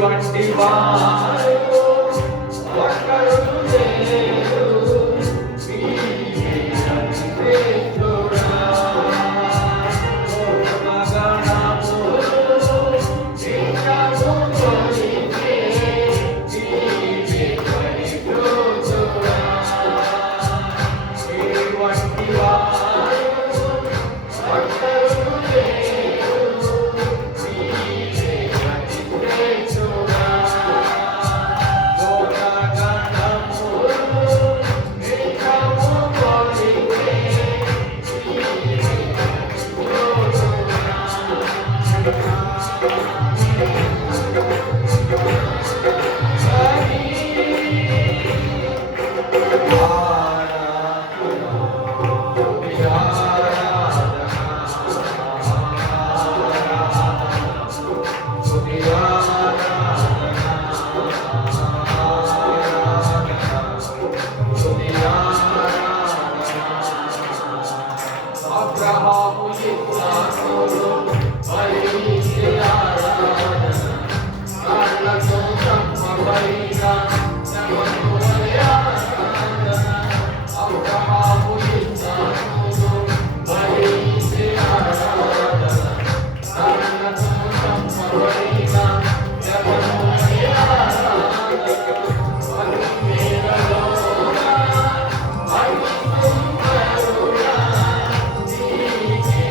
వంటి వారు ఒక్కరు లేరు, నీవే అతిశేషుడా. లోకగణములు నిత్యము కొలిచే నీవే పరిశుద్ధుడా. నీ వంటి వారు ఒక్కరు లేరు, నీవే అతిశేషుడా. లోకగణములు నిత్యము కొలిచే నీవే అబ్రహాము ఇస్సాకులు బలిస్తే ఆరాధన, కళ్ళతో బ్రహ్మబలిగ శవము వలె ఆరాధన. అబ్రహాము ఇస్సాకులు బలిస్తే ఆరాధన, కళ్ళతో బ్రహ్మబలిగ శవము వలె ఆరాధన. బలిమేరలోన బలిసుందరుడా, నీకే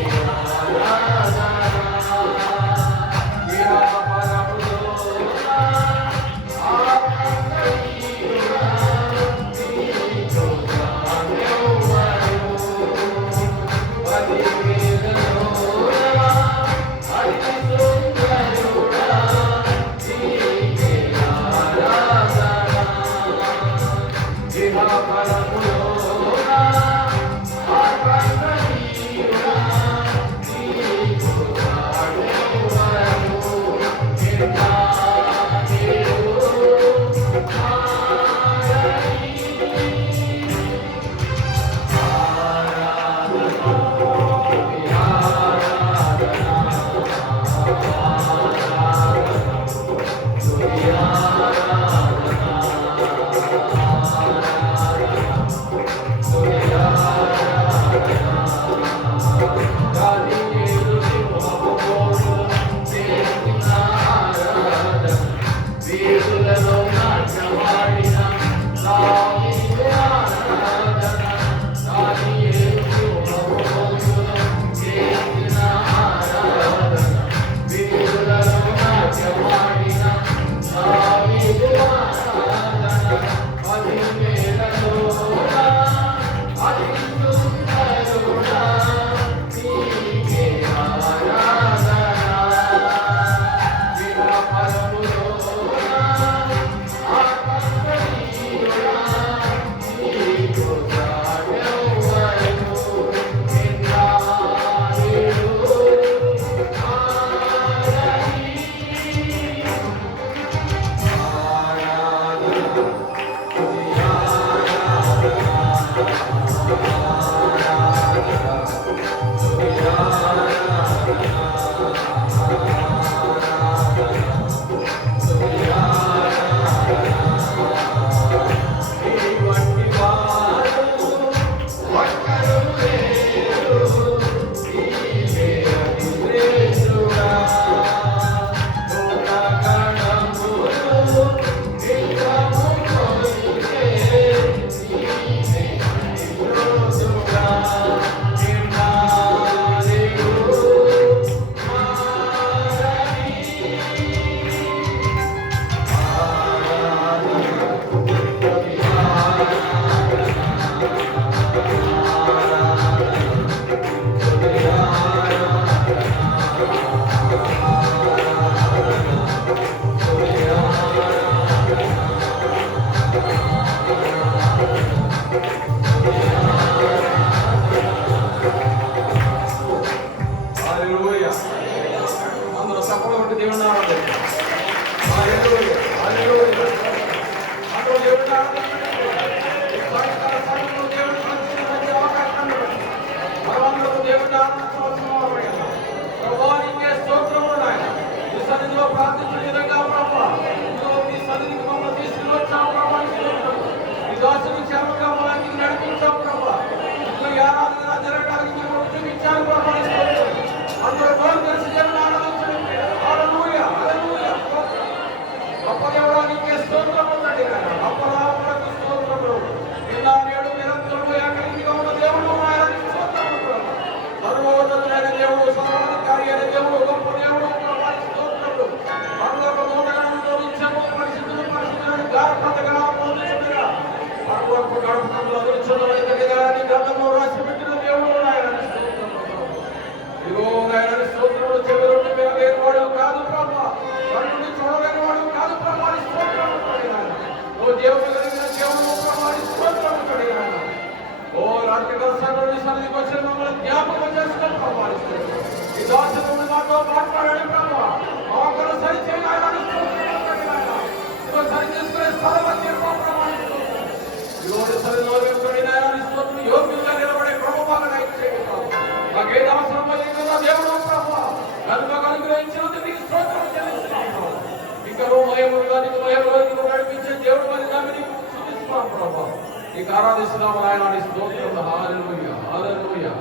స్తుతిస్తున్నాం ప్రభా, నీకు ఆరాధిస్తున్నాము నాయన. నీ స్తోత్రం. హల్లెలూయా, హల్లెలూయా.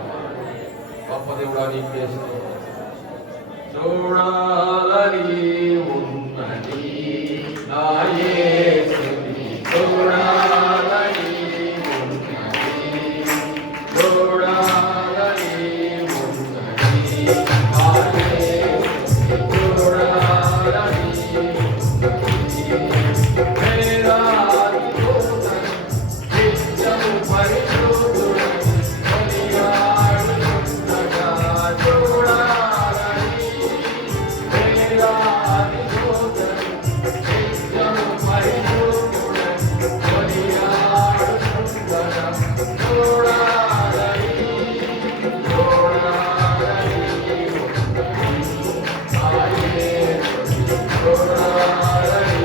గొప్ప దేవుడా నీకే స్తోత్రం. చూడాలని ఉన్నది నా యేసుని, చూడాలని ఉన్నది, చూడాలని ఉన్నది నా యేసుని, చూడాలని ఉన్నది. వేలాది దూతలు నిత్యము పరిశుద్ధుడని కొనియాడుతుండగా, చూడాలని వేలాది దూతలు నిత్యము పరిశుద్ధుడని కొనియాడుతుండగా, చూడాలని చూడాలని ఉన్నది నా యేసుని, చూడాలని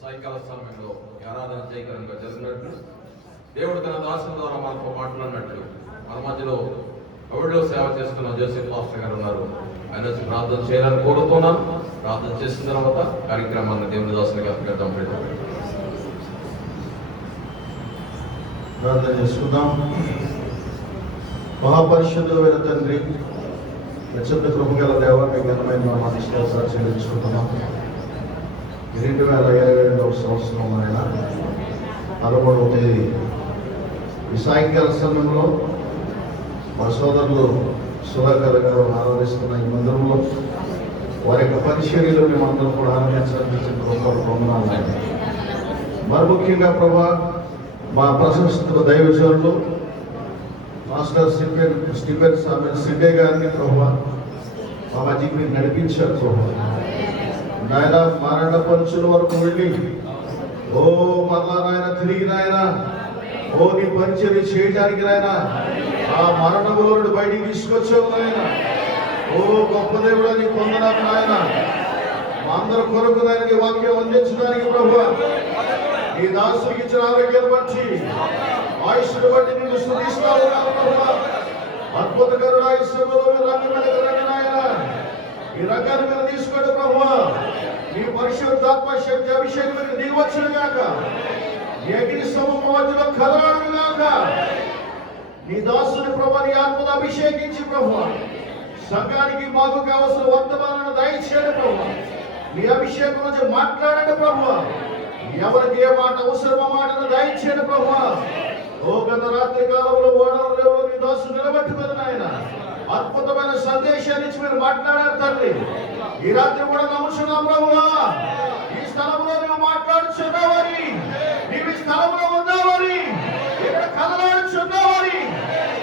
సాయంకాల సమయంలో ఆరాధన చేయకరంగా జరిగినట్లు దేవుడు తన దాసుల ద్వారా మనతో మాట్లాడినట్లు మన మధ్యలో కోవిడ్లో సేవ చేస్తున్న జోసెఫ్ పాస్టర్ గారు ఉన్నారు. ఆయన వచ్చి ప్రార్థన చేయాలని కోరుతున్నాను. ప్రార్థన చేసిన తర్వాత కార్యక్రమాన్ని దేవుని దాసులుగా పెడతాం. ప్రార్థన చేసుకుందాం. మహాపరిశుద్ధుడైన తండ్రి, ప్రచండ కృపగల దేవ, మీ ఘనమైన నామాన్ని స్తోత్రాలు చెల్లించుకుంటున్నాం. 2022వ సంవత్సరం ఆయన 13వ తేదీ ఈ సాయంకాల సమయంలో మా సోదరులు సుధాకర్ గారు ఆరాధిస్తున్న ఈ మందిరంలో వారి యొక్క పరిచర్యలో మేమందరం కూడా ఆరాధించాలని పొందనాలు. మరి ముఖ్యంగా ప్రభా, మా ప్రశస్త దైవజనులు మాస్టర్ స్టీఫెన్ సామ్యుల్ సిడ్డే గారిని ప్రభా మా మధ్యకి మీరు నడిపించారు ప్రభా. నాయన మరణ పంచుల వరకు వెళ్ళి ఓ మరలా నాయన తిరిగి నాయన ఓ నీ పరిచర్య చేయడానికి నాయన ఆ మరణములో నుండి బయటికి తీసుకొచ్చావు నాయన. ఓ గొప్ప దేవుడా నీ పొందడానికి నాయన, మా అందరి కొరకు నాయన నీ వాక్యం అందించడానికి ప్రభా, నీ దాసునికి ఇచ్చిన ఆరోగ్యాన్ని బట్టి ఆయుష్ను బట్టి నిన్ను స్తుతిస్తావు ప్రభా. అద్భుతకరుడు ఆయుష్లో రంగం మీద రండి నాయన, ఈ రంగాన్ని మీద తీసుకోండి ప్రభా. నీ పరిశుద్ధాత్మ శక్తి అభిషేకం మీద దిగి వచ్చిన గాక, నీ అగ్ని సమూహం మధ్యలో కదలాడు గాక. నీ దాసుని ప్రభా నీ ఆత్మను అభిషేకించి ప్రభా సంఘానికి మాకు కావలసిన వర్తమానాన్ని దయచేయండి ప్రభా. నీ అభిషేకం నుంచి మాట్లాడండి ప్రభా. ఎవరికి ఏ మాట అవసరమో మాటను దయచేయండి ప్రభా. ఓ గత రాత్రి కాలంలో ఓడలో నీ దాసు నిలబెట్టుకుని నాయన అద్భుతమైన సందేశాన్ని ఇచ్చి మీరు మాట్లాడారు తండ్రి. ఈ రాత్రి కూడా నమ్ముచున్నాం ప్రభువా, ఈ స్థలంలో నువ్వు మాట్లాడుచున్నావని, నీవు ఈ స్థలంలో ఉన్నావని, ఇక్కడ కదలాడుచున్నావని,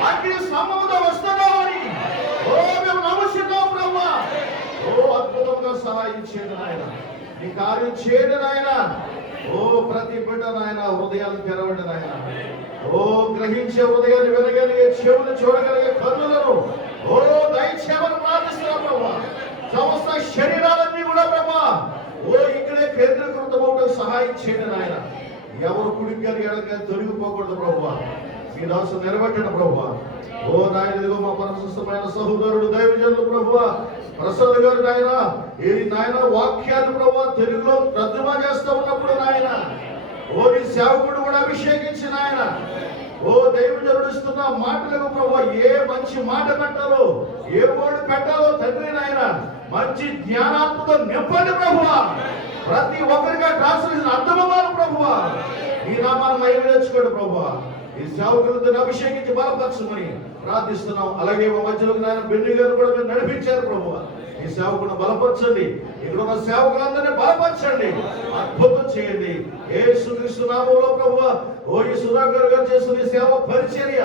అగ్ని స్తంభంతో వస్తున్నావని ఓ మేము నమ్ముచున్నాం ప్రభువా. ఓ అద్భుతంగా సహాయం చేయండి నాయన, నీ కార్యం చేయండి నాయన. ఓ ప్రతి బిడ్డ నాయన హృదయాలు తెరవండి నాయన. ఓ గ్రహించే హృదయాన్ని వినగలిగే చెవులు చూడగలిగే కన్నులను ఓ దయచేయమని ప్రార్థిస్తున్నాం ప్రభా. సమస్త శరీరాలన్నీ కూడా ప్రభా ఓ ఇక్కడే కేంద్రీకృతమవుటకు సహాయం చేయండి నాయన. ఎవరు కుడికి కానీ ఎడగాని తొలగిపోకూడదు ప్రభా. మీ దాసు నిలబెట్టండి ప్రభా. ఓ నాయన ఇదిగో మా ప్రశస్తమైన సహోదరుడు దైవజనులు ప్రభువా ప్రసాద్ గారు నాయన, ఇది నాయన వాక్యాన్ని ప్రభా తెలుగులో తర్జుమా చేస్తూ ఉన్నప్పుడు నాయన ఓ నీ సేవకుడు కూడా అభిషేకించి నాయన ఓ దైవజనుడు ఇస్తున్న మాటలకు ప్రభా ఏ మంచి మాట పెట్టాలో ఏ ఓడి పెట్టాలో తండ్రి నాయన మంచి జ్ఞానాత్మతో నింపండి ప్రభువా. ప్రతి ఒక్కరిగా ట్రాన్స్లేషన్ అర్థమవ్వాలి ప్రభువా. ఈ నామాన్ని మహిమ తెచ్చుకోండి ప్రభువా. ఈ సేవకులతో అభిషేకించి బలపరచుమని ప్రార్థిస్తున్నాం. అలాగే మా మధ్యలోకి నాయన బెన్ని గారు కూడా మీరు నడిపించారు ప్రభువా. ఈ సేవకులను బలపరచండి, ఇక్కడ ఉన్న సేవకులందరినీ బలపరచండి, అద్భుతం చేయండి యేసుక్రీస్తు నామములో ప్రభువా. ఓ ఈ సుధాకర్ గారు చేస్తున్న సేవ పరిచర్య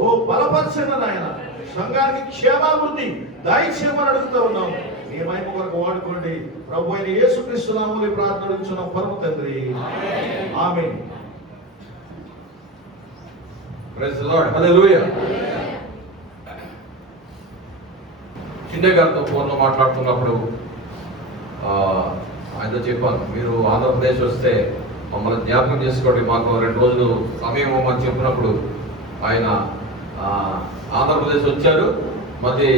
ఓ బలపరచండి నాయన. సంఘానికి క్షేమాభివృద్ధి దయచేయమని అడుగుతూ ఉన్నాం. ఈ మహిమ కొరకు వాడుకోండి ప్రభు అయిన యేసుక్రీస్తు నామములో ప్రార్థించున్నాం పరమ తండ్రి, ఆమేన్. ప్రైజ్ ది లార్డ్, హల్లెలూయా. చిన్న గారితో ఫోన్లో మాట్లాడుతున్నప్పుడు ఆయనతో చెప్పాను, మీరు ఆంధ్రప్రదేశ్ వస్తే మమ్మల్ని జ్ఞాపకం చేసుకోండి, మాకు 2 రోజులు సమయం ఇవ్వమని చెప్పినప్పుడు ఆయన ఆంధ్రప్రదేశ్ వచ్చారు. మళ్ళీ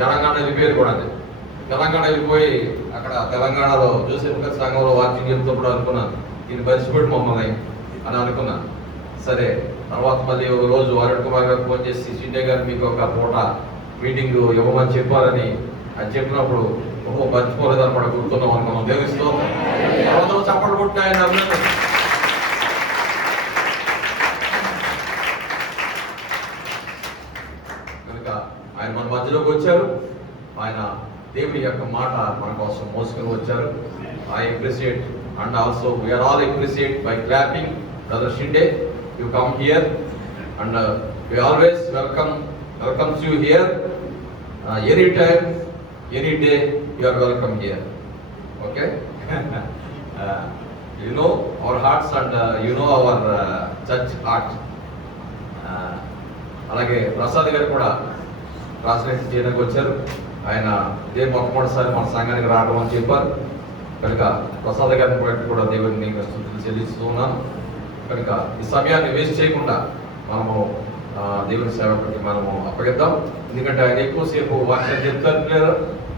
తెలంగాణ వెళ్ళిపోయారు కూడా. అది తెలంగాణ వెళ్ళిపోయి అక్కడ తెలంగాణలో జోసెఫ్ గారి సంఘంలో వాకింగ్ చెప్తున్నప్పుడు అనుకున్నాను, ఈయన మర్చిపోయి మమ్మల్ని అని అనుకున్నాను. సరే, తర్వాత మళ్ళీ ఒక రోజు అరుణ్ కుమార్ గారు ఫోన్ చేసి, షిండే గారు మీకు ఒక పూట మీటింగ్ ఇవ్వమని చెప్పారని అని చెప్పినప్పుడు మర్చిపోలేదు అనమాట, గుర్తున్నాం అనుకున్నాం. దేవిస్తూ తర్వాత చప్పట్లు కొట్టి ఆయన అభినందన. కనుక ఆయన మన మధ్యలోకి వచ్చారు. ఆయన దేవుని యొక్క మాట మన కోసం మోసుకొని వచ్చారు. I appreciate and also we are all appreciate by clapping brother Shinde. You come here and we always welcomes you here. Anytime, any day you are welcome here. Okay? You know our hearts and you know our church heart. అలాగే ప్రసాద్ గారు కూడా translation చేయడానికి వచ్చారు. ఆయన ఇదే మొట్టమొదటిసారి మన సంఘానికి రావడం అని చెప్పారు. కనుక ప్రసాద్ గారిని కూడా దేవుడిని స్తుతులు చెల్లిస్తూ ఉన్నాను. కనుక ఈ సమయాన్ని వేస్ట్ చేయకుండా మనము దేవుని సేవకుడికి మనము అప్పగిద్దాం. ఎందుకంటే ఆయన ఎక్కువసేపు వాక్యం చెప్తారు.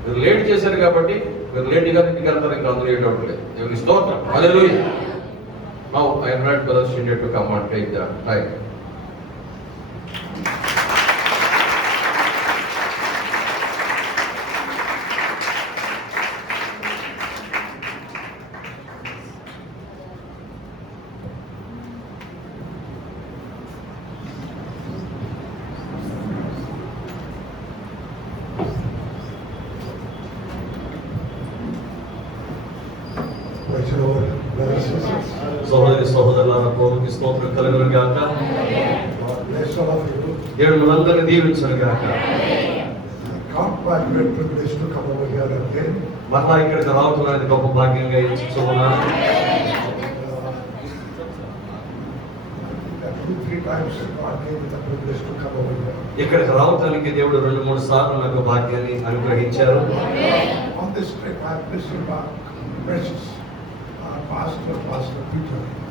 మీరు లేట్ చేశారు కాబట్టి మీరు లేట్గా ఇంటికి వెళ్తారు, ఇంకా అందులో ఏ డౌట్ లేదు. దేవుని స్తోత్రం. హల్లెలూయా. Now I invite Brother Shinde to come and take the time. సహోదరి సహోదరులారా, ప్రభువుకి స్తోత్రం కలుగును గాక. దేవుడు మనందరినీ దీవించును గాక. మరలా ఇక్కడికి రావటం అనేది గొప్ప భాగ్యంగా ఇచ్చుకున్నాను. ఇక్కడికి రావటానికి దేవుడు 2-3 సార్లు నాకు భాగ్యాన్ని అనుగ్రహించారు.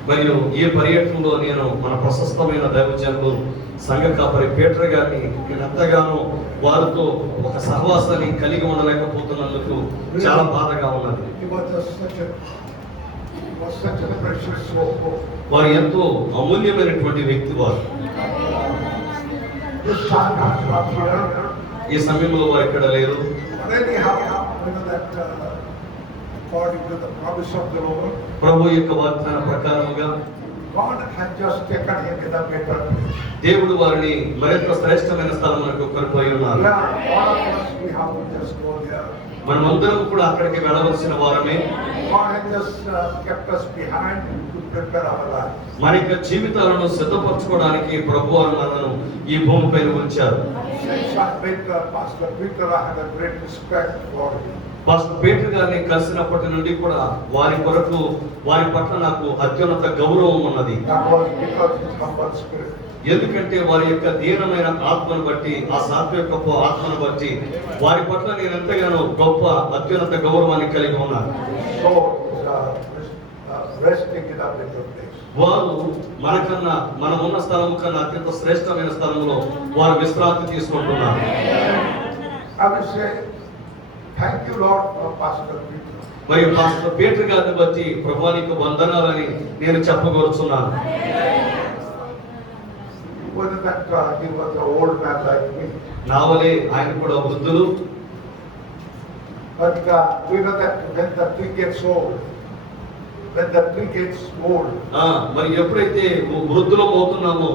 మరియు ఈ పర్యటనలో నేను మన ప్రశస్తమైన దైవజనులు సంఘ కాపరి పీటర్ గారిని నేను ఎంతగానో వారితో ఒక సహవాసాన్ని కలిగి ఉండలేకపోతున్నందుకు చాలా బాధగా ఉన్నది. వారు ఎంతో అమూల్యమైనటువంటి వ్యక్తి. వారు ఈ సమయంలో వారు ఇక్కడ లేరు. ప్రభు యొక్క వాగ్దాన ప్రకారముగా దేవుడు వారిని మరింత శ్రేష్టమైన స్థలములకు కొనిపోయి ఉన్నారు. మనమందరం కూడా అక్కడికి వెళ్ళవలసిన వారమే. మన యొక్క జీవితాలను సిద్ధపరచుకోవడానికి ప్రభు వారు మనను ఈ భూమిపైన ఉంచారు. పాస్టర్ పీటర్ గారిని కలిసినప్పటి నుండి కూడా వారి కొరకు వారి పట్ల నాకు అత్యున్నత గౌరవం ఉన్నది. ఎందుకంటే వారి యొక్క దీనమైన ఆత్మను బట్టి, ఆ సాత్వికపు ఆత్మను బట్టి వారి పట్ల నేను ఎంతగానో గొప్ప అత్యున్నత గౌరవాన్ని కలిగి ఉన్నాను. వారు మనకన్నా మనమున్న స్థలము కన్నా అత్యంత శ్రేష్టమైన స్థలంలో వారు విశ్రాంతి తీసుకుంటున్నారు. మరియు పాస్టర్ పీటర్ గారిని బట్టి ప్రభువానికి వందనాలని నేను చెప్పగోరుచున్నాను. నా వలే ఆయన కూడా వృద్ధులు. మరి ఎప్పుడైతే వృద్ధులం అవుతున్నామో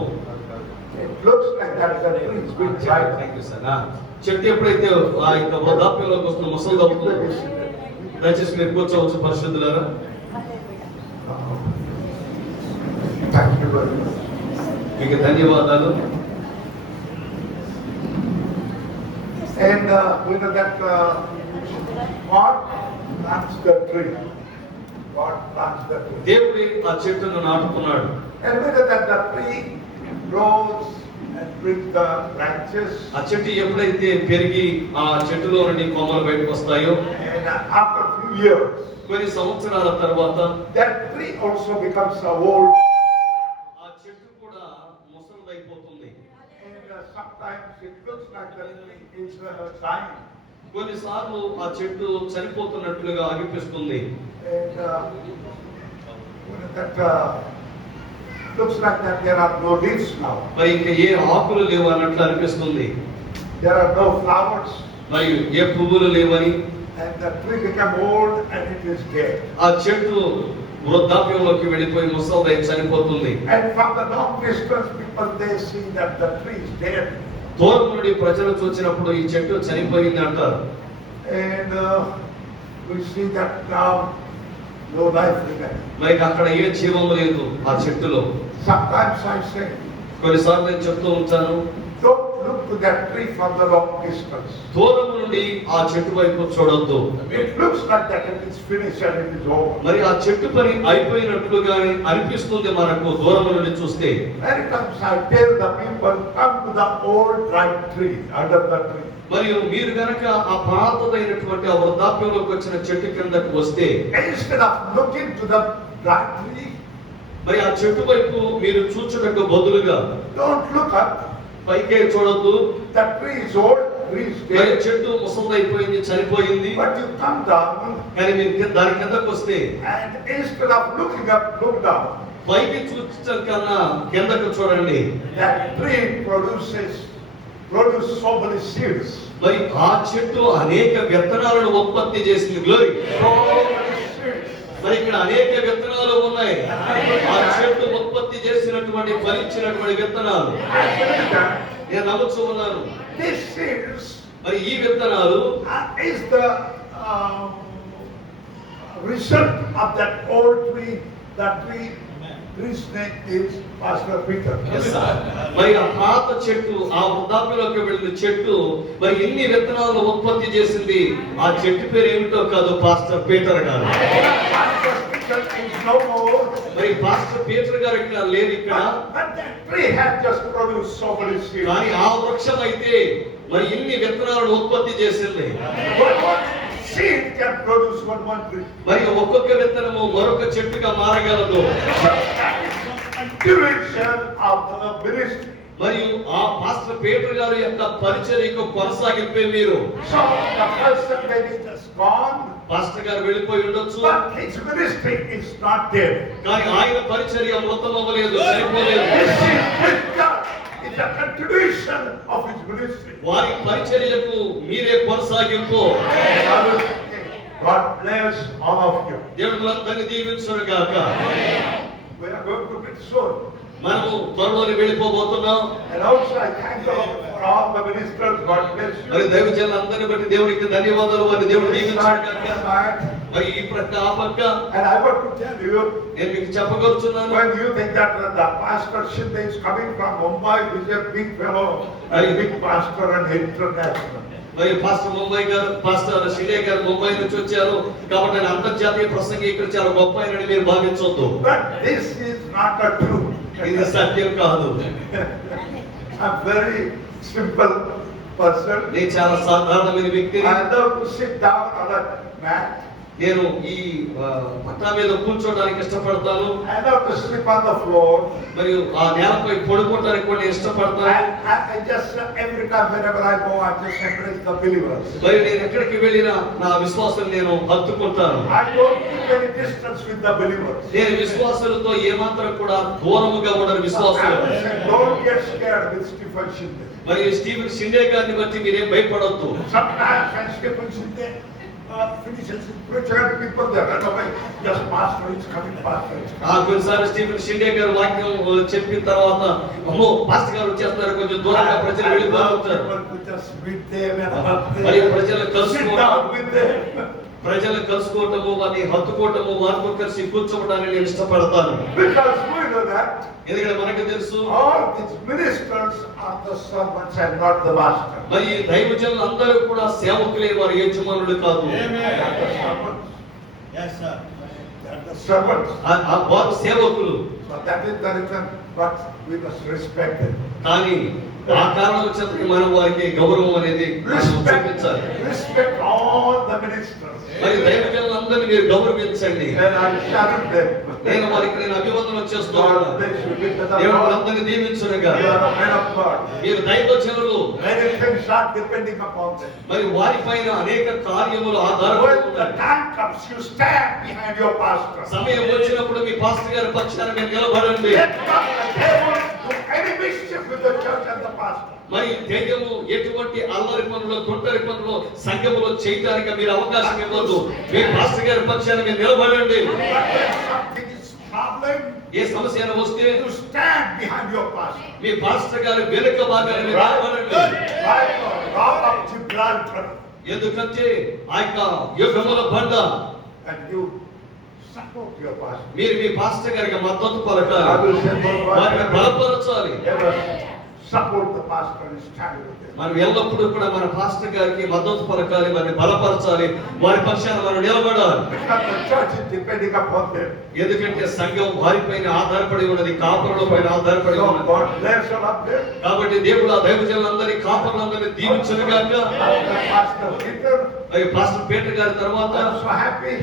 చెట్టు ఎప్పుడైతే ఆ యొక్క వృద్ధాప్యంలోకి వస్తున్న ముసలి అవుతుంది. దయచేసి మీరు కూర్చోవచ్చు పరిశుద్ధులారా. మీకు ధన్యవాదాలు. దేవుడి ఆ చెట్టును నాటుకున్నాడు. ఆ చెట్టు ఎప్పుడైతే పెరిగి ఆ చెట్టులో నుండి కొమ్మలు బయటకు వస్తాయో, after few years, కొన్ని సంవత్సరాల తర్వాత that tree also becomes old, ఆ చెట్టు కూడా ముసలిదైపోతుంది. and sometimes it looks like the tree is dying. కొన్నిసార్లు ఆ చెట్టు చనిపోతున్నట్లుగా అనిపిస్తుంది. And that looks like that there are no leaves now. మరి ఇంకా ఏ ఆకులు లేవు అన్నట్లు అనిపిస్తుంది. There are no flowers, మరియు ఏ పువ్వులు లేవని, and the tree become old and it is dead. ఆ చెట్టు వృద్ధాప్యంలోకి వెళ్ళిపోయి ముసలిదై చనిపోతుంది. And from the long distance, people they see that the tree is dead. దూరం నుండి ప్రజలు చూసినప్పుడు ఈ చెట్టు చనిపోయింది అంటారు. And we see that now no life remains. మరి అక్కడ ఏ జీవం లేదు ఆ చెట్టులో. Sometimes I say, కొన్నిసార్లు నేను చెప్తూ ఉంటాను, don't look to that tree from the long distance. దూరం నుండి ఆ చెట్టు వైపు చూడొద్దు. It looks like that it is finished and it is over. మరి ఆ చెట్టు పని అయిపోయినట్లుగానే అనిపిస్తుంది మనకు దూరం నుండి చూస్తే. Many times I tell the people, come to the old dry tree, under the tree. మరియు మీరు గనక ఆ పాతదైనటువంటి ఆ వృద్ధాప్యంలోకి వచ్చిన చెట్టు కిందకు వస్తే, Instead of looking to the dry tree, మరి ఆ చెట్టు వైపు మీరు చూచుటకు బదులుగా don't look up. పైకే చూడొద్దు. The tree is old, tree is మరి dead. చెట్టు ముసలిదైపోయింది, చనిపోయింది. But you come down కానీ మీరు దాని కిందకు వస్తే, and instead of looking up, look down. పైకి చూచడం కన్నా కిందకు చూడండి. That tree produces so many seeds. మరి ఆ చెట్టు అనేక విత్తనాలను ఉత్పత్తి చేసింది. గ్లోరీ. So many seeds. మరి ఇక్కడ అనేక విత్తనాలు ఉన్నాయి. ఆ చెట్టు ఉత్పత్తి చేసినటువంటి ఫలించినటువంటి విత్తనాలు I believe that నేను నమ్ముతూ ఉన్నాను. these seeds మరి ఈ విత్తనాలు is the result of that old tree. That tree's name is Pastor Peter. మరి ఆ పాత చెట్టు, ఆ వృద్ధాప్యంలోకి వెళ్ళిన చెట్టు మరి ఎన్ని విత్తనాలను ఉత్పత్తి చేసింది. ఆ చెట్టు పేరు ఏమిటో కాదు, పాస్టర్ పీటర్ గారు. Pastor Peter is no more. మరి పాస్టర్ పీటర్ గారు ఇక్కడ లేరు ఇక్కడ. But that tree has just produced so many seeds. కానీ ఆ వృక్షం అయితే మరి ఎన్ని విత్తనాలను ఉత్పత్తి చేసింది. One seed can produce one tree. మరి ఒక్కొక్క విత్తనము మరొక చెట్టుగా మారగలదు. Duration of the ministry. మరియు ఆ పాస్టర్ పీటర్ గారు యొక్క పరిచర్యకు కొనసాగింపే మీరు. So the person maybe just gone, pastor గారు వెళ్ళిపోయి ఉండొచ్చు, but his ministry is not dead. కానీ ఆయన పరిచర్య మృతం అవ్వలేదు, చనిపోలేదు. This is a continuation of his ministry. వారి పరిచర్యకు మీరే కొనసాగింపు. God bless all of you. దేవుడు అందరిని దీవించును గాక. We are going to meet soon. మనము త్వరలోనే వెళ్ళిపోబోతున్నాం. And also I thank the Lord for all the ministers. God bless మరి you. దైవజనులందరిని బట్టి దేవునికి ధన్యవాదాలు. వారి దేవుడు దీవించును గాక. And మరి ఈ ప్రక్క ఆ పక్క I want to tell you, నేను మీకు చెప్పగలుగుతున్నాను. when you think that the pastor Shinde is coming from Mumbai, he is a big fellow, a big pastor and international. మరి పాస్టర్ ముంబై గారు, పాస్టర్ షిండే గారు ముంబై నుంచి వచ్చారు కాబట్టి ఆయన అంతర్జాతీయ ప్రసంగి ఇక్కడ చాలా గొప్ప ఆయనని మీరు భావించొద్దు. But this is not a truth. ఇది సత్యం కాదు. I'm very simple person. నేను చాలా సాధారణమైన వ్యక్తిని. I love to sit down on a mat. నేను ఈ పట్టా మీద కూర్చోడానికి ఇష్టపడతాను. I love to sleep on the floor. మరియు ఆ నేలపై పడుకోవడానికి కూడా ఇష్టపడతాను. I just every time whenever I go, I just embrace the believers. మరి నేను ఎక్కడికి వెళ్ళినా నా విశ్వాసం నేను హత్తుకుంటాను. I don't keep any distance with the believers. నేను విశ్వాసులతో ఏమాత్రం కూడా దూరముగా ఉండను. విశ్వాసులు I say, don't get scared with Stephen Shinde. మరి స్టీవెన్ షిండే గారిని బట్టి మీరేం భయపడొద్దు. Sometimes when Stephen Shinde finishes his preacher, people they run away. Just pastor is coming, pastor is coming. కొన్నిసార్లు స్టీవెన్ షిండే గారు వాక్యం చెప్పిన తర్వాత అమ్మో పాస్టర్ గారు వచ్చేస్తున్నారు, కొంచెం దూరంగా ప్రజలు వెళ్ళిపోతారు. People just meet them and hug మరి them. ప్రజలు Sit కలుసుకోవడం, down with them. ప్రజలు కలుసుకోవటము, వారిని హత్తుకోవటము, వారితో కలిసి కూర్చోవడానికి నేను ఇష్టపడతాను. Because we know that ఎందుకంటే మనకు తెలుసు all these ministers are the servants and not the master. మరి ఈ దైవజనులు అందరూ కూడా సేవకులే, వారి యజమానులు కాదు. They are the servants. Yes, sir. They are the servants. వారు సేవకులు. So that is the reason what we must respect them. కానీ ఆ కారణం చేత మనం వారికి గౌరవం అనేది మనం చూపించాలి. Respect all the ministers. మరి దైవజనులు అందరినీ మీరు గౌరవించండి. And I salute them. నేను అభివందనం God చేస్తున్నాను. bless you. Lift it up. దేవుడు అందరినీ దీవించునుగా. You are a man of God. మీరు దైవజనులు. Many things are depending upon them. మరి వారిపైన అనేక కార్యములు When ఆధారపడి the ఉన్నాయి. time comes, you stand behind your pastor. సమయం వచ్చినప్పుడు మీ పాస్టర్ గారి పక్షాన మీరు నిలబడండి. Let not the devil do any mischief with the church and the pastor. మరి దెయ్యము ఎటువంటి అల్లరి పనులు తొంటరి పనులు సంఘములో చేయడానికి మీరు అవకాశం ఇవ్వద్దు. మీ పాస్టర్ గారి పక్షాన మీరు నిలబడండి. But when something is problem, ఏ సమస్య అయినా వస్తే you stand behind your pastor. Me pastor గారి వెనుక భాగాన్ని మీరు నిలబడండి. Like the rock of Gibraltar. ఎందుకంటే ఆ యొక్క యుగముల బండ And you support your pastor. మీరు మీ పాస్టర్ గారికి మద్దతు I పలకాలి. will say no వారిని one బలపరచాలి. ever support the pastor and stand with him. మనం ఎల్లప్పుడూ కూడా మన పాస్టర్ గారికి మద్దతు పలకాలి, వారిని బలపరచాలి, వారి పక్షాన మనం నిలబడాలి. Because the church is depending upon them. ఎందుకంటే సంఘం వారిపైన ఆధారపడి ఉన్నది, కాపురుల పైన ఆధారపడి So ఉన్నది. God bless all of them. కాబట్టి దేవుడు ఆ దైవజనులందరి కాపురులందరినీ దీవించునుగాక. After Pastor Peter, మరి పాస్టర్ పీటర్ గారి తర్వాత I'm so happy.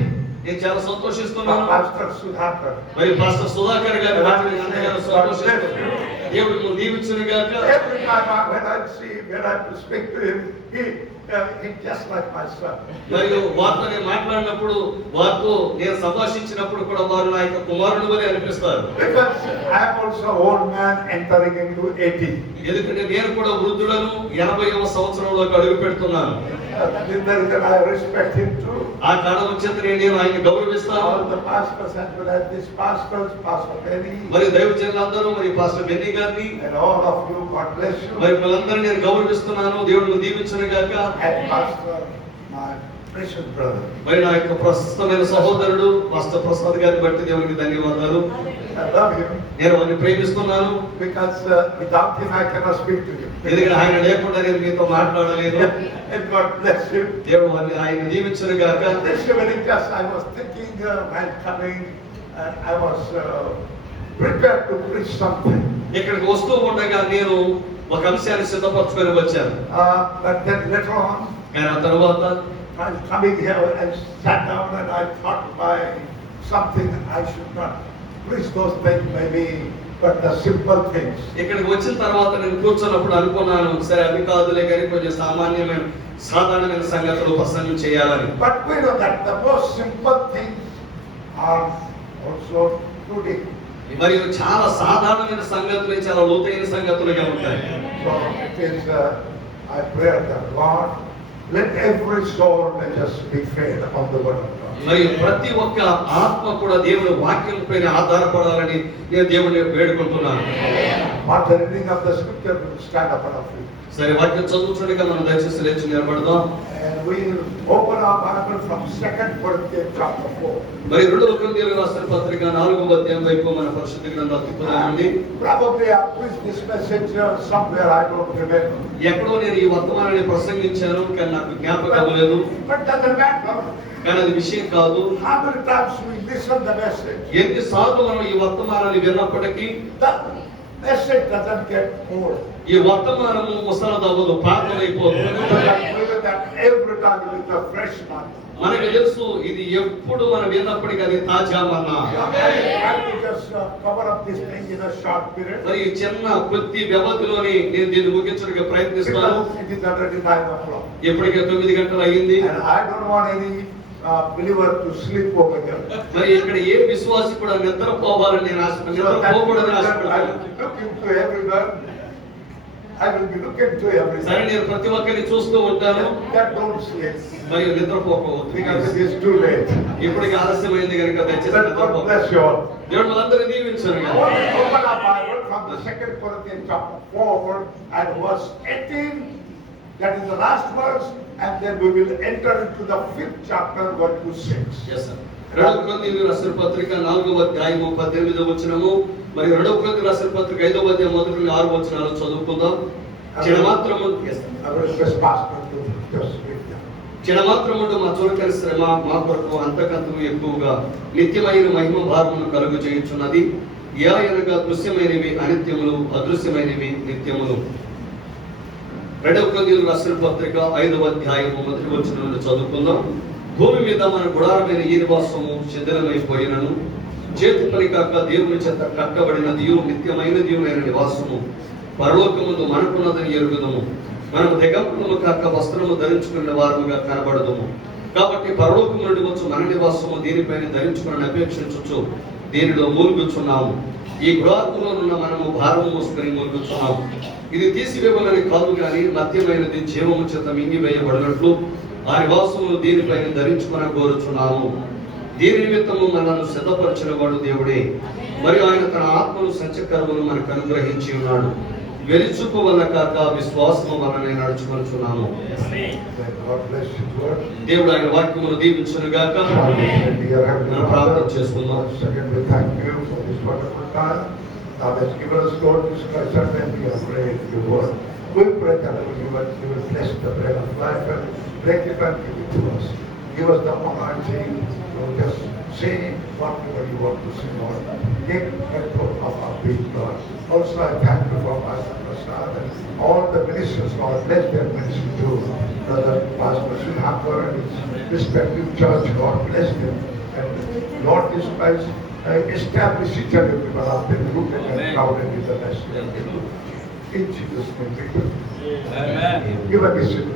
నేను చాలా సంతోషిస్తున్నాను. Pastor Sudhakar. మరి పాస్టర్ సుధాకర్ గారి బట్టి నేను ఎంతగానో సంతోషిస్తున్నాను. దేవుడు నువ్వు దీవించునుగాక. Every time when I see him, when I have to speak to him, he's just like my son. మరియు వారితో నేను మాట్లాడినప్పుడు, వారితో నేను సంభాషించినప్పుడు కూడా వారు నా యొక్క కుమారుడు వలె అనిపిస్తారు. Because I am also old man entering into 80. ఎందుకంటే నేను కూడా వృద్ధులను 80వ సంవత్సరంలోకి అడుగు పెడుతున్నాను. I respect him too. ఆ కారణం చేత నేను ఆయన్ని గౌరవిస్తాను. All the pastors as well as this pastors, Pastor Benny, మరి దైవజనులందరూ, మరి పాస్టర్ బెన్నీ గారిని, and all of you, God bless you. మరి వాళ్ళందరినీ నేను గౌరవిస్తున్నాను. దేవుడు దీవించునుగాక. And Pastor, my precious brother. మరి నా యొక్క ప్రస్తుతమైన సహోదరుడు పాస్టర్ ప్రసాద్ గారిని బట్టి దేవునికి ధన్యవాదాలు. I love him నేను వారిని ప్రేమిస్తున్నాను. because without him I cannot speak to you. ఎందుకంటే ఆయన లేకుండా నేను మీతో మాట్లాడలేను. And God bless you. దేవుడు ఆయన దీవించునుగాక. This evening just I was thinking while coming, I was prepared to preach something. ఇక్కడికి వస్తూ ఉండగా నేను ఒక అంశాన్ని సిద్ధపరచుకొని వచ్చాను. But then later on, కానీ ఆ తర్వాత while coming here, I sat down and I thought by something I should not preach those things maybe, but the simple things. ఇక్కడికి వచ్చిన తర్వాత నేను కూర్చున్నప్పుడు అనుకున్నాను, సరే అవి కాదులే కానీ కొంచెం సాధారణమైన సంగతులు ప్రసంగం చేయాలని. But we know that the most simple things are also today. మరియు చాలా సాధారణమైన సంగతులు చాలా లోతైన సంగతులుగా ఉంటాయి. So it is, I pray that God, let every soul let us be fed on the word of God. మరియు ప్రతి ఒక్క ఆత్మ కూడా దేవుని వాక్యం పైన ఆధారపడాలని నేను దేవుడిని వేడుకుంటున్నాను. What the reading of the scripture will stand up on our feet. సరే వాక్యం చదువుతుండగా మనం దయచేసి లేచి నిలబడదాం. And we will open our Bible from 2 Corinthians chapter 4. మరి 2 కొరింథీయులకు రాసిన పత్రిక 4వ అధ్యాయం వైపు మన పరిశుద్ధ గ్రంథాలు తిప్పుదామండి. Probably I preached this message somewhere, I don't remember. ఎక్కడో నేను ఈ వర్తమానాన్ని ప్రసంగించాను, కానీ నాకు జ్ఞాపకం లేదు. But doesn't matter. కానీ అది విషయం కాదు. How many times we listen the message? ఎన్నిసార్లు మనం ఈ వర్తమానాన్ని విన్నప్పటికీ The message doesn't get old. ఈ వర్తమానము ముసలదవ్వదు, పాతదైపోతుంది. That every time it is a fresh man. మనకు తెలుసు ఇది ఎప్పుడు మనం విన్నప్పటికీ అది తాజా మన్నా. I will just cover up this thing in a short period. మరి ఈ చిన్న కొద్ది వ్యవధిలోని నేను దీన్ని ముగించడానికి ప్రయత్నిస్తాను. Because it is already 9 o'clock. ఇప్పటికే 9 గంటలు అయ్యింది. And I don't want any believer to sleep over here. మరి ఇక్కడ ఏ విశ్వాసి కూడా నిద్రపోవాలని నేను నిద్రపోకూడదని ఆశపడతాను. I will be looking to everyone. సరే నేను ప్రతి ఒక్కరిని చూస్తూ ఉంటాను. That don't sleep. మరియు నిద్రపోకూడదు. Because it is too late. ఇప్పటికి ఆలస్యమైంది కనుక దయచేసి Let God నిద్రపోకూడదు. bless you all. దేవుడు మనందరినీ దీవించును I want to open our Bible from the 2 Corinthians chapter 4 and verse 18. That is the last verse, and then we will enter into the 5th chapter, 1 to 6. Yes, sir. 2 కొరింథీయులకు రాసిన పత్రిక 4వ అధ్యాయము 18వ వచనము మరియు 2 కొరింథీయులకు రాసిన పత్రిక 5వ అధ్యాయం 1 నుండి 6 వచనాలు చదువుకుందాం. చిన్నమాత్రము I will request Pastor to just read them. చిన్నమాత్రముండు మా చులకరి శ్రమ మా కొరకు అంతకంతకు ఎక్కువగా నిత్యమైన మహిమ భారమును కలుగు చేయుచున్నది. అనగా దృశ్యమైనవి అనిత్యములు, అదృశ్యమైనవి నిత్యములు. 2 కొరింథీయులకు రాసిన పత్రిక 5వ అధ్యాయం 1వ వచనం నుండి చదువుకుందాం. భూమి మీద మన గుడారమైన ఈ నివాసము శిథిలమైపోయినను చేతి పని కాక దేవుని చేత కట్టబడినదియు నిత్యమైనదియు అయిన నివాసము పరలోకముందు మనకున్నదని ఎరుగుదము. మనము దిగంబరము కాక వస్త్రము ధరించుకున్న వారముగా కనబడదుము. కాబట్టి పరలోకము నుండి వచ్చు మన నివాసము దీనిపైన ధరించుకుని అపేక్షించచ్చు దీనిలో మూలుగుచున్నాము. ఈ గుడారములో ఉన్న మనము భారము మోసుకొని మూలుగుచున్నాము. ఇది తీసివేయబడని కాదు గాని మధ్యమైనది జీవము చేత మింగివేయబడినట్లు ఆ నివాసమును దీనిపైన ధరించుకుని కోరుచున్నాము. దీని నిమిత్తము మనల్ని సిద్ధపరిచిన వాడు దేవుడే. మరియు ఆయన తన ఆత్మను సత్యకర్మను మనకు అనుగ్రహించి ఉన్నాడు. వెలిచూపు వల్ల కాక విశ్వాసము వలన నడుచుకొనుచున్నాము. దేవుడు ఆయన వాక్యమును దీవించును గాక. ప్రార్థన చేసుకుందాం. Thou hast given us, Lord, this present and we are praying your word. We pray that you will bless the bread of life and break it and give it to us. Give us the anointing to just say whatever you want to say, Lord. Take control of our being, Lord. Also, I thank you for Pastor Prasad and all the ministers, Lord. Bless their ministry too. Brother Pastor Sudhakar and his respective church, Lord. Bless them. And Lord Jesus Christ, establish each and every one of them, rooted and grounded in the rest. In Jesus' name we pray. Amen. Give a vision.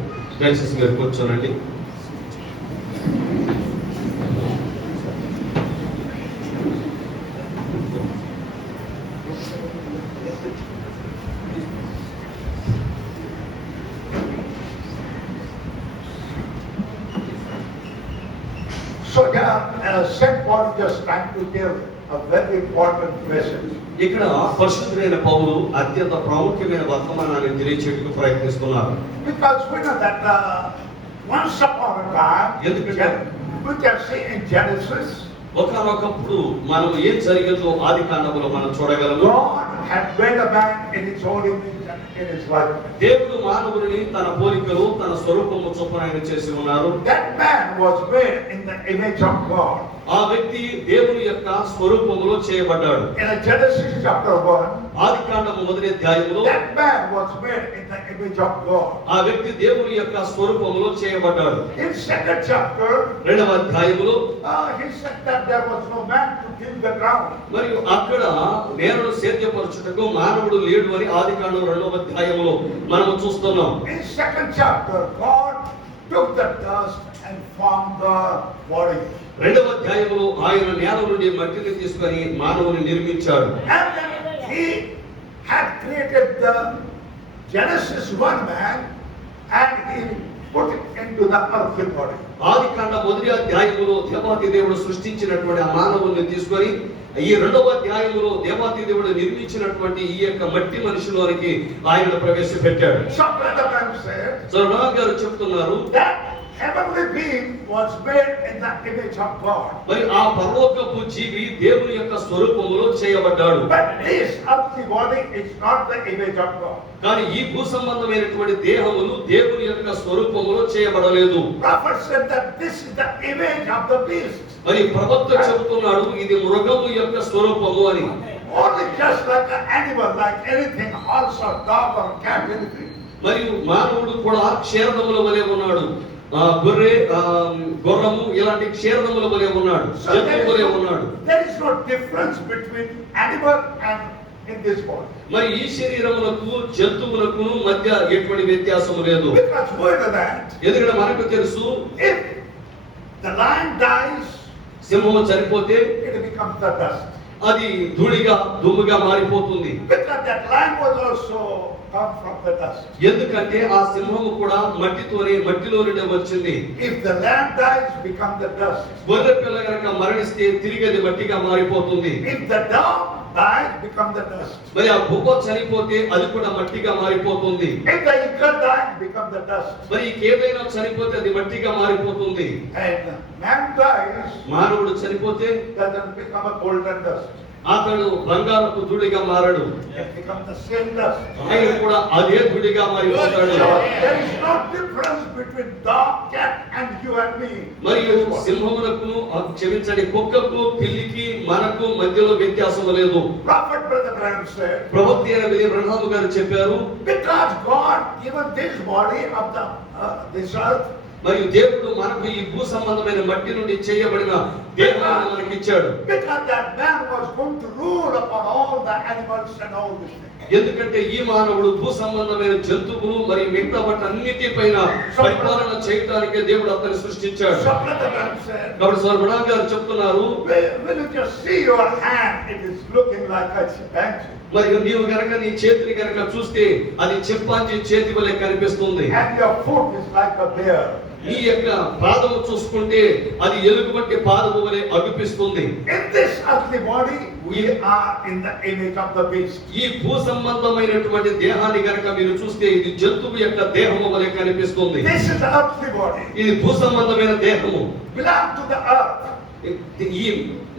దయచేసి మీరు కూర్చోనండి. So yeah, St. Paul just trying to tell a very important message. ఇక్కడ పరిశుద్ధుడైన పౌలు అత్యంత ప్రాముఖ్యమైన వర్తమానాన్ని తెలియచేయడానికి ప్రయత్నిస్తున్నారు. Because we know that once upon a time, we can see in Genesis, ఒకనొకప్పుడు మనం ఏం జరిగిందో ఆది కాండములో మనం చూడగలము. God had made a man in his own image and in his likeness. దేవుడు మానవుని తన పోలికలు తన స్వరూపము చొప్పున ఆయన చేసి ఉన్నారు. That man was made in the image of God. ఆ వ్యక్తి దేవుని యొక్క స్వరూపములో చేయబడ్డాడు. In Genesis chapter 1, ఆది కాండము మొదటి అధ్యాయములో that man was made in the image of God. ఆ వ్యక్తి దేవుని యొక్క స్వరూపములో చేయబడ్డాడు. In second chapter, రెండవ అధ్యాయములో he said that there was no man to till the ground. మరియు అక్కడ నేలను సేద్యపరచుటకు మానవుడు లేడు అని ఆది కాండం రెండవ అధ్యాయములో మనము చూస్తున్నాం. In second chapter, God took the dust and formed the body. రెండవ అధ్యాయములో ఆయన నేల నుండి మట్టిని తీసుకొని మానవుని నిర్మించాడు. And then he had created the Genesis 1 man and he put it into the earthly body. ఆది కాండ మొదటి అధ్యాయములో దేవాతి దేవుడు సృష్టించినటువంటి ఆ మానవుని తీసుకొని ఈ రెండవ అధ్యాయములో దేవాతి దేవుడు నిర్మించినటువంటి ఈ యొక్క మట్టి మనిషిలోనికి ఆయన ప్రవేశపెట్టాడు. So Brother Branham said Sarvanath గారు చెప్తున్నారు that heavenly being was made in the image of God. మరి ఆ పరలోకపు జీవి దేవుని యొక్క స్వరూపములో చేయబడ్డాడు. But this earthly body is not the image of God. కానీ ఈ భూ సంబంధమైనటువంటి దేహములు దేవుని యొక్క స్వరూపములో చేయబడలేదు. Prophet said that this is the image of the beast. మరి ప్రవక్త చెబుతున్నాడు ఇది మృగము యొక్క స్వరూపము అని. Only just like an animal, like anything, horse or dog or cat, anything. మరియు మానవుడు కూడా క్షీరదముల వలె ఉన్నాడు. గొర్రె గుర్రము ఇలాంటి క్షీరదముల వలె ఉన్నాడు. జంతువు వలె ఉన్నాడు. There is no difference between animal and in this body. మరి ఈ శరీరములకు జంతువులకు మధ్య ఎటువంటి వ్యత్యాసము లేదు. Because we know that ఎందుకంటే మనకు తెలుసు if the lion dies, సింహము చనిపోతే it becomes the dust. అది ధూళిగా దుమ్ముగా మారిపోతుంది. Because that lion was also come from the dust. ఎందుకంటే ఆ సింహము కూడా మట్టిలో నుండి వచ్చింది. If the lamb dies, become the dust. గొర్రె పిల్ల కనుక మరణిస్తే తిరిగి అది మట్టిగా మారిపోతుంది. If the dog dies, become the dust. మరి ఆ గువ్వ చనిపోతే అది కూడా మట్టిగా మారిపోతుంది. If the eagle dies, become the dust. మరి ఏదైనా చనిపోతే అది మట్టిగా మారిపోతుంది. And man dies, మానవుడు చనిపోతే doesn't become a golden dust. అతడు బంగారపు ధూళిగా మారడు. It becomes the same dust. ఆయన కూడా అదే ధూళిగా మారిపోతాడు. So there is no difference between dog, cat, and you and me. మరియు సింహములకు క్షమించండి కుక్కకు పిల్లికి మనకు మధ్యలో వ్యత్యాసం లేదు. Prophet Brother Branham said, ప్రవక్త అయిన విలియం బ్రహ్మ గారు చెప్పారు because God given this body of this earth మరియు దేవుడు మనకు ఈ భూ సంబంధమైన మట్టి నుండి చేయబడిన దేహాన్ని మనకి ఇచ్చాడు. Because that man was going to rule upon all the animals and all these things. ఎందుకంటే ఈ మానవుడు భూ సంబంధమైన జంతువులు మరియు మిగతా వాటన్నిటిపైన పరిపాలన చేయటానికే దేవుడు అతన్ని సృష్టించాడు. So Brother Branham said, కాబట్టి సార్ బ్రహ్మ గారు చెప్తున్నారు, when you just see your hand, it is looking like a chimpanzee. మరియు నీవు గనక నీ చేతిని గనక చూస్తే అది చింపాంజీ చేతి వలె కనిపిస్తుంది. And your foot is like a bear. నీ యొక్క పాదము చూసుకుంటే అది ఎలుగుబంటి పాదము వలె అగుపిస్తుంది. In this earthly body, we are in the image of the beast. ఈ భూ సంబంధమైనటువంటి దేహాన్ని గనక మీరు చూస్తే ఇది జంతువు యొక్క దేహము వలె కనిపిస్తుంది. This is the earthly body. ఇది భూ సంబంధమైన దేహము, Belong to the earth. ఈ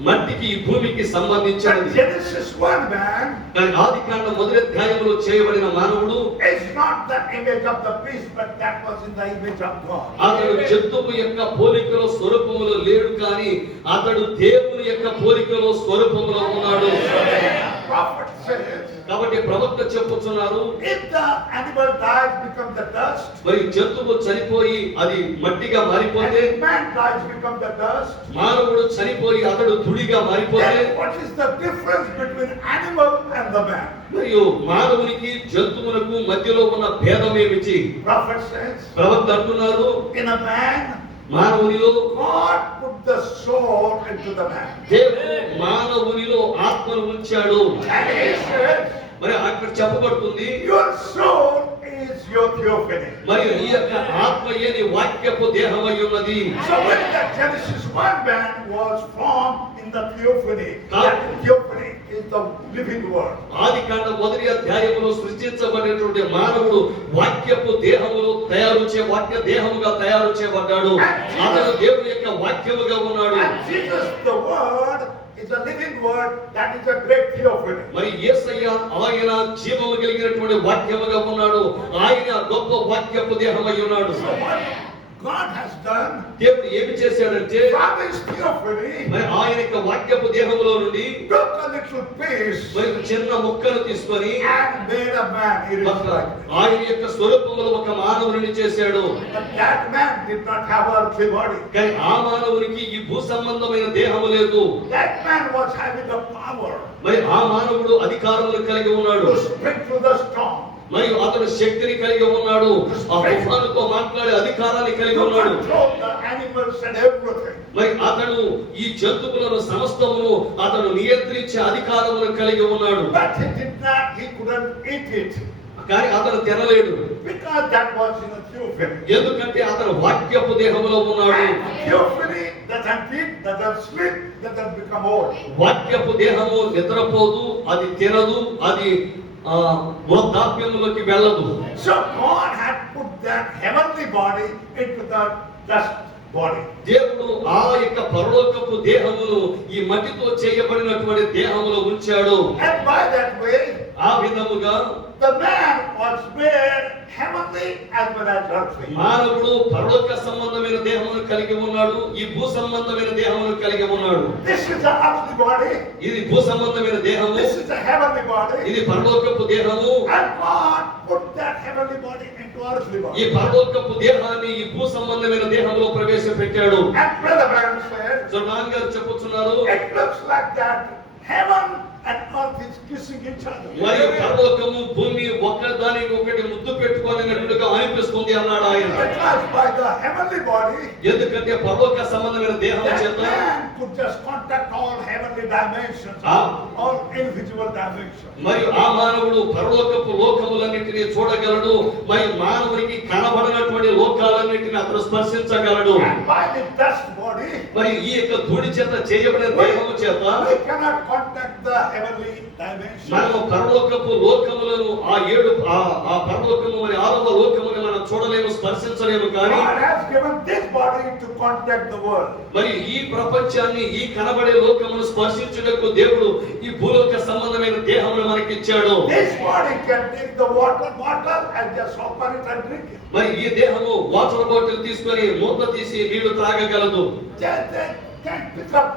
మట్టికి ఈ భూమికి సంబంధించినది. But Genesis 1 man కానీ ఆదికాండం మొదటి అధ్యాయంలో చేయబడిన మానవుడు is not the image of the beast, but that was in the image of God. అతడు జంతువు యొక్క పోలికలో స్వరూపములో లేడు, కానీ అతడు దేవుని యొక్క పోలికలో స్వరూపములో ఉన్నాడు. Prophet says, కాబట్టి ప్రవక్త చెప్పుచున్నారు, if the animal dies, become the dust. మరి జంతువు చనిపోయి అది మట్టిగా మారిపోతే, And man dies, become the dust. మానవుడు చనిపోయి అతడు ధూళిగా మారిపోతే, Then what is the difference between animal and the man? మరియు మానవునికి జంతువులకు మధ్యలో ఉన్న భేదం ఏమిటి? Prophet says, ప్రవక్త అంటున్నారు, in a man, మానవునిలో God put the soul into the man. దేవుడు మానవునిలో ఆత్మను ఉంచాడు. And he said, మరి అక్కడ చెప్పబడుతుంది, your soul is your theophany. మరియు నీ యొక్క ఆత్మయే నీ వాక్యపు దేహమై ఉన్నది. So when the Genesis 1 man was formed in the theophany, that theophany is the living word. ఆదికాండం మొదటి అధ్యాయములో సృష్టించబడినటువంటి మానవుడు వాక్యపు దేహములో వాక్య దేహముగా తయారు చేయబడ్డాడు. అతడు దేవుని యొక్క వాక్యముగా ఉన్నాడు. And Jesus, the word, is a living word, that is a great theophany. మరి యేసయ్య ఆయన జీవము కలిగినటువంటి వాక్యముగా ఉన్నాడు. ఆయన గొప్ప వాక్యపు దేహమై ఉన్నాడు. So what God has done, దేవుడు ఏమి చేశాడంటే, from his theophany, మరి ఆయన యొక్క వాక్యపు దేహములో నుండి took a little piece మరి చిన్న ముక్కను తీసుకొని and made a man. It is like this. ఆయన యొక్క స్వరూపములో ఒక మానవుని చేశాడు. But that man did not have an earthly body. కానీ ఆ మానవునికి ఈ భూ సంబంధమైన దేహము లేదు. That man was having the power మరి ఆ మానవుడు అధికారమును కలిగి ఉన్నాడు. to speak to the storm, మరియు అతడు శక్తిని కలిగి ఉన్నాడు. ఆ తుఫానుతో మాట్లాడే అధికారాన్ని కలిగి to ఉన్నాడు. control the animals and everything. మరి అతడు ఈ జంతువులను సమస్తమును అతడు నియంత్రించే అధికారమును కలిగి ఉన్నాడు. But he couldn't eat it. కానీ అతను తినలేడు. Because that was in a theophany. ఎందుకంటే అతను వాక్యపు దేహములో ఉన్నాడు. And theophany doesn't eat, doesn't sleep, doesn't become old. వాక్యపు దేహము నిద్రపోదు, అది తినదు, అది వృద్ధాప్యములోకి వెళ్ళదు. So God had put that heavenly body into the dust body. దేవుడు ఆ యొక్క పరలోకపు దేహమును ఈ మట్టితో చేయబడినటువంటి దేహములో ఉంచాడు. And by that way, ఆ విధముగా the man was made heavenly as well as earthly. మానవుడు పరలోక సంబంధమైన దేహమును కలిగి ఉన్నాడు, ఈ భూ సంబంధమైన దేహమును కలిగి ఉన్నాడు. This is the earthly body. ఇది భూ సంబంధమైన దేహము, This is the heavenly body. ఇది పరలోకపు దేహము. And God put that heavenly body into earthly ఈ body. పరలోకపు దేహాన్ని ఈ భూ సంబంధమైన దేహంలో ప్రవేశపెట్టాడు. And Brother Branham said, జొన్నాన్ గారు చెప్పుచున్నారు, it looks like that heaven and earth is kissing each other. మరియు పరలోకము భూమి ఒకదాని ఒకటి ముద్దు పెట్టుకోలేనట్టుగా అనిపిస్తుంది అన్నాడు ఆయన. Because by the heavenly body, ఎందుకంటే పరలోక సంబంధమైన దేహం that చేత man could just contact all heavenly dimensions, all invisible dimensions. మరియు ఆ మానవుడు పరలోకపు లోకములన్నిటినీ చూడగలడు, మరియు మానవునికి కనబడినటువంటి లోకాలన్నిటిని అతను స్పర్శించగలడు. And by the dust body, మరియు ఈ యొక్క ధూళి చేత చేయబడిన దేహము చేత we cannot contact the heavenly dimensions. మనము పరలోకపు లోకములను ఆ పరలోకము మరి 6వ లోకముని మనం చూడలేము, స్పర్శించలేము. కానీ God has given this body to contact the world. మరి ఈ ప్రపంచాన్ని ఈ కనబడే లోకమును స్పర్శించుటకు దేవుడు ఈ భూలోక సంబంధమైన దేహమును మనకి ఇచ్చాడు. This body can take the water bottle and just open it and drink it. మరి ఈ దేహము వాటర్ బాటిల్ తీసుకొని మూత తీసి నీళ్లు త్రాగగలదు. They can pick up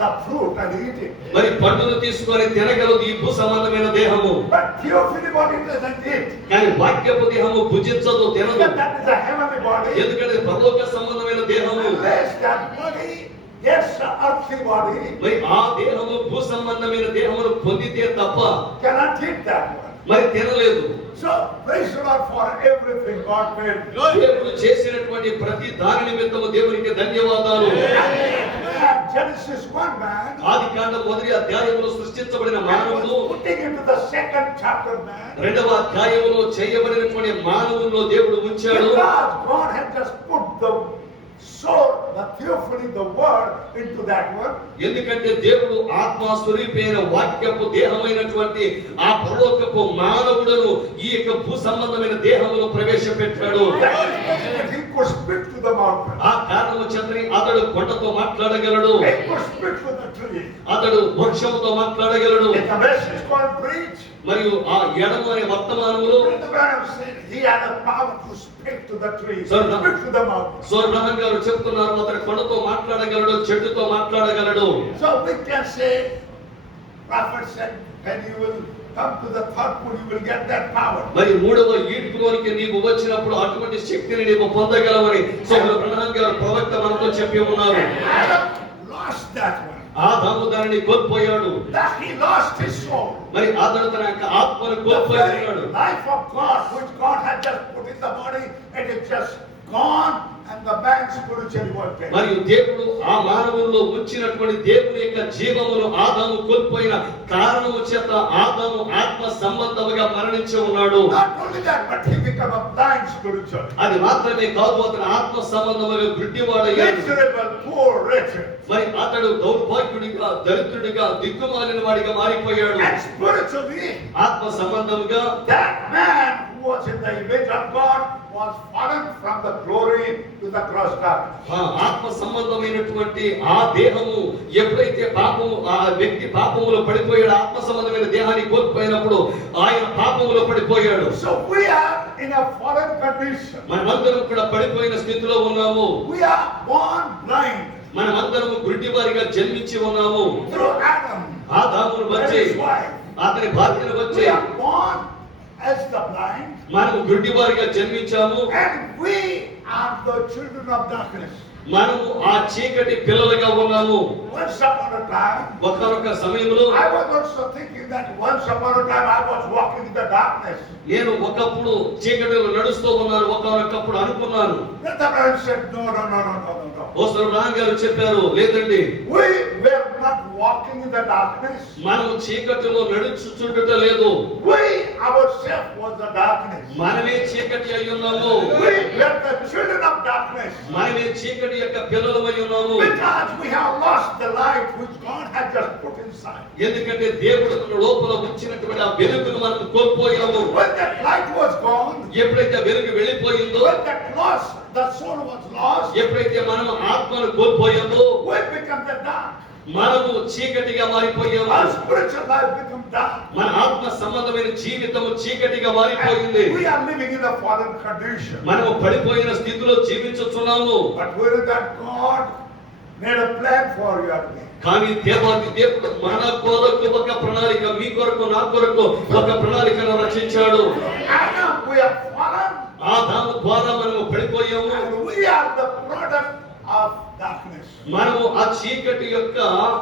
the fruit and eat it. మరి పండును తీసుకొని తినగలదు ఈ భూ సంబంధమైన దేహము. But theophany body doesn't eat. కానీ వాక్యపు దేహము భుజించదు, తినదు. Because that is a heavenly body. ఎందుకంటే పరలోక సంబంధమైన దేహము. Unless that body gets an earthly body, మరి ఆ దేహము భూ సంబంధమైన దేహమును పొందితే తప్ప cannot eat that one. మరి తినలేదు. So praise the Lord for everything God made. దేవుడు చేసినటువంటి ప్రతి దాని నిమిత్తము దేవునికి ధన్యవాదాలు. Genesis 1 man. ఆదికాండం మొదటి అధ్యాయములో సృష్టించబడిన And మానవుడు was putting into the second chapter man. రెండవ అధ్యాయములో చేయబడినటువంటి మానవుల్లో దేవుడు ఉంచాడు. Because God had just put the soul, the theophany, the word into that one. ఎందుకంటే దేవుడు ఆత్మ స్వరూపైన వాక్యపు దేహమైనటువంటి ఆ పరలోకపు మానవుడును ఈ యొక్క భూ సంబంధమైన దేహములో ప్రవేశపెట్టాడు. That he could speak to the mountain. ఆ కారణము చేతని అతడు కొండతో మాట్లాడగలడు, He could speak to the tree. అతడు వృక్షముతో మాట్లాడగలడు. In the message called preach, మరియు ఆ ఎడమ అనే వర్తమానములో the Brother said he had a power to speak to the tree, Sir, speak to the mountain. సోర్బ్రహం గారు చెప్తున్నారు అతడు కొండతో మాట్లాడగలడు, చెట్టుతో మాట్లాడగలడు. So we can say, prophet said, when you will come to the third pool, you will get that power. మరి మూడవ ఈడ్పులోనికి నీవు వచ్చినప్పుడు అటువంటి శక్తిని నీవు పొందగలవని సోర్బ్రహం గారు ప్రవక్త మనతో చెప్పి ఉన్నారు. Adam lost that one. ఆదాము దానిని కోల్పోయాడు. That he lost his soul. మరి అతడు తన యొక్క ఆత్మను The కోల్పోయాడు. very life of God, which God had just put in the body, it is just gone, and the man spiritually was dead. మరియు దేవుడు ఆ మానవుల్లో ఉంచినటువంటి దేవుని యొక్క జీవమును ఆదాము కోల్పోయిన కారణము చేత ఆదాము ఆత్మ సంబంధముగా మరణించి ఉన్నాడు. Not only that, but he became a blind spiritually. అది మాత్రమే కాదు, అతను ఆత్మ సంబంధముగా గుడ్డివాడయ్యాడు. Miserable, poor, wretched. మరి అతడు దౌర్భాగ్యుడిగా, దరిద్రుడిగా, దిక్కుమాలిన వాడిగా మారిపోయాడు. And spiritually, ఆత్మ సంబంధముగా that man who was in the image of God was fallen from the glory to the cross darkness. ఆ ఆత్మ సంబంధమైనటువంటి ఆ దేహము ఎప్పుడైతే పాపము ఆ వ్యక్తి పాపములో పడిపోయాడు, ఆత్మ సంబంధమైన దేహాన్ని కోల్పోయినప్పుడు ఆయన పాపములో పడిపోయాడు. So we are in a fallen condition. మనమందరం కూడా పడిపోయిన స్థితిలో ఉన్నాము. We are born blind మనమందరము గుడ్డివారిగా జన్మించి ఉన్నాము. through Adam ఆదామును and వచ్చి his wife. అతని భార్యను వచ్చి We are born as the blind, మనము గుడ్డివారిగా జన్మించాము. and we are the children of darkness. మనము ఆ చీకటి పిల్లలుగా ఉన్నాము. Once upon a time, ఒకనొక సమయంలో I was also thinking that once upon a time I was walking in the darkness. నేను ఒకప్పుడు చీకటిలో నడుస్తూ ఉన్నాను, ఒకనొకప్పుడు అనుకున్నాను. Then the man said, no, no, no, no, no, no, no. ఓసారి రామ్ గారు చెప్పారు, లేదండి, We were not walking in the darkness. మనము చీకటిలో నడుచుచుండుట లేదు. We ourselves was the darkness. మనమే చీకటి అయి ఉన్నాము. We were the children of darkness. మనమే చీకటి యొక్క పిల్లలమై ఉన్నాము. Because we have lost the light which God had just put inside. ఎందుకంటే దేవుడు మన లోపల ఉంచినటువంటి ఆ వెలుగును మనం కోల్పోయాము. When that light was gone, ఎప్పుడైతే వెలుగు వెళ్ళిపోయిందో, when that loss, the soul was lost, ఎప్పుడైతే మనం ఆత్మను కోల్పోయామో we become the dark. మనము చీకటిగా మారిపోయాము. Our spiritual life become dark. మన ఆత్మ సంబంధమైన జీవితము చీకటిగా మారిపోయింది. And we are living in a fallen condition. మనము పడిపోయిన స్థితిలో జీవించుచున్నాము. But where is that God made a plan for you and me? కానీ దేవాది దేవుడు మన కొరకు ఒక ప్రణాళిక, మీ కొరకు నా కొరకు ఒక ప్రణాళికను రచించాడు. Adam, we are fallen, ఆదాము ద్వారా మనము పడిపోయాము. and we are the product of darkness. మనము ఆ చీకటి యొక్క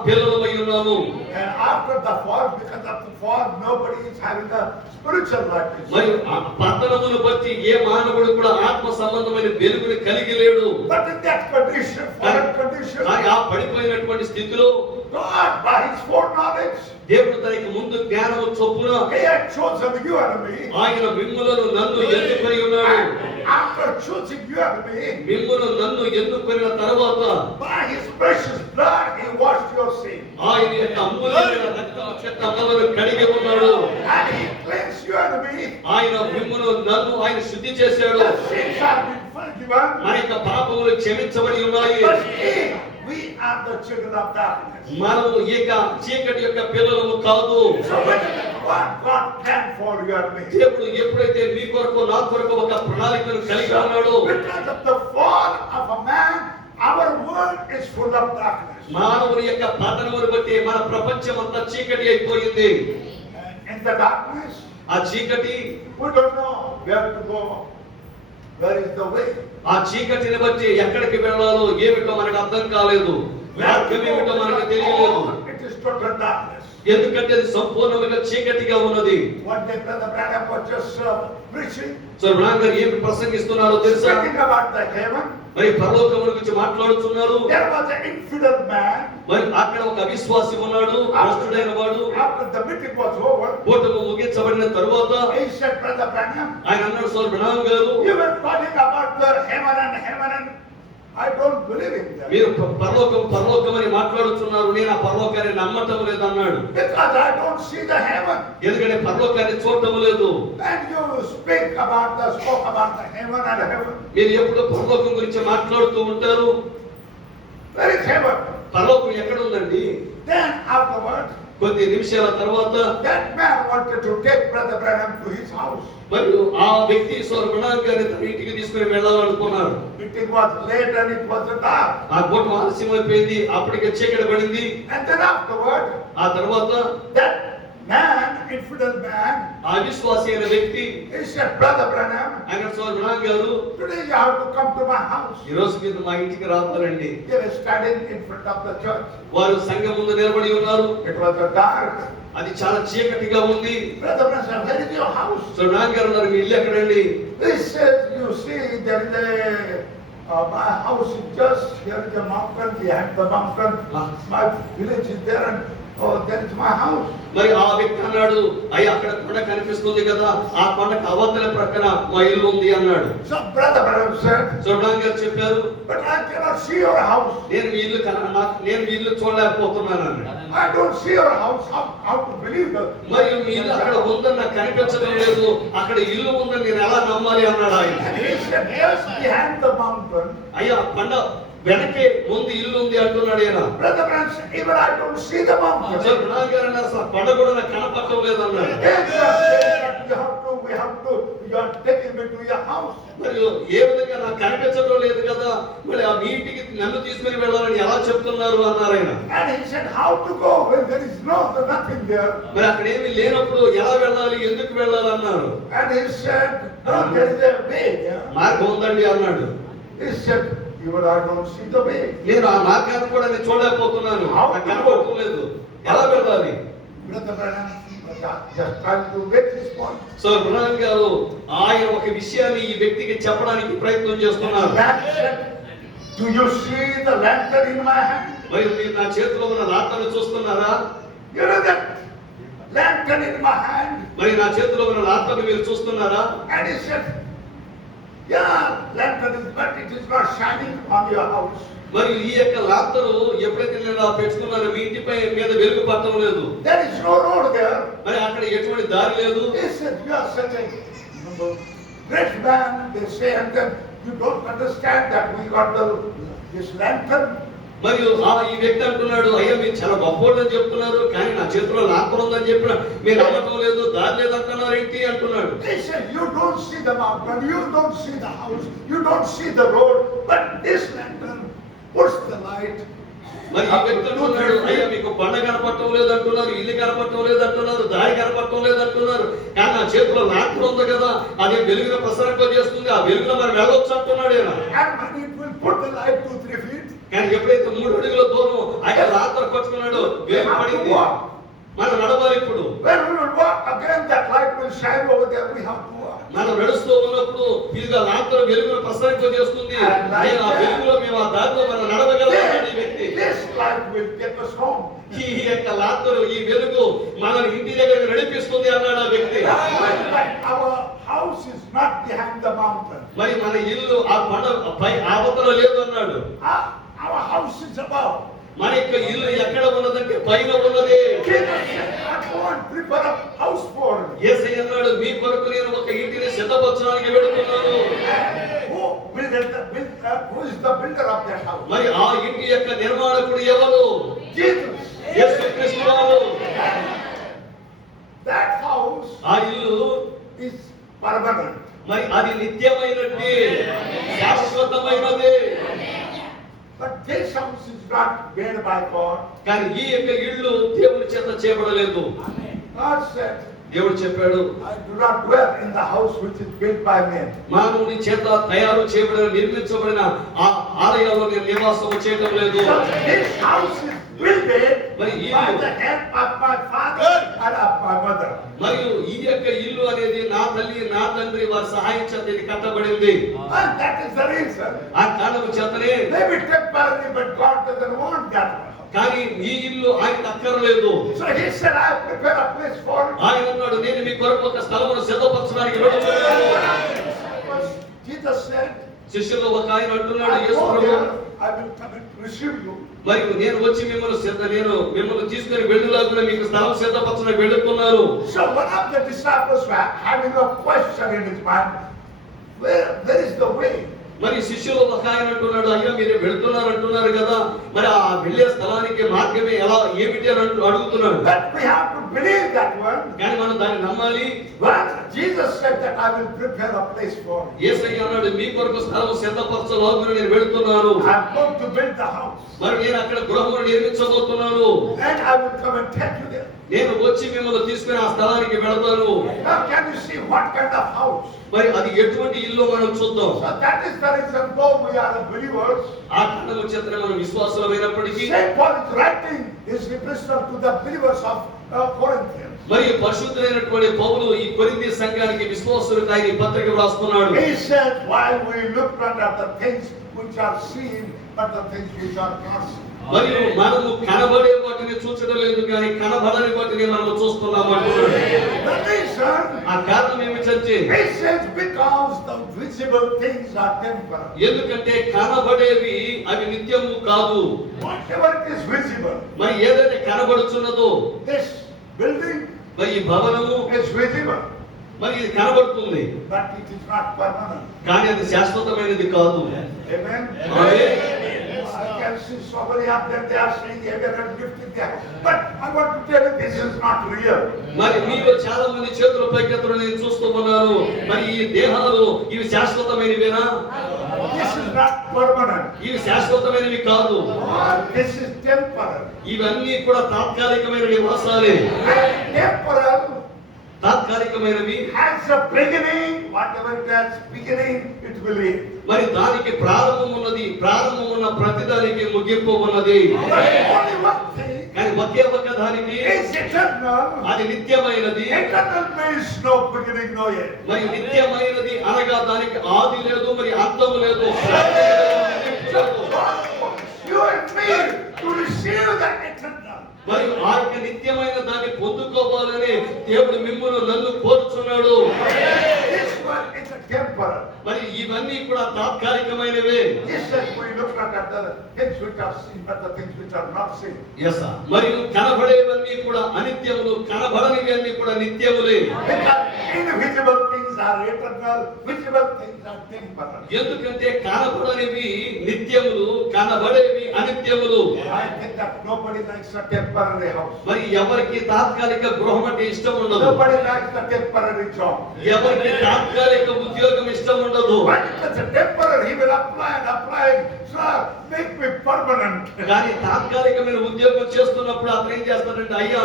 పిల్లలమై ఉన్నాము. And after the fall, because of the fall, nobody is having a spiritual life. మరియు ఆ పతనమును బట్టి ఏ మానవుడు కూడా ఆత్మ సంబంధమైన వెలుగుని కలిగి లేడు. But in that condition, fallen condition, కానీ ఆ పడిపోయినటువంటి స్థితిలో God, by His foreknowledge, దేవుడు తనకి ముందు జ్ఞానము చొప్పున He had chosen you and me. ఆయన మిమ్ములను నన్ను ఎన్నుకొని ఉన్నాడు. And after choosing you and me, మిమ్మును నన్ను ఎన్నుకొనిన తర్వాత by His precious blood, He washed your sin. ఆయన యొక్క అమూల్యమైన రక్తము చేత మనలను కడిగి ఉన్నాడు. And He cleansed you and me. ఆయన మిమ్మును నన్ను ఆయన శుద్ధి చేశాడు. The sins have been forgiven. మన యొక్క పాపములు క్షమించబడి ఉన్నాయి. But still, we are the children of darkness. మనము ఇక చీకటి యొక్క పిల్లలము కాదు. So when God planned for you and me, దేవుడు ఎప్పుడైతే మీ కొరకు నా కొరకు ఒక ప్రణాళికను కలిగి ఉన్నాడో, because of the fall of a man, our world is full of darkness. మానవుని యొక్క పతనమును బట్టి మన ప్రపంచం అంతా చీకటి అయిపోయింది. In the darkness, ఆ చీకటి, we don't know where to go. Where is the way? ఆ చీకటిని బట్టి ఎక్కడికి వెళ్ళాలో ఏమిటో మనకు అర్థం కాలేదు. మార్గం ఏమిటో మనకు తెలియలేదు. It is total darkness. ఎందుకంటే అది సంపూర్ణంగా చీకటిగా ఉన్నది. One day Brother Branham was just preaching, so brother గారు ఏమి ప్రసంగిస్తున్నారో తెలుసా? speaking about the heaven. మరి పరలోకం గురించి మాట్లాడుతున్నారు. There was an infidel man. మరి అక్కడ ఒక అవిశ్వాసి ఉన్నాడు, భ్రష్టుడైన వాడు. After the meeting was over, కూటమి ముగించబడిన తరువాత he said, Brother Branham, ఆయన అన్నాడు, సార్ బ్రహ్మ గారు, you were talking about the heaven and I don't believe in that. మీరు పరలోకం అని మాట్లాడుతున్నారు, నేను ఆ పరలోకాన్ని నమ్మటం లేదు అన్నాడు. Because I don't see the heaven. ఎందుకంటే పరలోకాన్ని చూడటం లేదు. And you spoke about the heaven and heaven. మీరు ఎప్పుడు పరలోకం గురించి మాట్లాడుతూ ఉంటారు. Where is heaven? పరలోకం ఎక్కడ ఉందండి? Then afterwards, కొద్ది నిమిషాల తర్వాత that man wanted to take Brother Branham to his house. మరియు ఆ వ్యక్తి సార్ బ్రహ్మ గారిని తన ఇంటికి తీసుకుని వెళ్ళాలనుకున్నారు. Meeting was late and it was dark. ఆ కూటమి ఆలస్యం అయిపోయింది, అప్పటికే చీకటి పడింది. And then afterward, ఆ తర్వాత that man, infidel man, ఆ విశ్వాసి అయిన వ్యక్తి he said, Brother Branham, ఆయన సార్ బ్రహ్మ గారు, today you have to come to my house. ఈ రోజు మీరు మా ఇంటికి రావాలండి. They were standing in front of the church. వారు సంఘం ముందు నిలబడి ఉన్నారు. It was dark. అది చాలా చీకటిగా ఉంది. Brother Branham said, where is your house? So నాన్న గారు ఉన్నారు, మీ ఇల్లు ఎక్కడండి? He says, you see, there is my house is just here is a mountain, behind the mountain. My village is there and there is my house. మరి ఆ వ్యక్తి అన్నాడు, అయ్యా అక్కడ కొండ కనిపిస్తుంది కదా, ఆ కొండకు అవతల ప్రక్కన మా ఇల్లు ఉంది అన్నాడు. So Brother Branham said, so నాన్న గారు చెప్పారు, but I cannot see your house. నేను మీ ఇల్లు చూడలేకపోతున్నాను అన్నాడు. I don't see your house. How to believe that? మరియు మీ ఇల్లు అక్కడ ఉందని నాకు కనిపించడం లేదు, అక్కడ ఇల్లు ఉందని నేను ఎలా నమ్మాలి అన్నాడు ఆయన. And he said, yes, behind the mountain. అయ్యా కొండ వెనకే ముందు ఇల్లు ఉంది అంటున్నాడు ఆయన. Brother Branham said, even I don't see the mountain. So నాన్న గారు అన్నారు, అసలు కొండ కూడా నాకు కనపడటం లేదు అన్నాడు. Yes, you are saying that you are taking me to your house. మరియు ఏ విధంగా నాకు కనిపించడం లేదు కదా, మరి ఆ మీ ఇంటికి నన్ను తీసుకుని వెళ్ళాలని ఎలా చెప్తున్నారు అన్నారు ఆయన. And he said, how to go when there is nothing there? మరి అక్కడ ఏమీ లేనప్పుడు ఎలా వెళ్ళాలి, ఎందుకు వెళ్ళాలి అన్నారు. And he said, no, there is a way there. మార్గం ఉందండి అన్నాడు. He said, even I don't see the way. నేను ఆ మార్గాన్ని కూడా నేను చూడలేకపోతున్నాను, నాకు కనపడటం లేదు, ఎలా వెళ్ళాలి. Brother Branham just trying to make this point. So బ్రహ్మ గారు ఆయన ఒక విషయాన్ని ఈ వ్యక్తికి చెప్పడానికి ప్రయత్నం చేస్తున్నారు. That said, do you see the lantern in my hand? మరి మీరు నా చేతిలో ఉన్న లాంతర్ను చూస్తున్నారా? You know that lantern in my hand? మరి నా చేతిలో ఉన్న లాంతర్ను మీరు చూస్తున్నారా? And he said, yeah, lantern is, but it is not shining on your house. మరి ఈ యొక్క లాంతరు ఎప్పుడైతే నేను పెట్టుకున్నాను, మీ ఇంటిపై మీద వెలుగు పడటం లేదు. There is no road there. మరి అక్కడ ఎటువంటి దారి లేదు. He said, you are such a great man, they say, and then you don't understand that we got this lantern. మరియు ఈ వ్యక్తి అంటున్నాడు, అయ్యా మీరు చాలా గొప్పవాడని చెప్తున్నారు, కానీ నా చేతిలో లాంతర్ ఉందని చెప్పిన మీరు నమ్మకం లేదు, దారి లేదు అంటున్నారు ఏంటి అంటున్నాడు. He said, you don't see the mountain, you don't see the house, you don't see the road, but this lantern puts the light. మరి ఈ వ్యక్తి అంటున్నాడు, అయ్యా మీకు బండ కనపడటం లేదు అంటున్నారు, ఇల్లు కనపడటం లేదు అంటున్నారు, దారి కనపడటం లేదు అంటున్నారు, కానీ నా చేతిలో లాంతర్ ఉంది కదా, అది వెలుగును ప్రసరింపజేస్తుంది, ఆ వెలుగులో మనం వెళ్ళొచ్చు అంటున్నాడు ఆయన. And when it will put the light 2-3 feet, కానీ ఎప్పుడైతే 3 అడుగుల దూరం ఆయన లాంతర్ పట్టుకున్నాడో వెలుగు పడింది. మనం నడవాలి ఇప్పుడు. when we will walk again, that light will shine over there, we have to walk. మనం నడుస్తూ ఉన్నప్పుడు ఇదిగా లాంతర్ వెలుగును ప్రసరింపజేస్తుంది, ఆ వెలుగులో మేము ఆ దారిలో మనం నడవగలమని ఈ వ్యక్తి. This light will take us home. ఈ యొక్క లాంతరు, ఈ వెలుగు మన ఇంటి దగ్గర నడిపిస్తుంది అన్నాడు ఆ వ్యక్తి. Our house is not behind the mountain. మరి మన ఇల్లు ఆ కొండ పై ఆవతల లేదు అన్నాడు. Our house is above. మన యొక్క ఇల్లు ఎక్కడ ఉన్నదంటే పైన ఉన్నది. Prepare a house for me. యేసయ్య అన్నాడు, మీ కొరకు నేను ఒక ఇంటిని సిద్ధపరచడానికి వెళుతున్నాను. Who is the builder of that house? మరి ఆ ఇంటి యొక్క నిర్మాణకుడు ఎవరు? Jesus. యేసుక్రీస్తు వారు. That house ఆ ఇల్లు is permanent. మరి అది నిత్యమైనది, శాశ్వతమైనది. But this house is not made by God. కానీ ఈ యొక్క ఇల్లు దేవుని చేత చేయబడలేదు. God said, దేవుడు చెప్పాడు, I do not dwell in the house which is built by men. మానవుని చేత తయారు చేయబడిన నిర్మించబడిన ఆ ఆలయంలో నేను నివాసం చేయడం లేదు. So this house is built మరి ఈ by the hand of my father and of my mother. మరియు ఈ యొక్క ఇల్లు అనేది నా తల్లి నా తండ్రి వారి సహాయం చేత ఇది కట్టబడింది. And that is the reason. ఆ కారణం చేతనే Maybe temporary, but God doesn't want that one. కానీ ఈ ఇల్లు ఆయనకు అక్కర్లేదు. So he said, I prepare a place for you. ఆయన అన్నాడు, నేను మీ కొరకు ఒక స్థలమును సిద్ధపరచడానికి వెళ్తున్నాను. Jesus said, శిష్యుల్లో ఒక ఆయన అంటున్నాడు, I యేసు go ప్రభువు, there, I will come and receive you. మరి నేను వచ్చి మిమ్మల్ని తీసుకొని వెళ్ళులాగున మీకు స్థలం సిద్ధపరచడానికి వెళ్తున్నాను. So one of the disciples were having a question in his mind, where is the way? మరి శిష్యులు ఒక ఆయన అంటున్నాడు, అయ్యా మీరు వెళ్తున్నారు కదా, మరి ఆ వెళ్ళే స్థలానికి మార్గమే ఎలా ఏమిటి అని అడుగుతున్నాడు. But we have to believe that one. కానీ మనం దాన్ని నమ్మాలి. But Jesus said that I will prepare a place for you. యేసయ్య అన్నాడు, మీ కొరకు స్థలం సిద్ధపరచలాగున నేను వెళ్తున్నాను. I am going to build the house. మరి నేను అక్కడ గృహమును నిర్మించబోతున్నాను. And I will come and take you there. నేను వచ్చి మిమ్మల్ని తీసుకుని ఆ స్థలానికి వెళతాను. Now can you see what kind of house? మరి అది ఎటువంటి ఇల్లు మనం చూద్దాం. So that is the reason, though we are the believers, ఆ కారణం చేతనే మనం విశ్వాసులమైనప్పటికీ Saint Paul is writing his epistle to the believers of Corinthians. మరి పరిశుద్ధులైనటువంటి పౌలు ఈ కొరింథీ సంఘానికి విశ్వాసులకు ఆయన ఈ పత్రిక వ్రాస్తున్నాడు. He said, while we look not at the things which are seen, but the things which are not seen. మరియు మనము కనబడే వాటిని చూచడం లేదు కానీ కనబడని వాటిని మనము చూస్తున్నాము అంటున్నాడు. The reason, ఆ కారణం ఏమిటంటే, he says, because the visible things are temporary. ఎందుకంటే కనబడేవి అవి నిత్యము కాదు. Whatever it is visible, మరి ఏదైతే కనబడుచున్నదో, this building మరి ఈ భవనము is visible, మరి ఇది కనబడుతుంది but it is not permanent. కానీ అది శాశ్వతమైనది కాదు. Amen. Amen. I can see so many of them, they are saying, "Amen," and lifting their hands. But I want to tell you, this is not real. మరి మీలో చాలా మంది చేతుల పైకెత్తడం నేను చూస్తూ ఉన్నాను. మరి ఈ దేహాలు ఇవి శాశ్వతమైనవేనా? This is not permanent. ఇవి శాశ్వతమైనవి కాదు. This is temporary. ఇవన్నీ కూడా తాత్కాలికమైన నివాసాలే. And temporal తాత్కాలికమైనవి. has a beginning. Whatever it has beginning, it will end. మరి దానికి ప్రారంభం ఉన్నది. ప్రారంభం ఉన్న ప్రతిదానికి ముగింపు ఉన్నది. But only one thing కానీ ఒకే ఒక్క దానికి is eternal. అది నిత్యమైనది. Eternal means no beginning, no end. మరి నిత్యమైనది అనగా దానికి ఆది లేదు, మరి అంతము లేదు. God wants you and me to receive the eternal. మరియు ఆ యొక్క నిత్యమైన దాన్ని పొందుకోవాలని దేవుడు మిమ్మును నన్ను కోరుచున్నాడు. This one is a temporal. మరి ఇవన్నీ కూడా తాత్కాలికమైనవే. This says we look not at the things which are seen, but the things which are not seen. మరియు కనబడేవన్నీ కూడా అనిత్యములు, కనబడనివి అన్ని కూడా నిత్యములే. Because invisible things are eternal, visible things are temporal. ఎందుకంటే కనబడనివి నిత్యములు, కనబడేవి అనిత్యములు. I think that nobody likes a temporary house. మరి ఎవరికి తాత్కాలిక గృహం అంటే ఇష్టం ఉండదు. Nobody likes the temporary job. ఎవరికి తాత్కాలిక ఉద్యోగం ఇష్టం ఉండదు. But if it's a temporary, he will apply and apply. Sir, make me permanent. కానీ తాత్కాలికమైన ఉద్యోగం చేస్తున్నప్పుడు అతను ఏం చేస్తాడంటే, అయ్యా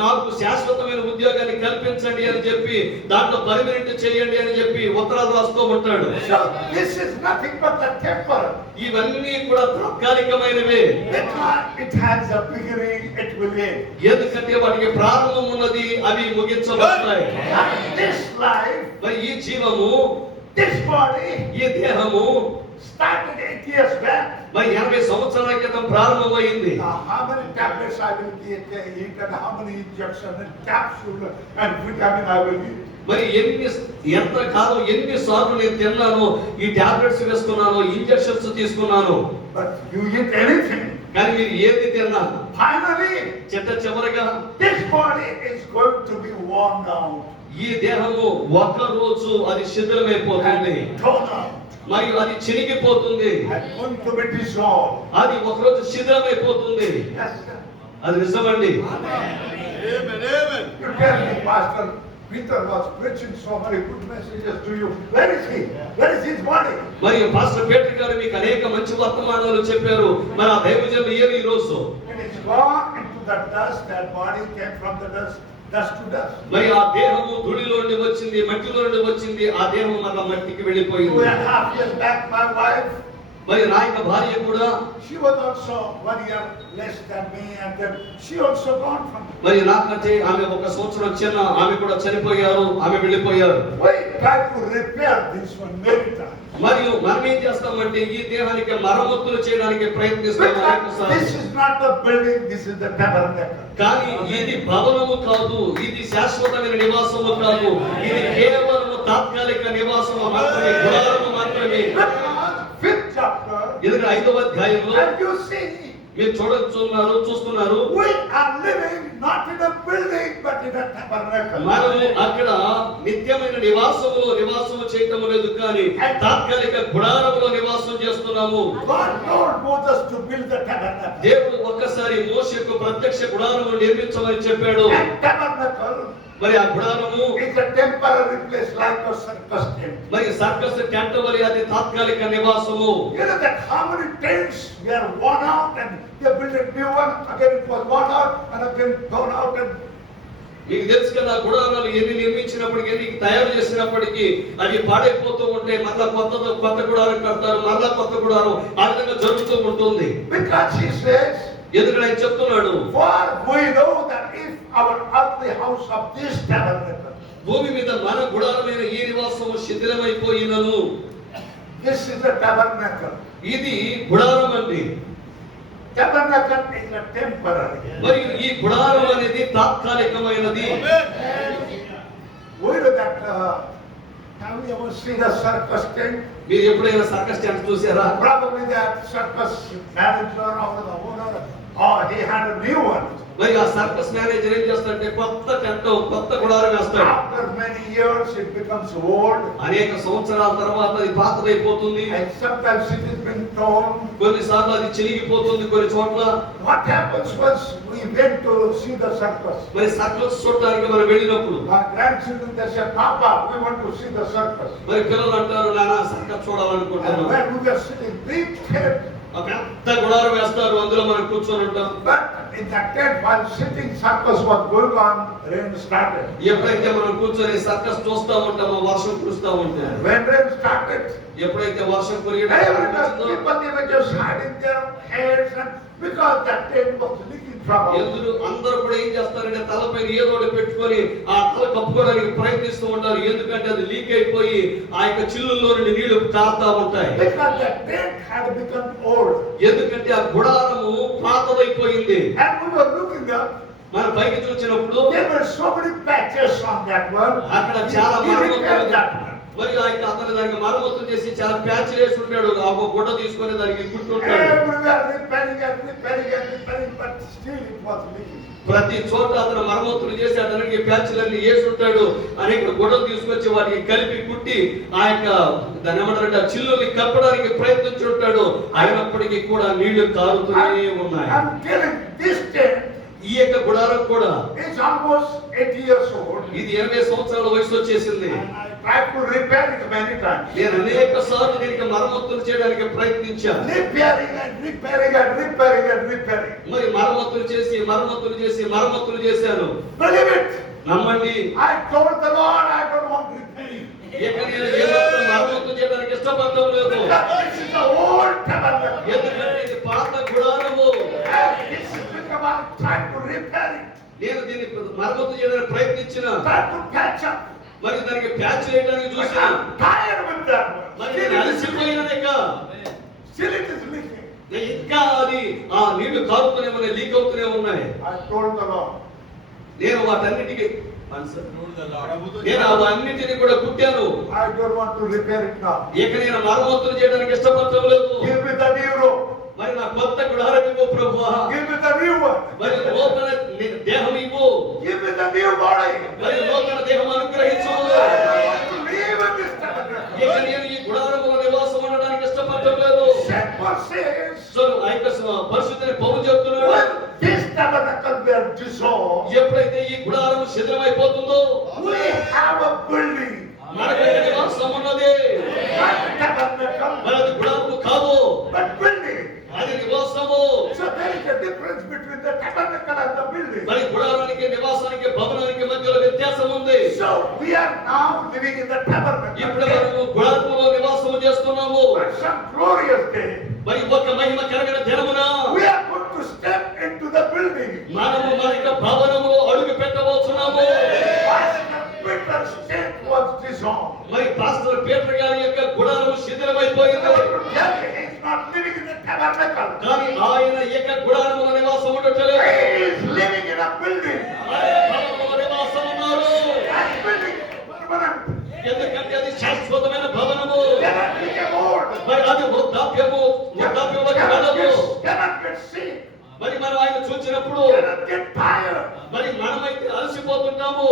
నాకు శాశ్వతమైన ఉద్యోగాన్ని కల్పించండి అని చెప్పి దాంట్లో పర్మనెంట్ చేయండి అని చెప్పి ఉత్తరాలు రాస్తూ ఉంటాడు. So this is nothing but the temporal. ఇవన్నీ కూడా తాత్కాలికమైనవే. Because it has a beginning, it will end. ఎందుకంటే వాటికి ప్రారంభం ఉన్నది, అవి ముగించబడతాయి. And this life, మరి ఈ జీవము, this body, ఈ దేహము started 8 years back. మరి 80 సంవత్సరాల క్రితం ప్రారంభమైంది. Now, how many tablets I will eat and how many injections and capsules and vitamin I will eat? మరి ఎంత కాలం ఎన్ని సార్లు నేను తిన్నాను, ఈ టాబ్లెట్స్ వేసుకున్నాను, ఇంజెక్షన్స్ తీసుకున్నాను. But you eat anything. కానీ మీరు ఏది తిన్నా Finally, చివరగా this body is going to be worn down ఈ దేహము ఒక రోజు అది శిథిలమైపోతుంది. and torn out మరియు అది చిరిగిపోతుంది. and going to be dissolved. అది ఒక రోజు శిథిలమైపోతుంది. Yes, sir. అది నిజమండి. You tell me, Pastor, Peter was preaching so many good messages to you. Where is he? Where is his body? మరి పాస్టర్ పేటర్ గారు మీకు అనేక మంచి వర్తమానాలు చెప్పారు. మరి ఆ దైవజనులు ఏది ఈ రోజు? It is gone into the dust. That body came from the dust to dust. మరి ఆ దేహము ధూళిలో నుండి వచ్చింది, మట్టిలో నుండి వచ్చింది. ఆ దేహం మరలా మట్టికి వెళ్ళిపోయింది. 2.5 years back, my wife, మరి నా యొక్క భార్య కూడా she was also 1 year less than me, and then she also gone from me. మరి నాకంటే ఆమె 1 సంవత్సరం చిన్న, ఆమె కూడా చనిపోయారు, ఆమె వెళ్ళిపోయారు. We tried to repair this one many times. మరియు మనం ఏం చేస్తామంటే ఈ దేహానికి మరమ్మతులు చేయడానికి ప్రయత్నిస్తాము అనేక Because సార్లు. this is not the building, this is the tabernacle. కానీ ఇది భవనము కాదు, ఇది శాశ్వతమైన నివాసము కాదు, ఇది కేవలము తాత్కాలిక నివాసము మాత్రమే, గుడారము మాత్రమే. Because 5th chapter, ఎందుకంటే 5వ అధ్యాయంలో and you see, మీరు చూస్తున్నారు we are living not in a building but in a tabernacle. మనము అక్కడ నిత్యమైన నివాసము చేయటం లేదు, కానీ తాత్కాలిక గుడారములో నివాసం చేస్తున్నాము. God told Moses to build the tabernacle. దేవుడు ఒక్కసారి మోషేకు ప్రత్యక్ష గుడారము నిర్మించమని చెప్పాడు. And tabernacle మరి ఆ గుడారము is a temporary place like a circus tent. మరి సర్కస్ టెంట్ వలె అది తాత్కాలిక నివాసము. You know that how many tents were worn out and they built a new one, again it was worn out and again torn out, and మీకు తెలుసు కదా, గుడారాలు ఎన్ని నిర్మించినప్పటికీ, ఎన్ని తయారు చేసినప్పటికీ అవి పాడైపోతూ ఉంటే మరలా కొత్త గుడారం కడతారు, మరలా కొత్త గుడారం, ఆ విధంగా జరుగుతూ ఉంటుంది. because he says, ఎందుకంటే ఆయన చెప్తున్నాడు, for we know that if our earthly house of this tabernacle, భూమి మీద మన గుడారమైన ఈ నివాసము శిథిలమైపోయినను, this is the tabernacle. ఇది గుడారం అండి. Tabernacle is a temporary. మరియు ఈ గుడారం అనేది తాత్కాలికమైనది. We know that, have you ever seen a circus tent? మీరు ఎప్పుడైనా సర్కస్ టెంట్ చూసారా? Probably that circus manager or the owner, or he had a new one. మరి ఆ సర్కస్ మేనేజర్ ఏం చేస్తాడంటే కొత్త టెంట్, కొత్త గుడారం వేస్తాడు. After many years it becomes old, అనేక సంవత్సరాల తర్వాత అది పాతదైపోతుంది. and sometimes it has been torn. కొన్నిసార్లు అది చినిగిపోతుంది కొన్ని చోట్ల. What happens once we went to see the circus? మరి సర్కస్ చూడటానికి మనం వెళ్ళినప్పుడు My grandchildren, they said, Papa, we want to see the circus. మరి పిల్లలు అంటారు, నాన్న సర్కస్ And చూడాలనుకుంటున్నాను. when we were sitting, big tent, ఆ పెద్ద గుడారం వేస్తారు, అందులో మనం కూర్చొని ఉంటాం. but in that tent, while sitting, circus was going on, rain started. ఎప్పుడైతే మనం కూర్చొని సర్కస్ చూస్తా ఉంటామో వర్షం కురుస్తా ఉంటుంది. When rain started, ఎప్పుడైతే వర్షం everybody, కురిగిందో people, they were just hiding their heads, and because that tent was leaking from out. అందరూ కూడా ఏం చేస్తారంటే తలపైన ఏదో ఒకటి పెట్టుకొని ఆ తల కప్పుకోవడానికి ప్రయత్నిస్తూ ఉంటారు. ఎందుకంటే అది లీక్ అయిపోయి ఆ యొక్క చిల్లుల్లో నుండి నీళ్లు కారుతా ఉంటాయి. Because the tent had become old. ఎందుకంటే ఆ గుడారము పాతదైపోయింది. And we were looking up, మన పైకి చూసినప్పుడు there were so many patches on that one. అక్కడ చాలా He repaired that మరమ్మతులు, one. మరి అతను దానికి మరమ్మతులు చేసి చాలా ప్యాచ్ వేసి ఉంటాడు. ఆ ఒక గుడ్డ తీసుకొని దానికి కుట్టుంటాడు. Everywhere repairing, but still it was leaking. ప్రతి చోట అతను మరమ్మతులు చేసి అతనికి ప్యాచ్లన్నీ వేసి ఉంటాడు. అనేక గుడ్డలు తీసుకొచ్చి వాటికి కలిపి కుట్టి ఆ యొక్క దాని ఏమంటారంటే ఆ చిల్లుల్ని కప్పడానికి ప్రయత్నించుంటాడు. అయినప్పటికీ కూడా నీళ్లు కారుతూనే ఉన్నాయి. I'm telling this tent ఈ యొక్క గుడారం కూడా is almost 80 years old. ఇది 80 సంవత్సరాల వయసు వచ్చేసింది. And I tried to repair it many times. నేను అనేక సార్లు దీనికి మరమ్మతులు చేయడానికి ప్రయత్నించాను. Repairing. మరి మరమ్మతులు చేశాను. Believe it. నమ్మండి, I told the Lord I don't want repairing. ఇక నేను ఏమాత్రం మరమ్మతులు చేయడానికి ఇష్టపడటం లేదు. Because this is the old tabernacle. ఎందుకంటే ఇది పాత గుడారము. And this is because I tried to repair it. నేను దీన్ని మరమ్మతు చేయడానికి ప్రయత్నించిన, Tried to patch up. మరి దానికి ప్యాచ్ వేయడానికి But చూసాను. I'm tired with that one. మరి నేను అలసిపోయినాక Still it is leaking. ఇంకా అది ఆ నీళ్లు కారుతూనే ఉన్నాయి, లీక్ అవుతూనే ఉన్నాయి. I told the Lord. నేను వాటన్నిటికీ నేను అవన్నిటిని కూడా కుట్టాను. I don't want to repair it now. ఇక నేను మరమ్మతులు చేయడానికి ఇష్టపడటం లేదు. Give me the new robe. మరి నా కొత్త గుడారం ఇవ్వు ప్రభువా. Give me the new one. మరి నూతన దేహం ఇవ్వు. Give me the new body. మరి నూతన దేహం అనుగ్రహించు. I want to live in this tabernacle. ఇక నేను ఈ గుడారములో నివాసం ఉండడానికి ఇష్టపడటం లేదు. Saint Paul says, సో ఆ యొక్క పరిశుద్ధుని పౌలు చెప్తున్నాడు, when this tabernacle were dissolved, ఎప్పుడైతే ఈ గుడారం శిథిలమైపోతుందో we నివాసానికి భవనానికి మధ్యలో వ్యత్యాసం ఉంది. So we are now living in the tabernacle. ఇప్పుడు మనము గుడారములో నివాసము చేస్తున్నాము. But some glorious day, మరి ఒక మహిమ కలిగిన దినమున we are going to step into the building. మనము మన యొక్క భవనములో అడుగు పెట్టబోతున్నాము. Pastor Peter's tent was dissolved. మరి పాస్టర్ పీటర్ గారి యొక్క గుడారము శిథిలమైపోయింది. He is not living in the tabernacle. కానీ ఆయన యొక్క గుడారములో నివాసం ఉండట్లేదు. He is living in a building. ఆయన భవనములో నివాసం ఉన్నారు. That building is permanent. ఎందుకంటే అది శాశ్వతమైన భవనము. Cannot become old. మరి అది వృద్ధాప్యంలోకి వెళ్ళదు. Cannot get sick. మరి మనం ఆయన చూసినప్పుడు Cannot get tired. మరి మనమైతే అలసిపోతుంటాము.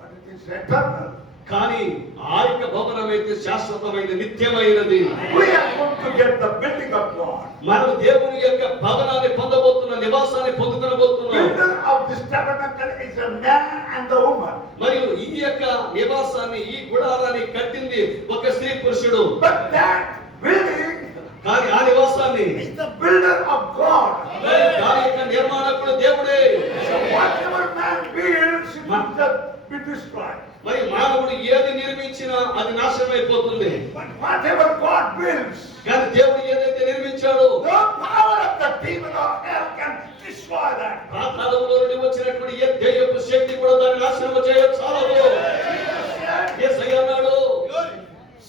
But it is eternal. కానీ ఆ యొక్క భవనం అయితే శాశ్వతమైన నిత్యమైనది. We are going to get the building of God. మనం దేవుని యొక్క భవనాన్ని పొందబోతున్న నివాసాన్ని పొందుకొనబోతున్నాం. Builder of this tabernacle is a man and a woman. మరియు ఈ యొక్క నివాసాన్ని ఈ గుడారాన్ని కట్టింది ఒక స్త్రీ పురుషుడు. But that building కానీ ఆ నివాసాన్ని is the builder of God. దాని యొక్క నిర్మాణకుడు దేవుడే. So whatever man builds, it will just be destroyed. మరి మానవుడు ఏది నిర్మించినా అది నాశనం అయిపోతుంది. But whatever God builds, కానీ దేవుడు ఏదైతే నిర్మించాడో no power of the demon of hell can destroy that. పాతాళంలో నుండి వచ్చినటువంటి ఏ దెయ్యపు శక్తి కూడా దాన్ని నాశనం చేయచాలదు. యేసయ్య అన్నాడు,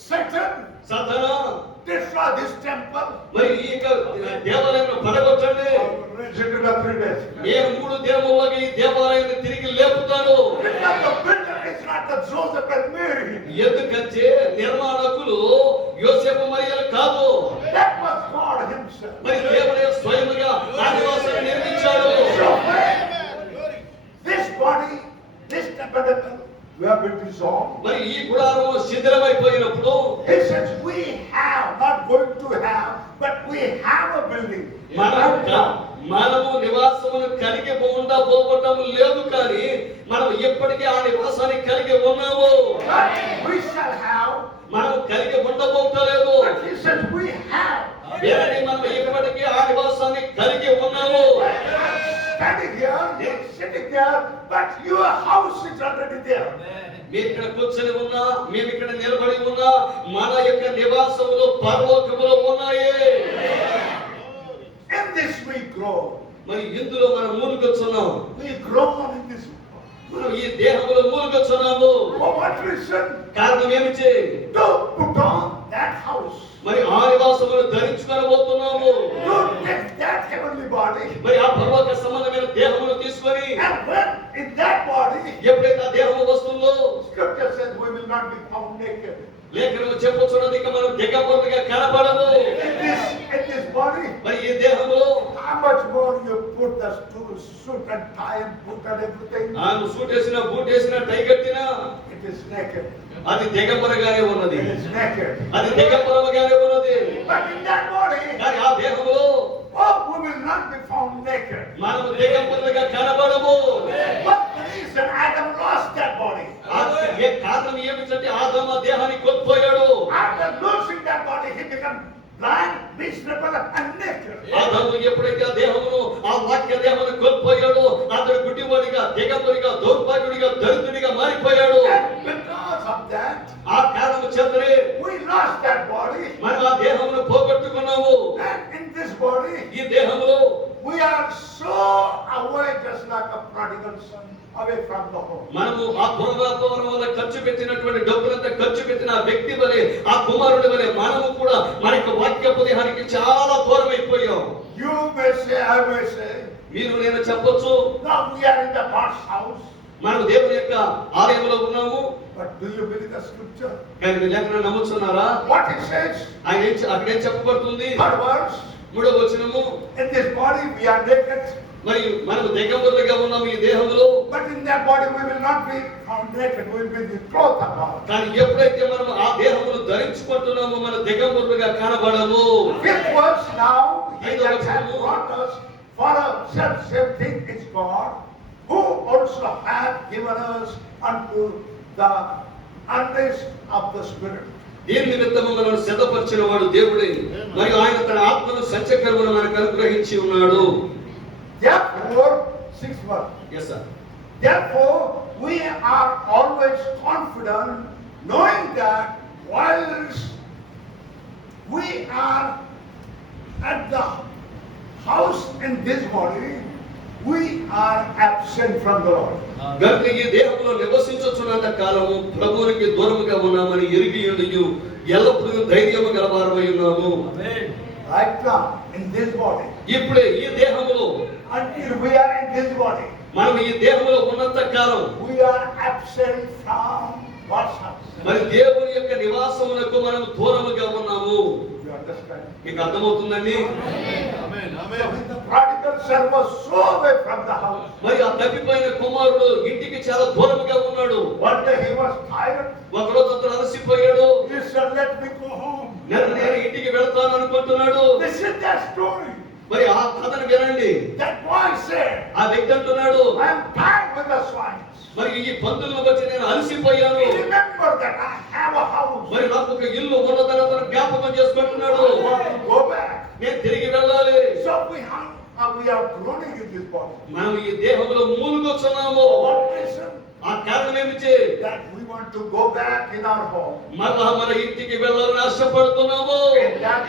Satan, సాతానా destroy this temple. మరి ఈ యొక్క దేవాలయాన్ని పడగొట్టండి. I will raise it in the 3 days. నేను 3 దినముల్లో ఈ దేవాలయాన్ని తిరిగి లేపుతాను. Because the builder is not the Joseph and Mary. ఎందుకంటే నిర్మాణకులు యోసేపు మరియలు కాదు. That was God himself. మరి దేవుడే స్వయముగా ఆ నివాసాన్ని నిర్మించాడు. So this body, this tabernacle, we have been dissolved. మరి ఈ గుడారము శిథిలమైపోయినప్పుడు He says we have, not going to have, but we have a building. మనము నివాసమును కలిగి పోవటం లేదు, కానీ మనం ఎప్పటికీ ఆ నివాసాన్ని కలిగి ఉన్నాము. But we shall have. మనం కలిగి ఉండబోతలేదు. But he says we have. వేరే మనం ఎప్పటికీ ఆ నివాసాన్ని కలిగి ఉన్నాము. Standing here, you're sitting there, but your house is already there. మీరు ఇక్కడ కూర్చొని ఉన్నా, మేము ఇక్కడ నిలబడి ఉన్నా, మన యొక్క నివాసములు పరలోకములో ఉన్నాయి. In this we grow. మరి ఇందులో మనం మూలుగొచ్చున్నాం. We grow in this. మనం ఈ దేహంలో మూలుగొచ్చున్నాము. For what reason? కారణం ఏమిటి? To put on that house. మరి ఆ నివాసమును ధరించుకొనబోతున్నాము. To take that heavenly body. మరి ఆ పరలోక సంబంధమైన దేహమును తీసుకొని And when in that body, ఎప్పుడైతే ఆ దేహము వస్తుందో, Scripture says we will not be found naked. లేఖనము చెప్పుచున్నది, ఇక మనం దిగంబరులుగా కనబడము. In this body, మరి ఈ దేహములో how much more you put the suit and tie and boot and everything? ఆమె సూట్ వేసిన, బూట్ వేసిన, టై కట్టినా It is naked. అది దిగంబరగానే ఉన్నది. It is naked. అది దిగంబరముగానే ఉన్నది. But in that body, కానీ ఆ దేహములో we will not be found naked. మనము దిగంబరులుగా కనబడము. What the reason Adam lost that body? ఏ కారణం ఏమిటంటే ఆదాము ఆ దేహాన్ని కోల్పోయాడు. After losing that body, he became blind, miserable, and naked. ఆదాము ఎప్పుడైతే ఆ దేహమును, ఆ వాక్య దేహాన్ని కోల్పోయాడో, అతడు గుడ్డివాడిగా, దిగంబరిగా, దౌర్భాగ్యుడిగా, దరిద్రుడిగా మారిపోయాడు. And because of that, ఆ కారణము చేతనే we lost that body. మనం ఆ దేహమును పోగొట్టుకున్నాము. And in this body, ఈ దేహములో we are so away, just like a prodigal son, away from the home. మనము ఆ పునరాత్మవరం వల్ల ఖర్చు పెట్టినటువంటి డబ్బులంతా ఖర్చు పెట్టిన ఆ వ్యక్తి వలె, ఆ కుమారుడి వలె మనము కూడా మన యొక్క వాక్యపు దేహానికి చాలా దూరం అయిపోయాం. You may say, I may say, మీరు నేను చెప్పొచ్చు, now we are in the God's house. మనం దేవుని యొక్క ఆలయంలో ఉన్నాము. But do you believe the scripture? కానీ మీరు లేఖనం నమ్ముతున్నారా? What it says? అక్కడేం చెప్పబడుతుంది? Third verse. 3వ వచనము, In this body we are naked. మరియు మనము దిగంబరులుగా ఉన్నాము ఈ దేహంలో. But in that body we will not be found naked. We will be the clothed upon. కానీ ఎప్పుడైతే మనం ఆ దేహమును ధరించుకుంటున్నామో మన దిగంబరులుగా కనబడము. Fifth verse now, he that hath brought us for a same thing is God, who also hath given us unto the unrest of the Spirit. దీని నిమిత్తము మనల్ని సిద్ధపరిచిన వాడు దేవుడే. మరియు ఆయన తన ఆత్మను సత్యకర్మను మనకు అనుగ్రహించి ఉన్నాడు. Therefore, 6th verse. Yes, sir. Therefore, we are always confident knowing that whilst we are at the house in this body, we are absent from the Lord. గనుక ఈ దేహంలో నివసించుచున్నంత కాలము ప్రభువునికి దూరముగా ఉన్నామని ఎరిగి ఉండియు ఎల్లప్పుడూ ధైర్యము గలవారమై ఉన్నాము. Right now, in this body, ఇప్పుడే ఈ దేహములో until we are in this body, మనం ఈ దేహంలో ఉన్నంత కాలం we are absent from God's house. మరి దేవుని యొక్క నివాసములకు మనం దూరముగా ఉన్నాము. You understand? మీకు అర్థమవుతుందండి? So when the prodigal son was so away from the house, మరి ఆ తప్పిపోయిన కుమారుడు ఇంటికి చాలా దూరముగా ఉన్నాడు. one day he was tired. ఒకరోజు అతను అలసిపోయాడు. He said, "Let me go home." నేను ఇంటికి వెళ్తాను అనుకుంటున్నాడు. This is the story. మరి ఆ కథను వినండి. That boy said, ఆ వ్యక్తి అంటున్నాడు, "I am tired with the swines." మరి ఈ పందులను బట్టి నేను అలసిపోయాను. Remember that I have a house. మరి నాకు ఒక ఇల్లు ఉన్నదని అతను జ్ఞాపకం చేసుకుంటున్నాడు. I want to go back. నేను తిరిగి వెళ్ళాలి. So we are groaning in this body. మనం ఈ దేహంలో మూలుగొచ్చున్నాము. For what reason? ఆ కారణం ఏమిటి? That we want to go back in our home. మరలా మన ఇంటికి వెళ్ళాలని ఆశపడుతున్నాము. In that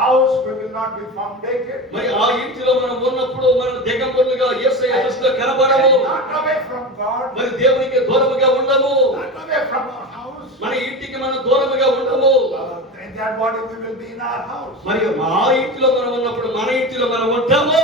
house we will not be found naked. మరి ఆ ఇంటిలో మనం ఉన్నప్పుడు మనం దిగంబరులుగా యేసయ్య దృష్టిలో కనబడము. And not away from God. మరి దేవునికి దూరముగా ఉండము. Not away from our house. మన ఇంటికి మనం దూరముగా ఉండము. In that body we will be in our house. మరి మా ఇంటిలో మనం ఉన్నప్పుడు మన ఇంటిలో మనం ఉంటాము.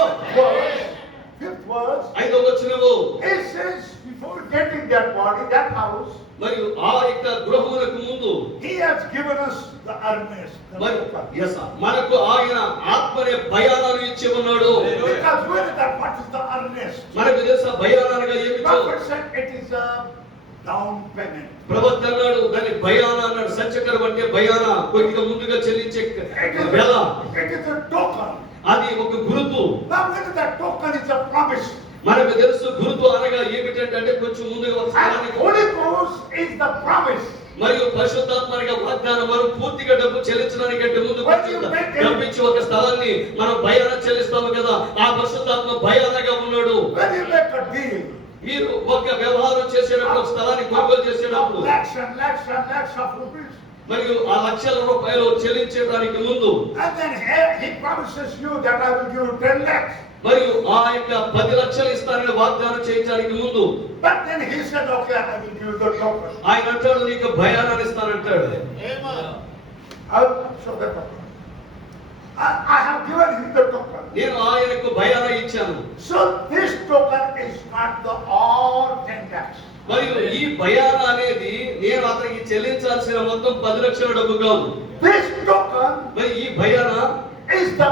Fifth verse. 5వ వచనము, It says before getting that body, that house, మరియు ఆ యొక్క గృహములకు ముందు He has given us the earnest. మరి yes, మనకు ఆయన ఆత్మనే భయానాన్ని ఇచ్చి ఉన్నాడు. Because where is that? What is the earnest? మనకు తెలుసా భయానగా ఏమిటో? Prophet said it is a down payment. ప్రవక్త అన్నాడు దాన్ని భయాన అన్నాడు. సంచకరం అంటే భయాన, కొద్దిగా ముందుగా చెల్లించే వెల. It is a token. అది ఒక గుర్తు. Now what is that token? It's a promise. మనకు తెలుసు గుర్తు అనగా ఏమిటంటే కొంచెం ముందుగా ఒక And స్థలానికి Holy Ghost is the promise. మరియు పరిశుద్ధాత్మగా వాగ్దానం. మనం పూర్తిగా డబ్బు చెల్లించడానికంటే ముందు డబ్బు ఇచ్చి ఒక స్థలాన్ని మనం భయాన చెల్లిస్తాము కదా, ఆ పరిశుద్ధాత్మ భయానగా ఉన్నాడు. When you make a deal, మీరు ఒక వ్యవహారం చేసేటప్పుడు, ఒక స్థలాన్ని కొనుగోలు చేసేటప్పుడు lakhs and lakhs and lakhs of rupees, మరియు ఆ లక్షల రూపాయలు చెల్లించడానికి ముందు and then he promises you that I will give you 10 lakhs. మరియు ఆ యొక్క 10 లక్షలు ఇస్తానని వాగ్దానం చేయడానికి ముందు But then he said, okay, I will give you the token. ఆయన అంటాడు నీకు భయానాన్ని ఇస్తానంటాడు. I will show the token. I have given him the token. నేను ఆయనకు భయాన ఇచ్చాను. So this token is not the all 10 lakhs. మరియు ఈ భయాన అనేది నేను అతనికి చెల్లించాల్సిన మొత్తం 10 లక్షల డబ్బు కాదు. This token మరి ఈ భయాన is the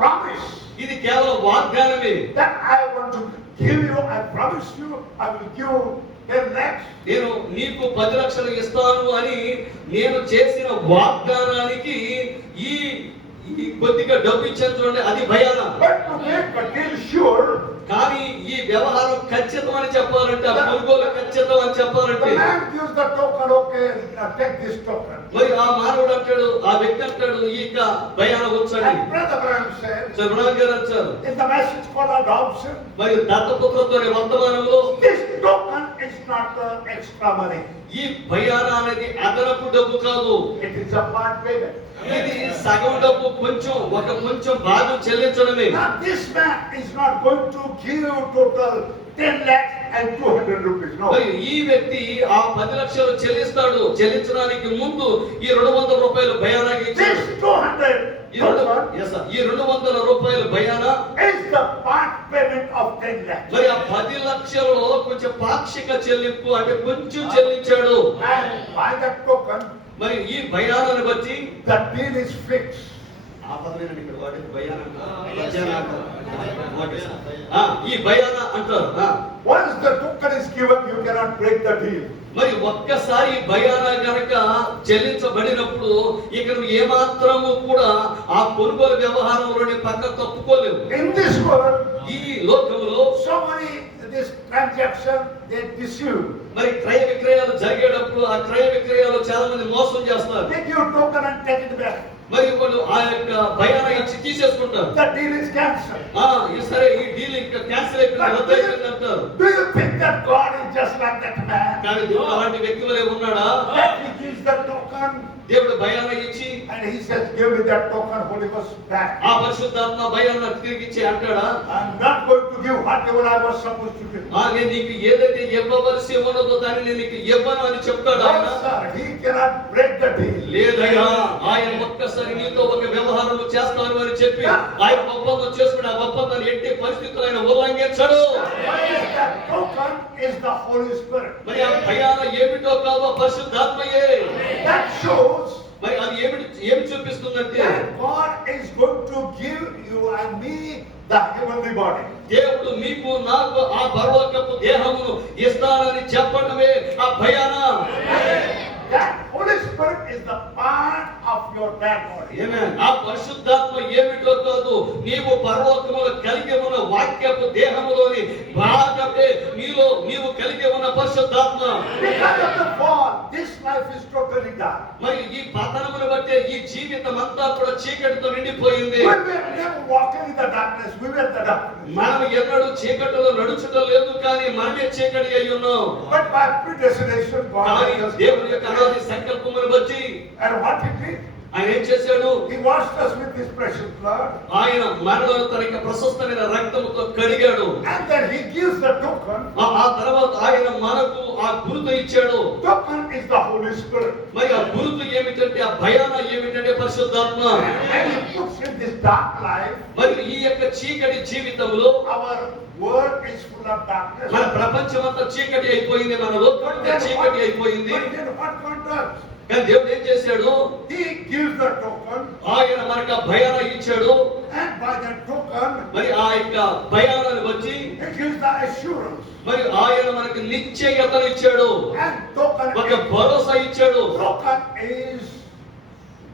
promise ఇది కేవలం వాగ్దానమే. that I want to give you. I promise you, I will give you 10 lakhs. నేను నీకు 10 లక్షలు ఇస్తాను అని నేను చేసిన వాగ్దానానికి ఈ కొద్దిగా డబ్బు ఇచ్చాను చూడండి, అది భయాన. But to make a deal sure, కానీ ఈ వ్యవహారం ఖచ్చితం అని చెప్పాలంటే, ఆ కొనుగోలు ఖచ్చితం అని the చెప్పాలంటే man gives the token, okay, take this token. మరి ఆ మానవుడు అంటాడు, ఆ వ్యక్తి అంటాడు ఇక భయాన వచ్చండి. And Brother Branham said, శర్మణ్ గారు అంటారు in the message called adoption, మరి దత్తపుత్రత్వ వర్తమానంలో this token is not the extra money. ఈ భయాన అనేది అదనపు డబ్బు కాదు. It is a part payment. ఇది సగం డబ్బు, కొంచెం భాగం చెల్లించడమే. Now this man is not going to give you total 10 lakhs and 200 rupees. No. మరి ఈ వ్యక్తి ఆ 10 లక్షలు చెల్లించడానికి ముందు ఈ 200 రూపాయలు భయానాకి ఇచ్చాడు. This 200 ఈ 200 రూపాయలు భయాన is the part payment of 10 lakhs. మరి ఆ 10 లక్షలలో కొంచెం పాక్షిక చెల్లింపు అంటే కొంచెం చెల్లించాడు. And by that token, మరి ఈ భయానాన్ని బట్టి the deal is fixed. ఆ పదమేనండి ఇక్కడ వాడేది భయాన అంటారు. ఈ భయాన అంటారు. Once the token is given, you cannot break the deal. మరి ఒక్కసారి భయాన గనక చెల్లించబడినప్పుడు ఇక నువ్వు ఏమాత్రము కూడా ఆ కొనుగోలు వ్యవహారంలోని పక్క తప్పుకోలేవు. In this world, ఈ లోకములో so many this transaction they deceive. మరి క్రయ విక్రయాలు జరిగేటప్పుడు ఆ క్రయ విక్రయాలు చాలా మంది మోసం చేస్తారు. Take your token and take it back. మరి వాళ్ళు ఆ యొక్క భయాన ఇచ్చి తీసేసుకుంటారు. The deal is cancelled. సరే ఈ డీల్ ఇంకా క్యాన్సిల్ అయిపోయింది, రద్దు అయిపోయింది అంటారు. Do you think that God is just like that man? కానీ దేవుడు అలాంటి వ్యక్తి వలె ఉన్నాడా? That he gives the token దేవుడు భయాన ఇచ్చి and he says, give me that token, Holy Ghost back. ఆ పరిశుద్ధాత్మ భయాన తిరిగి ఇచ్చి అంటాడా? I'm not going to give whatever I was supposed to give. నేను నీకు ఏదైతే ఇవ్వవలసి ఉన్నదో దాన్ని నేను నీకు ఇవ్వను అని చెప్తాడు ఆయన. No, sir, he cannot break the deal. లేదయ్యా, ఆయన ఒక్కసారి నీతో ఒక వ్యవహారం చేస్తాను అని చెప్పి ఆయన ఒప్పందం చేసుకుని ఆ ఒప్పందాన్ని ఎట్టి పరిస్థితులు ఆయన ఉల్లంఘించడు. That token is the Holy Spirit. మరి ఆ భయాన ఏమిటో కాదో పరిశుద్ధాత్మయే. That shows మరి అది ఏమి చూపిస్తుందంటే that God is going to give you and me the heavenly body. దేవుడు మీకు నాకు ఆ పరలోకపు దేహమును ఇస్తానని చెప్పడమే ఆ భయాన. That Holy Spirit is the part of your dead body. ఆ పరిశుద్ధాత్మ ఏమిటో కాదు, నీవు పరలోకములో కలిగి ఉన్న వాక్యపు దేహములోని భాగమే నీవు కలిగి ఉన్న పరిశుద్ధాత్మ. Because of the fall, this life is totally dark. మరి ఈ పతనమును బట్టే ఈ జీవితం అంతా కూడా చీకటితో నిండిపోయింది. We were never walking in the darkness. We were the darkness. మనం ఎన్నడూ చీకటిలో నడుచుటం లేదు, కానీ మనమే చీకటి అయి ఉన్నాం. But by predestination, God కానీ has దేవుని యొక్క అనాది సంకల్పమును బట్టి and what he did, ఆయన ఏం చేశాడు? he washed us with his precious blood. ఆయన మనలను తన యొక్క ప్రశస్తమైన రక్తముతో కడిగాడు. And then he gives the token. ఆ తర్వాత ఆయన మనకు ఆ గుర్తు ఇచ్చాడు. Token is the Holy Spirit. మరి ఆ గుర్తు ఏమిటంటే ఆ భయాన ఏమిటంటే పరిశుద్ధాత్మ. And he puts in this dark life. మరి ఈ యొక్క చీకటి జీవితంలో Our world is full of darkness. మన ప్రపంచం అంతా చీకటి అయిపోయింది, మన లోకం అంతా చీకటి అయిపోయింది. But then what God does? కానీ దేవుడు ఏం చేశాడు? He gives the token, ఆయన మనకు ఆ భయాన ఇచ్చాడు. and by that token, మరి ఆ యొక్క భయాలను బట్టి he gives the assurance. మరి ఆయన మనకు నిశ్చయతను ఇచ్చాడు, And token ఒక భరోసా ఇచ్చాడు. is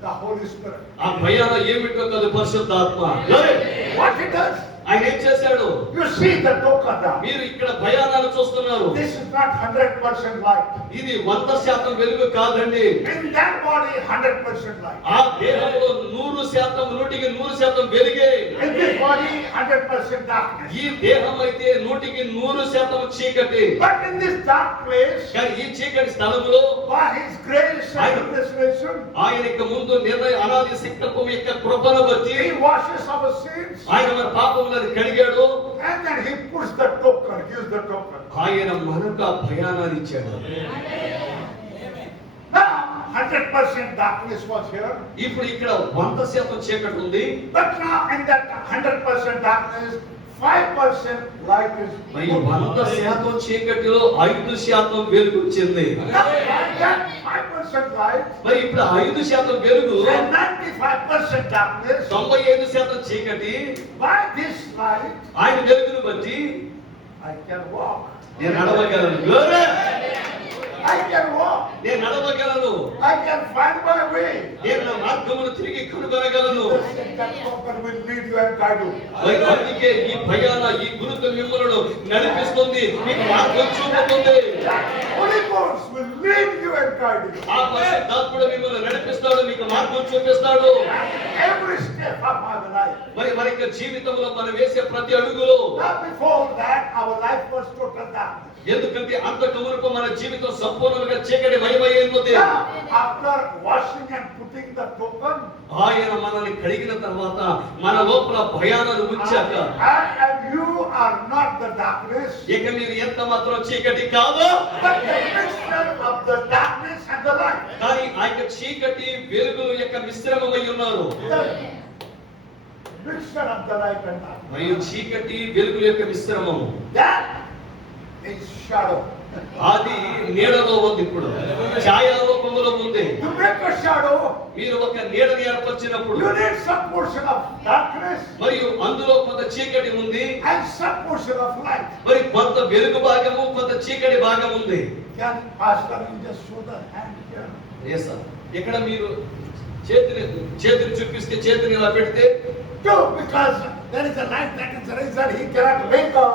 the Holy Spirit. ఆ భయాన ఏమిటో కాదు పరిశుద్ధాత్మ. What he does? ఆయన ఏం చేశాడు? You see the token now. మీరు ఇక్కడ భయానాలు చూస్తున్నారు. This is not 100% light. ఇది 100% వెలుగు కాదండి. In that body, 100% light. ఆ దేహంలో 100%, 100% వెలుగే. In this body, 100% darkness. ఈ దేహం అయితే 100% చీకటి. But in this dark place, కానీ ఈ చీకటి స్థలములో by his grace and restoration, ఆయన యొక్క ముందు అనాది సంకల్పం యొక్క కృపను బట్టి he washes our sins. ఆయన మన పాపములను కడిగాడు. And then he puts the token, gives the token. ఆయన మనకు ఆ భయానాన్ని ఇచ్చాడు. Now, 100% darkness was here. ఇప్పుడు ఇక్కడ 100% చీకటి ఉంది. But now in that 100% darkness, 5% light is. మరి 100% చీకటిలో 5% వెలుగు వచ్చింది. Now, that 5% light మరి ఇప్పుడు 5% వెలుగు and 95% darkness. 95% చీకటి. By this light, ఆయన వెలుగును బట్టి I can walk. నేను నడవగలను. Glory! I can walk. నేను నడవగలను. I can find my way. నేను నా మార్గమును తిరిగి కనుగొనగలను. That token will lead you and guide you. మరి అందుకే ఈ భయాన ఈ గురుతు మిమ్మలను నడిపిస్తుంది, మీకు మార్గం చూపుతుంది. That Holy Ghost will lead you and guide you. ఆ పరిశుద్ధాత్ముడు మిమ్మల్ని నడిపిస్తాడు, మీకు మార్గం చూపిస్తాడు. Every step of my life. మరి మన యొక్క జీవితంలో మనం వేసే ప్రతి అడుగులో, Now before that, our life was total darkness. ఎందుకంటే అంతకు మునుపు మన జీవితం సంపూర్ణంగా చీకటి మయమై ఉన్నది. Now, after washing and putting the token, ఆయన మనల్ని కడిగిన తర్వాత మన లోపల భయాలను ఉంచాక and you are not the darkness, ఇక మీరు ఎంత మాత్రం చీకటి కాదు, but the mixture of the darkness and the light. కానీ ఆ యొక్క చీకటి వెలుగుల యొక్క మిశ్రమమై ఉన్నారు. The mixture of the light and darkness. మరియు చీకటి వెలుగుల యొక్క మిశ్రమము That is shadow. అది నీడలో ఉంది. ఇప్పుడు ఛాయారూపములో ఉంది. To make a shadow, మీరు ఒక నీడని ఏర్పరిచినప్పుడు you need some portion of darkness మరియు అందులో కొంత చీకటి ఉంది, and some portion of light. మరి కొంత వెలుగు భాగము కొంత చీకటి భాగం ఉంది. Can Pastor, you just show the hand here? Yes, sir. ఇక్కడ మీరు చేతిని చూపిస్తే చేతిని ఇలా పెడితే No, because there is a light that is raised and he cannot make a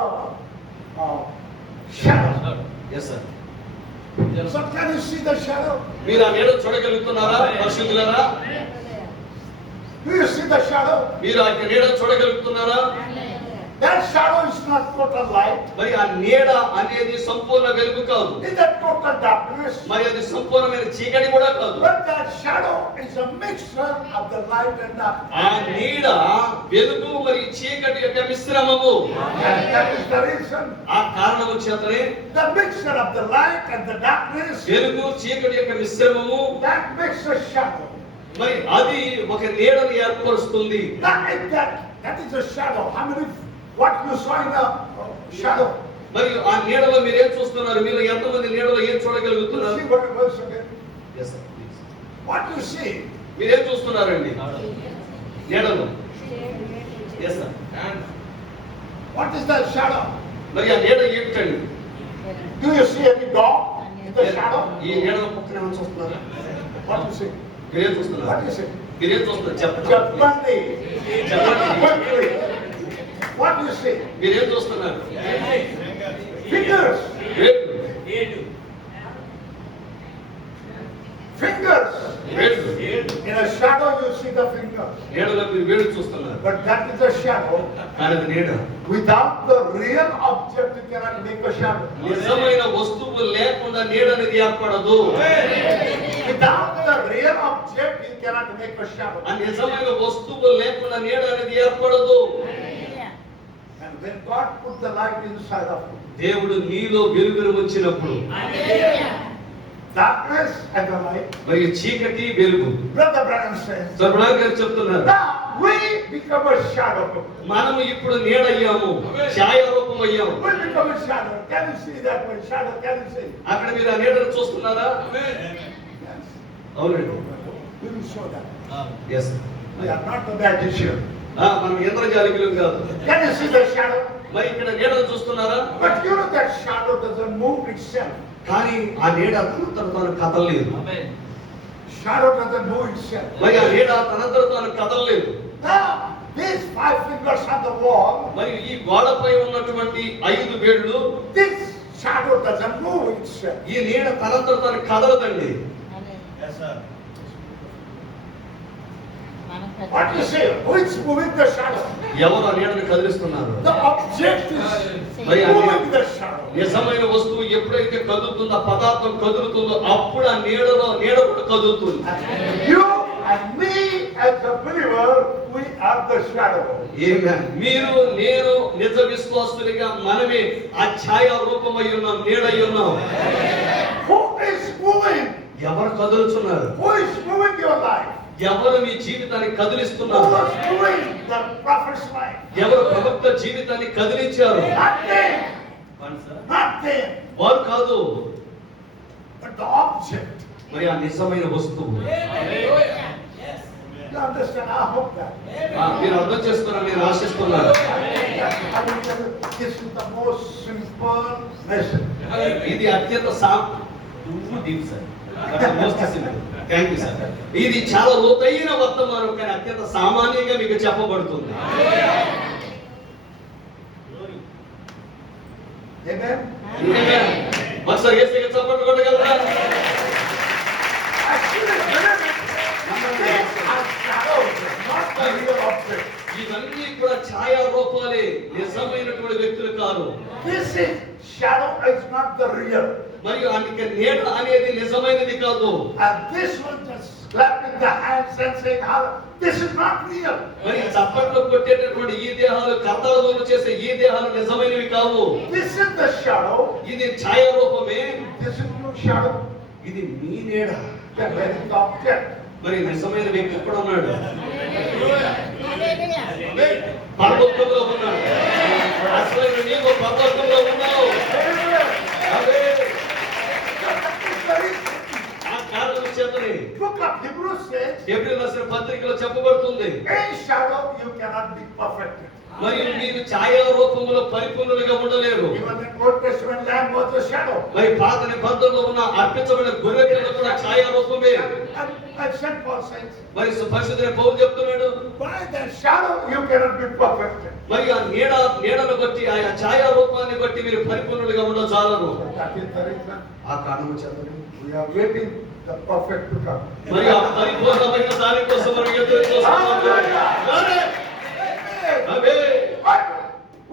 shadow. Yes sir. So can you see the shadow? మీరు ఆ నీడ చూడగలుగుతున్నారా పరిశుద్ధులారా? Do you see the shadow? మీరు ఆ నీడ చూడగలుగుతున్నారా? That shadow is not total light. మరి ఆ నీడ అనేది సంపూర్ణ వెలుగు కాదు, It's a total darkness. మరి అది సంపూర్ణమైన చీకటి కూడా కాదు. But that shadow is a mixture of the light and darkness. ఆ నీడ వెలుగు మరి చీకటి యొక్క మిశ్రమము. And that is the reason. ఆ కారణము చేతనే The mixture of the light and the darkness, వెలుగు చీకటి యొక్క మిశ్రమము that makes a shadow. మరి అది ఒక నీడను ఏర్పరుస్తుంది. That is a shadow. How many? What you saw in the shadow? మరి ఆ నీడలో మీరు ఏం చూస్తున్నారు? మీరు ఎంతమంది నీడలో ఏం చూడగలుగుతున్నారు? See what it was again. Yes, sir, please. What you see? మీరేం చూస్తున్నారండి నీడలో? Yes, sir. And What is that shadow? మరి ఆ నీడ ఏమిటండి? Do you see any dog in the shadow? ఈ నీడలో పక్కన ఏమైనా చూస్తున్నారా? What you see? మీరేం చూస్తున్నారు? What is it? మీరేం చూస్తున్నారు చెప్పండి. Japandi. చెప్పండి. Quickly. What do you see? మీరేం చూస్తున్నారు? Fingers. వేళ్ళు. Fingers. వేళ్ళు. In a shadow you see the fingers. నీడలో మీరు వేళ్ళు చూస్తున్నారు, But that is a shadow. కానీ అది నీడ. Without the real object you cannot make a shadow. నిజమైన వస్తువు లేకుండా నీడ అనేది ఏర్పడదు. Without the real object you cannot make a shadow. ఆ నిజమైన వస్తువు లేకుండా నీడ అనేది ఏర్పడదు. And when God put the light inside of you, దేవుడు నీలో వెలుగును వచ్చినప్పుడు darkness and the light, మరి చీకటి వెలుగు. Brother Branham says, సర్వనాథ్ గారు చెప్తున్నారు, now we become a shadow. మనము ఇప్పుడు నీడ అయ్యాము, ఛాయారూపం అయ్యాము. We become a shadow. Can you see that one shadow? Can you see? అక్కడ మీరు ఆ నీడను చూస్తున్నారా? Yes. అవునండి. We will show that. Yes. We are not the magician. మనం ఇంద్రజాలికులం కాదు. Can you see the shadow? మరి ఇక్కడ నీడను చూస్తున్నారా? But you know that shadow doesn't move itself. కానీ ఆ నీడ తనంతట తాను కదలలేదు. Shadow doesn't move itself. మరి ఆ నీడ తనంతట తాను కదలలేదు. Now, these 5 fingers on the wall, మరి ఈ గోడపై ఉన్నటువంటి 5 వేళ్ళు, this shadow doesn't move itself. ఈ నీడ తనంతట తాను కదలదండి. What you say? Who is moving the shadow? ఎవరు ఆ నీడను కదిలిస్తున్నారు? The object is మరి ఆ moving the shadow. నిజమైన వస్తువు ఎప్పుడైతే కదులుతుందో, పదార్థం కదులుతుందో అప్పుడు ఆ నీడ కూడా కదులుతుంది. You and me as a believer, we are the shadow. ఆమేన్. మీరు నేను నిజ విశ్వాసులుగా మనమే ఆ ఛాయా రూపమై ఉన్నాం, నీడై ఉన్నాం. Who is moving? ఎవరు కదులుతున్నారు? Who is moving your life? ఎవరు మీ జీవితాన్ని Who కదిలిస్తున్నారు? was moving the prophet's life? ఎవరు ప్రవక్త జీవితాన్ని కదిలించారు? Not them. Not them. వారు కాదు, But the object. మరి ఆ నిజమైన వస్తువు. You understand? I hope that. మీరు అర్థం చేసుకున్నారని నేను ఆశిస్తున్నాను. This is the most simple message. ఇది అత్యంత థ్యాంక్ యూ సార్. ఇది చాలా లోతైన వర్తమానం, కానీ అత్యంత సామాన్యంగా మీకు చెప్పబడుతుంది. Amen. ఒకసారి యేసుకి చప్పట్లు కొట్టగలరా? Actually, these are shadows, not the real object. ఇవన్నీ కూడా ఛాయా రూపాలే, నిజమైనటువంటి వ్యక్తులు కాదు. This is shadow is not the real. మరియు నీడ అనేది నిజమైనది కాదు. And this one just clapping the hands and saying, this is not real. మరి చప్పట్లు కొట్టేటటువంటి ఈ దేహాలు, కర్తలతో చేసే ఈ దేహాలు నిజమైనవి కావు. This is the shadow. ఇది ఛాయా రూపమే. This is your shadow. ఇది మీ నీడ. Then where is the object? మరి నిజమైన వ్యక్తి ఎక్కడ ఉన్నాడు? పరలోకంలో ఉన్నాడు. అసలు నీవు పరలోకంలో ఉన్నావు. ఆ కారణం చేతనే Book of Hebrews says, హెబ్రీయులకు రాసిన పత్రికలో చెప్పబడుతుంది, in shadow you cannot be perfected. మరియు మీరు ఛాయా రూపంలో పరిపూర్ణులుగా ఉండలేరు. Even the Old Testament lamb was a shadow. మరి పాత నిబంధనలో ఉన్న అర్పించబడిన గొర్రె పిల్ల కూడా ఛాయా రూపమే. And St. Paul says, మరి పరిశుద్ధుడైన పౌలు చెప్తున్నాడు, by that shadow you cannot be perfected. మరి ఆ నీడను బట్టి ఆ ఛాయా రూపాన్ని బట్టి మీరు పరిపూర్ణులుగా ఉండజాలరు. That is the reason ఆ కారణము చేత we are waiting the perfect to come. మరి ఆ పరిపూర్ణమైన దాని కోసం మనం ఎదురు చూస్తున్నాము. ఆమేన్. But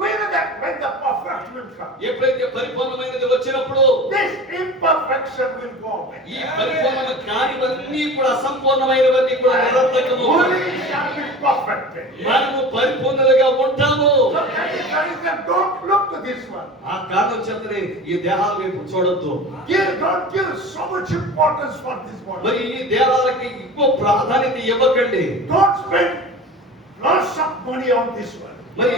when the perfect will come, ఎప్పుడైతే పరిపూర్ణమైనది వచ్చినప్పుడు this imperfection will go away. ఈ పరిపూర్ణ కానివన్నీ కూడా అసంపూర్ణమైనవన్నీ కూడా నిరర్థకము. Only shall be perfected. మనము పరిపూర్ణులుగా ఉంటాము. So that is the reason, don't look to this one. ఆ కారణం చేతనే ఈ దేహాల వైపు చూడొద్దు. Don't give so much importance for this body. మరి ఈ దేహాలకి ఎక్కువ ప్రాధాన్యత ఇవ్వకండి. Don't spend lots of money on this one. మరి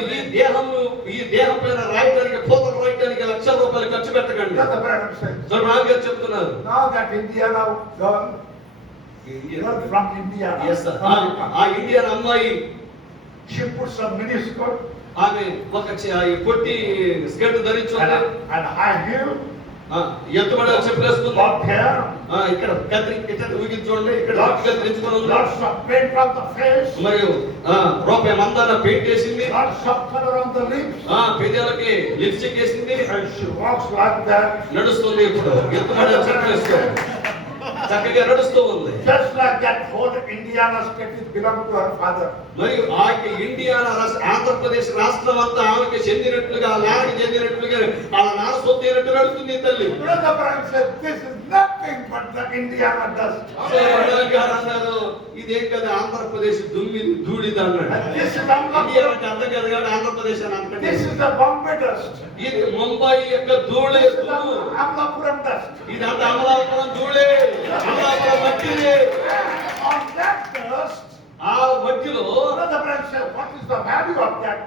ఈ దేహం పైన రాయటానికి పోతలు రాయటానికి లక్షల రూపాయలు ఖర్చు పెట్టకండి. Brother Branham says, సో రాజుగారు చెప్తున్నారు. now that Indiana girl from Indiana, Yes, sir. ఆ ఇండియన్ అమ్మాయి she put some miniskirt ఆమె ఒక ఈ పొట్టి స్కర్ట్ ధరించుకుంది. and high heel, ఎత్తుబడి చెప్పులేసుకుంది. bob hair, ఇక్కడ ఇట్లా ఊగించుకోండి, ఇక్కడ కత్తిరించుకుని ఉంది. lots of paint on the face, మరియు రూపాయి మందాన పెయింట్ వేసింది. lots of color on the lips, పెదాలకి లిప్స్టిక్ వేసింది. and she walks like that, నడుస్తుంది. ఇప్పుడు ఎత్తుబడి చెప్పులేసుకుంది, చక్కగా నడుస్తూ ఉంది. just like that whole Indiana state is belong to her father. మరియు ఆ ఇండియానా ఆంధ్రప్రదేశ్ రాష్ట్రం అంతా ఆమెకి చెందినట్లుగా, నాన్నకి చెందినట్లుగా వాళ్ళ నాన్న సొత్తు అయినట్టు నడుస్తుంది ఈ తల్లి. Brother Branham said, this is nothing but the Indiana dust. అన్నారు, ఇదేం కదా ఆంధ్రప్రదేశ్ దుమ్మిది ధూళిది అన్నాడు. This is India Amlapuram. అంటే అర్థం కాదు కానీ ఆంధ్రప్రదేశ్ అని అంటే This is the Bombay dust. ఇది ముంబై యొక్క ధూళి. This is the Amlapuram dust. ఇదంతా అమలాపురం ధూళి, అమలాపురం మట్టిది. On that dust, ఆ మట్టిలో Brother Branham said, what is the value of that?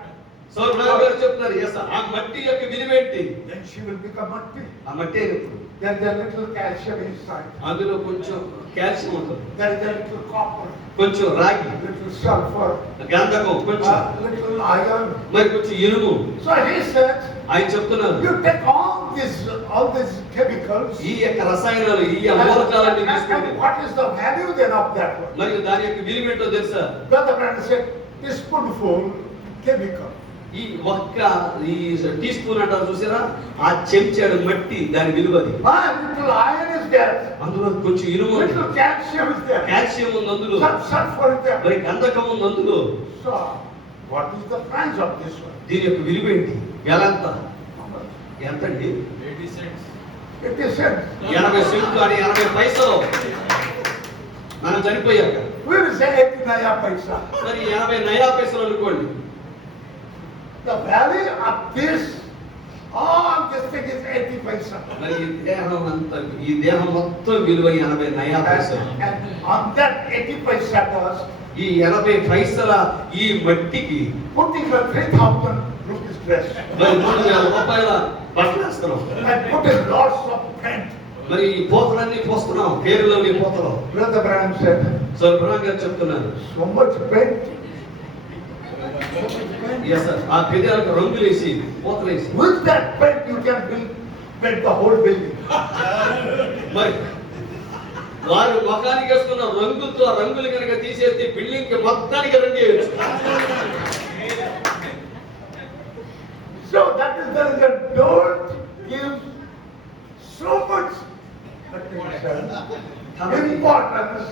సౌరాజ్ గారు చెప్తున్నారు, ఎస్ ఆ మట్టి యొక్క విలువేంటి? Then she will become muddy. ఆ మట్టి అయినప్పుడు There is a little calcium inside. అందులో కొంచెం కాల్షియం ఉంటుంది, There is a little copper, కొంచెం రాగి, little sulfur, గంధకం, కొంచెం little iron. మరి కొంచెం ఇనుము. So he said, ఆయన చెప్తున్నారు, you take all these chemicals, ఈ యొక్క రసాయనాలు, ఈ మూలకాలన్నీ తీసుకుంటే and what is the value then of that one? మరియు దాని యొక్క విలువేంటో తెలుసా? Brother Branham said, teaspoonful chemical. ఈ ఒక్క ఈ టీ స్పూన్ అంటారు చూసారా, ఆ చెంచాడు మట్టి దాని విలువది. Little iron is there. అందులో కొంచెం ఇనుము ఉంది, Little calcium is there. Calcium ఉంది అందులో, Some sulfur is there. మరి గంధకం ఉంది అందులో. So, what is the price of this one? దీని యొక్క విలువేంటి? వెల ఎంతండి? 80 cents. 80 సెంట్లు అని 80 పైసలు. మనం చనిపోయాక We will say 80 naya paisa. మరి 80 నయా పైసలు అనుకోండి. The value of this, all this thing is 80 paisa. మరి ఈ దేహం మొత్తం విలువ 80 నయా పైసలు. And on that 80 paisa dust, ఈ 80 పైసల ఈ మట్టికి putting the 3,000 rupees dress, మరి 3,000 రూపాయల బట్టలు వేస్తున్నాం. and putting lots of paint. మరి ఈ పోతలన్నీ పోస్తున్నాం, పేరులోని పోతలు. Brother Branham said, సో బ్రహ్మ గారు చెప్తున్నారు, so much paint. Yes sir, ఆ పెదాలకు రంగులేసి పోతలేసి With that paint you can build the whole building. మరి వారు ముఖానికి వేసుకున్న రంగులతో ఆ రంగులు కనుక తీసేస్తే బిల్డింగ్ కి మొత్తానికి రంగు వేయచ్చు. So that is the reason, don't give so much attention, importance,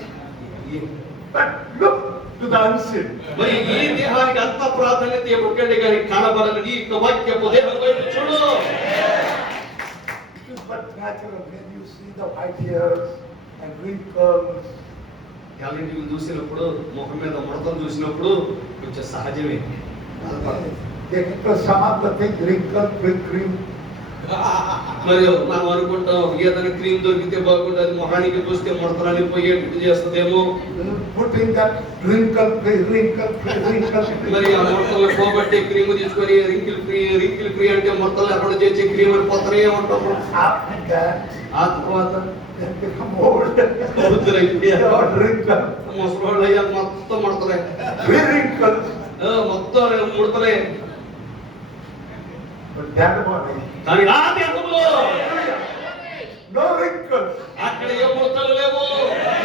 but look to the unseen. మరి ఈ దేహానికి అంత ప్రాధాన్యత ఇవ్వకండి, కానీ కనబడని ఈ యొక్క వాక్యపు దేహం వైపు చూడు. It is but natural when you see the white hairs and wrinkles. Calendar చూసినప్పుడు, ముఖం మీద ముడతలు చూసినప్పుడు కొంచెం సహజమే. Some of the things wrinkle, quick cream. మరి మనం అనుకుంటాం ఏదైనా క్రీమ్ దొరికితే బాగుంటుంది, అది మొహానికి చూస్తే ముడతలని పోయేట్టు చేస్తుందేమో. Putting that wrinkle free. మరి ఆ ముడతలు పోగొట్టే క్రీమ్ తీసుకొని రింకిల్ ఫ్రీ అంటే ముడతలు ఎక్కడ చేసే క్రీమ్ అని పోతనే ఉంటాం. After that, ఆ తర్వాత then become old. వృద్ధులైపోయారు, Wrinkle. ముసలోళ్ళు అయ్యాక మొత్తం ముడతలే. Wrinkles. మొత్తం ముడతలే. But that morning, కానీ ఆ దేహంలో no wrinkles, అక్కడ ఏ ముడతలు లేవు,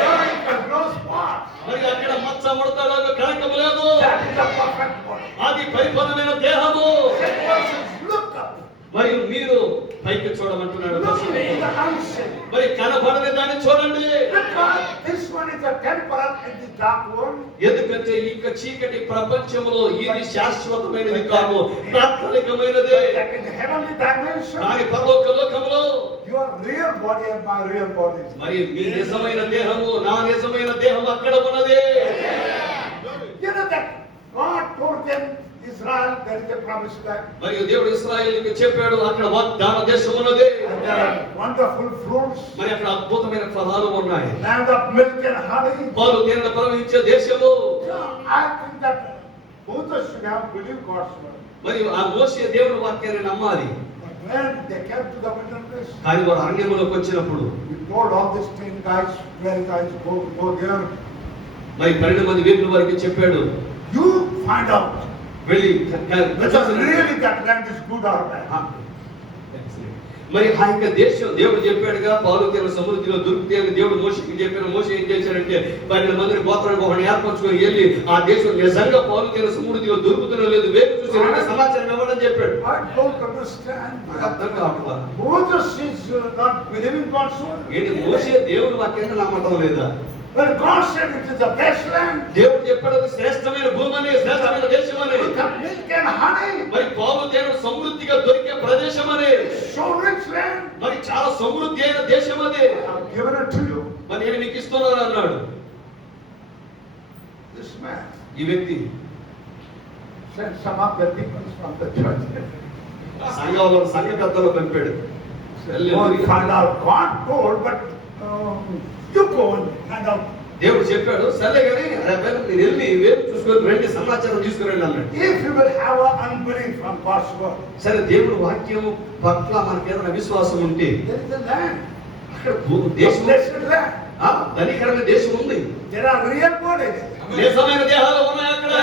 no wrinkles, no spots. మరి అక్కడ మచ్చ ముడతలు కళంకము లేదు. That is a perfect body. అది పరిపూర్ణమైన దేహము. That person look up. మరి మీరు పైకి చూడమంటున్నాడు. Look at the unseen. మరి కనబడని దాన్ని చూడండి. Because this one is a temporal and the dark one. ఎందుకంటే ఈ చీకటి ప్రపంచంలో ఇది శాశ్వతమైనది కాదు, తాత్కాలికమైనది. That in the heavenly dimension, కానీ పరలోక లోకములో your real body and my real body. మరి మీ నిజమైన దేహము నా నిజమైన దేహం అక్కడ ఉన్నది. You know that God told them, Israel, there is a promised land. మరియు దేవుడు ఇశ్రాయేలుకి చెప్పాడు అక్కడ వాగ్దాన దేశం ఉన్నది. And there are wonderful fruits, మరి అక్కడ అద్భుతమైన ఫలాలు ఉన్నాయి. land of milk and honey. పాలు తేనె ప్రవహించే దేశము. I think that both of us should have believed God's word. మరి ఆ మోషే దేవుని వాక్యాన్ని నమ్మాలి. But when they came to the wilderness, కానీ వారు అరణ్యములోకి వచ్చినప్పుడు we told all these 10 guys, 12 guys, go there. మరి 12 మంది వీరుల వారికి చెప్పాడు, You find out వెళ్ళి whether really that land is good or bad. మరి ఆ యొక్క దేశం దేవుడు చెప్పాడుగా పాలు తేనె సమృద్ధిలో దొరికితే అని దేవుడు మోషేకి చెప్పాడు. మోషే ఏం చేశాడంటే 12 మందిని గోత్రానికి ఒకరిని ఏర్పరచుకొని వెళ్ళి ఆ దేశం నిజంగా పాలు తేనె సమృద్ధిలో దొరుకుతున్నా లేదు వేరు చూసి సమాచారం ఇవ్వడం చెప్పాడు. I don't understand. నాకు అర్థం కావట్లా. Moses is not believing God's word. ఏంటి మోషే దేవుని వాక్యాన్ని నమ్మటం లేదా? When God said it is the best land, దేవుడు చెప్పాడు అది శ్రేష్టమైన భూమి అని, శ్రేష్టమైన దేశం అని, with the milk and honey, మరి పాలు తేనె సమృద్ధిగా దొరికే ప్రదేశం అని, so rich land, మరి చాలా సమృద్ధి అయిన దేశం అది, I have given it to you. మరి నేను మీకు ఇస్తున్నాను అన్నాడు. This man ఈ వ్యక్తి sent some of the people from the church. సంఘంలో సంఘ పెద్దలు పంపాడు. Go and find out. God told, but you go and find out. దేవుడు చెప్పాడు సరే కానీ మీరు వెళ్ళి వేరు చూసుకొని రండి సమాచారం తీసుకురండి అన్నాడు. If you will have an unbelief from God's word, సరే దేవుడు వాక్యం పట్ల మనకి ఏదైనా విశ్వాసం ఉంటే there is a land, అక్కడ a దేశం blessed land. ధనికరమైన దేశం ఉంది. There are real bodies. నిజమైన దేహాలు ఉన్నాయి అక్కడ.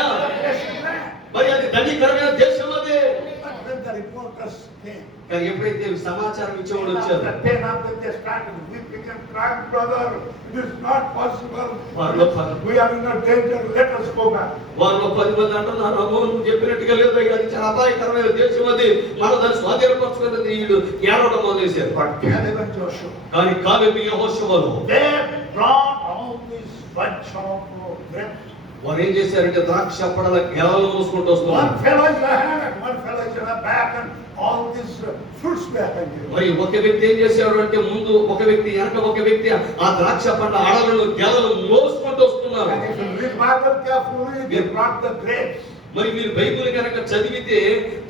Blessed land. మరి అది ధనికరమైన దేశం అది. But when the reporters came, కానీ ఎప్పుడైతే సమాచారం ఇచ్చేవాడు వచ్చారు, after 10 of them, they started weeping and crying, brother, it is not possible. We are in a danger, let us go back. వారిలో 10 మంది అంటున్నారు, అమ్మో నువ్వు చెప్పినట్టుగా లేదు, అది చాలా అపాయకరమైన దేశం అది, మనం దాన్ని స్వాధీనపరచుకున్నది వీళ్ళు ఏడవడం మొదలేశారు. But Caleb and Joshua, కానీ కాలేబు యెహోషువలు they brought all this bunch of grapes. వారు ఏం చేశారంటే ద్రాక్ష పడల గెలలు మోసుకుంటూ One వస్తున్నారు. fellow is ahead and one fellow is in the back and all these fruits behind him. మరి ఒక వ్యక్తి ఏం చేశాడు అంటే ముందు ఒక వ్యక్తి వెనక ఒక వ్యక్తి ఆ ద్రాక్ష పండ్ల అడలను గెలలు మోసుకుంటూ వస్తున్నారు. And if you read Bible carefully, they brought the grapes. మరి మీరు బైబిల్ కనుక చదివితే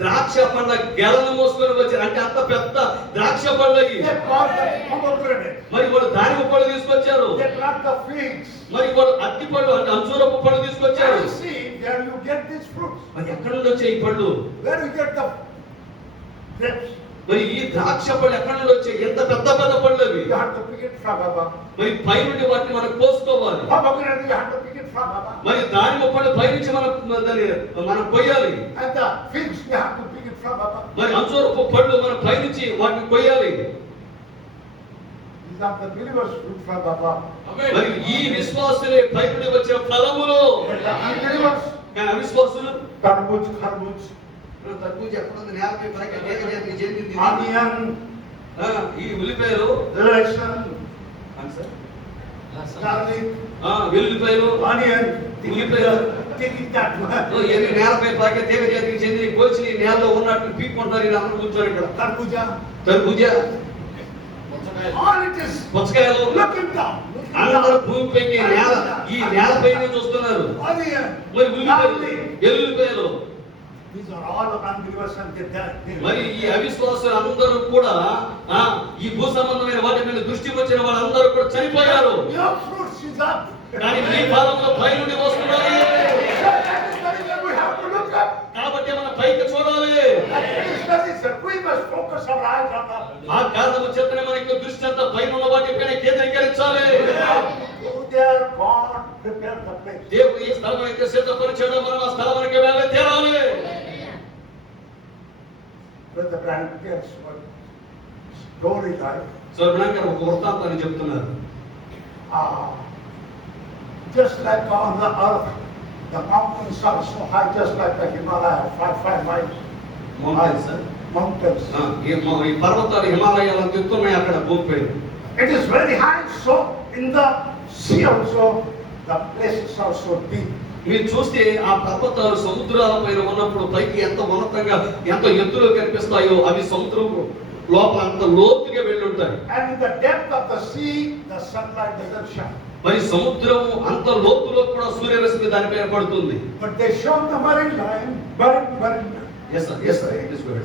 ద్రాక్ష పండ్ల గెలను మోసుకొని వచ్చారు, అంటే అంత పెద్ద ద్రాక్ష పండ్లకి. They brought the pomegranate. మరి వాళ్ళు దానిమ్మ పళ్ళు తీసుకొచ్చారు, They brought the figs. మరి వాళ్ళు అత్తి పళ్ళు అంటే అంజూరపు పళ్ళు తీసుకొచ్చారు. And see, where you get these fruits? మరి ఎక్కడి నుండి వచ్చాయి ఈ పళ్ళు? Where you get the grapes? మరి ఈ ద్రాక్ష పళ్ళు ఎక్కడి నుండి వచ్చాయి? ఎంత పెద్ద పెద్ద పళ్ళు అవి. You have to pick it from above. మరి పై నుండి వాటిని మనం కోసుకోవాలి. Pomegranate, you have to pick it from above. మరి దానిమ్మ పళ్ళు పై నుంచి మనం కొయ్యాలి. And the figs, you have to pick it from above. మరి అంజూరపు పళ్ళు మనం పై నుంచి వాటిని కొయ్యాలి. These are the believers' fruit from above. మరి ఈ విశ్వాసులే పై నుండి వచ్చే ఫలములు. But the unbelievers, కానీ అవిశ్వాసులు tarbuj, kharbuj, తర్బూజ ఎక్కడుంది? నేలపై పైకి తీగ జాతికి చెందింది. onion, ఈ ఉల్లిపాయలు, listen, garlic, వెల్లుల్లిపాయలు, onion, ఉల్లిపాయలు take it that one. ఎన్ని నేలపై పైకి తీగ జాతికి చెంది కోచి నేలలో ఉన్నట్టు పీక్కుంటారు. ఇలా అందరూ కూర్చొని ఇక్కడ Tarbuja, తర్బూజ, all it is పుచ్చకాయలు looking down. అందరూ భూమిపైకి ఈ నేలపైనే చూస్తున్నారు. Onion, మరి ఉల్లిపాయలు, garlic, వెల్లుల్లిపాయలు. these are all unbelievers and they die. మరి ఈ అవిశ్వాసులు అందరూ కూడా ఈ భూ సంబంధమైన వాటి మీద దృష్టి వచ్చిన వాళ్ళందరూ కూడా చనిపోయారు. Your fruits is up. కానీ మీ కాలంలో పై నుండి వస్తున్నారు. We have to look up. కాబట్టి మనం పైకి చూడాలి. We must focus our eyes on that. ఆ కారణము చేతనే మనకి దృష్టి అంతా పైన ఉన్న వాటిపైన కేంద్రీకరించాలి. Go there, God prepared the place. దేవుడు ఈ స్థలం అయితే సిద్ధపరిచాడో మనం ఆ స్థలానికి వెళ్ళి తీరాలి. Brother Branham tells what story like. స్వర్ణం గారు ఒక వృత్తాంతాన్ని చెప్తున్నారు. Just like on the earth, the mountains are so high, just like the Himalaya, 5 miles. Mountains, Mountains. ఈ పర్వతాలు హిమాలయాలు అంత ఎత్తున్నాయి అక్కడ భూమిపై. It is very high, so in the sea also, the places are so deep. మీరు చూస్తే ఆ పర్వతాలు సముద్రాల పైన ఉన్నప్పుడు పైకి ఎంత ఉన్నతంగా ఎంత ఎత్తులో కనిపిస్తాయో అవి సముద్రం లోపల అంత లోతుగా వెళ్ళి ఉంటాయి. And in the depth of the sea, the sunlight doesn't shine. మరి సముద్రము అంత లోతులో కూడా సూర్యరశ్మి దానిపైన పడుతుంది. But they show the marine line, marine. Yes sir, yes sir, it is good.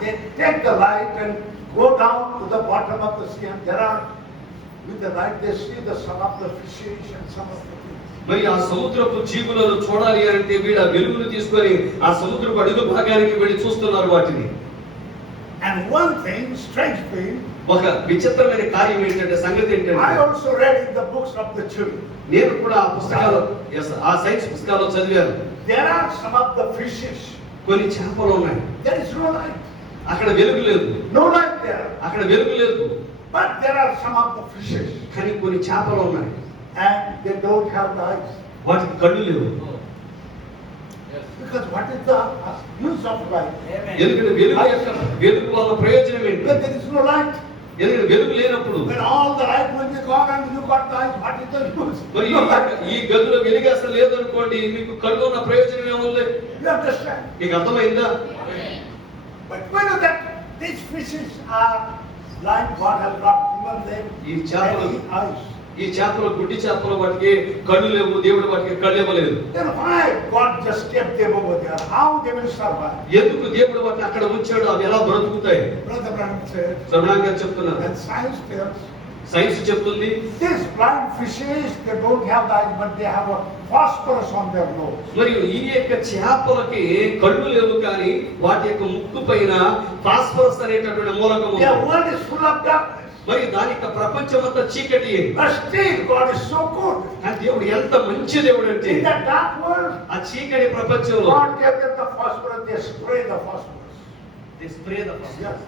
They take the light and go down to the bottom of the sea, and with the light they see some of the fishes and some of the things. మరి ఆ సముద్రపు జీవులను చూడాలి అంటే వీళ్ళ వెలుగును తీసుకొని ఆ సముద్రపు అడుగు భాగానికి వెళ్ళి చూస్తున్నారు వాటిని. And one thing, strange thing, ఒక విచిత్రమైన కార్యం ఏంటంటే సంగతి I ఏంటంటే also read in the books of the children. నేను కూడా ఆ పుస్తకాలు ఆ సైన్స్ పుస్తకాల్లో చదివాను. There are some of the fishes. కొన్ని చేపలు ఉన్నాయి. There is no light. అక్కడ వెలుగు లేదు. No light there. అక్కడ వెలుగు లేదు. But there are some of the fishes. కానీ కొన్ని చేపలు ఉన్నాయి. And they don't have the eyes. వాటికి కళ్ళు లేవు. Because what is the use of light? ఎందుకంటే వెలుగు వల్ల ప్రయోజనం ఏంటి? When there is no light, ఎందుకంటే వెలుగు లేనప్పుడు when all the light will be gone and you got the eyes, what is the use? మరి No light. ఈ గదిలో వెలుగు అసలు లేదనుకోండి మీకు కళ్ళు ఉన్న ప్రయోజనం ఏముంది? You understand? మీకు అర్థమైందా? But when that these fishes are blind, God has not given them ఈ చేపలు any eyes. ఈ చేపలు గుడ్డి చేపలు వాటికి కళ్ళు లేవు. దేవుడు వాటికి కళ్ళు ఇవ్వలేదు. Then why God just kept them over there? How they will survive? ఎందుకు దేవుడు వాటిని అక్కడ ఉంచాడు? అవి ఎలా బ్రతుకుతాయి? Brother Branham said, సర్వనాంగా చెప్తున్నారు. and science tells, సైన్స్ చెప్తుంది these blind fishes, they don't have the eyes, but they have a phosphorus on their nose. మరియు ఈ యొక్క చేపలకి కళ్ళు లేవు కానీ వాటి యొక్క ముక్కు పైన ఫాస్ఫరస్ అనేటటువంటి మూలకం ఉంది. Their world is full of darkness. మరి దాని యొక్క ప్రపంచం అంతా చీకటి. But still, God is so good. ఆ దేవుడు ఎంత మంచి దేవుడు అంటే In that dark world, ఆ చీకటి ప్రపంచంలో God gave them the phosphorus. They spray the phosphorus. Yes.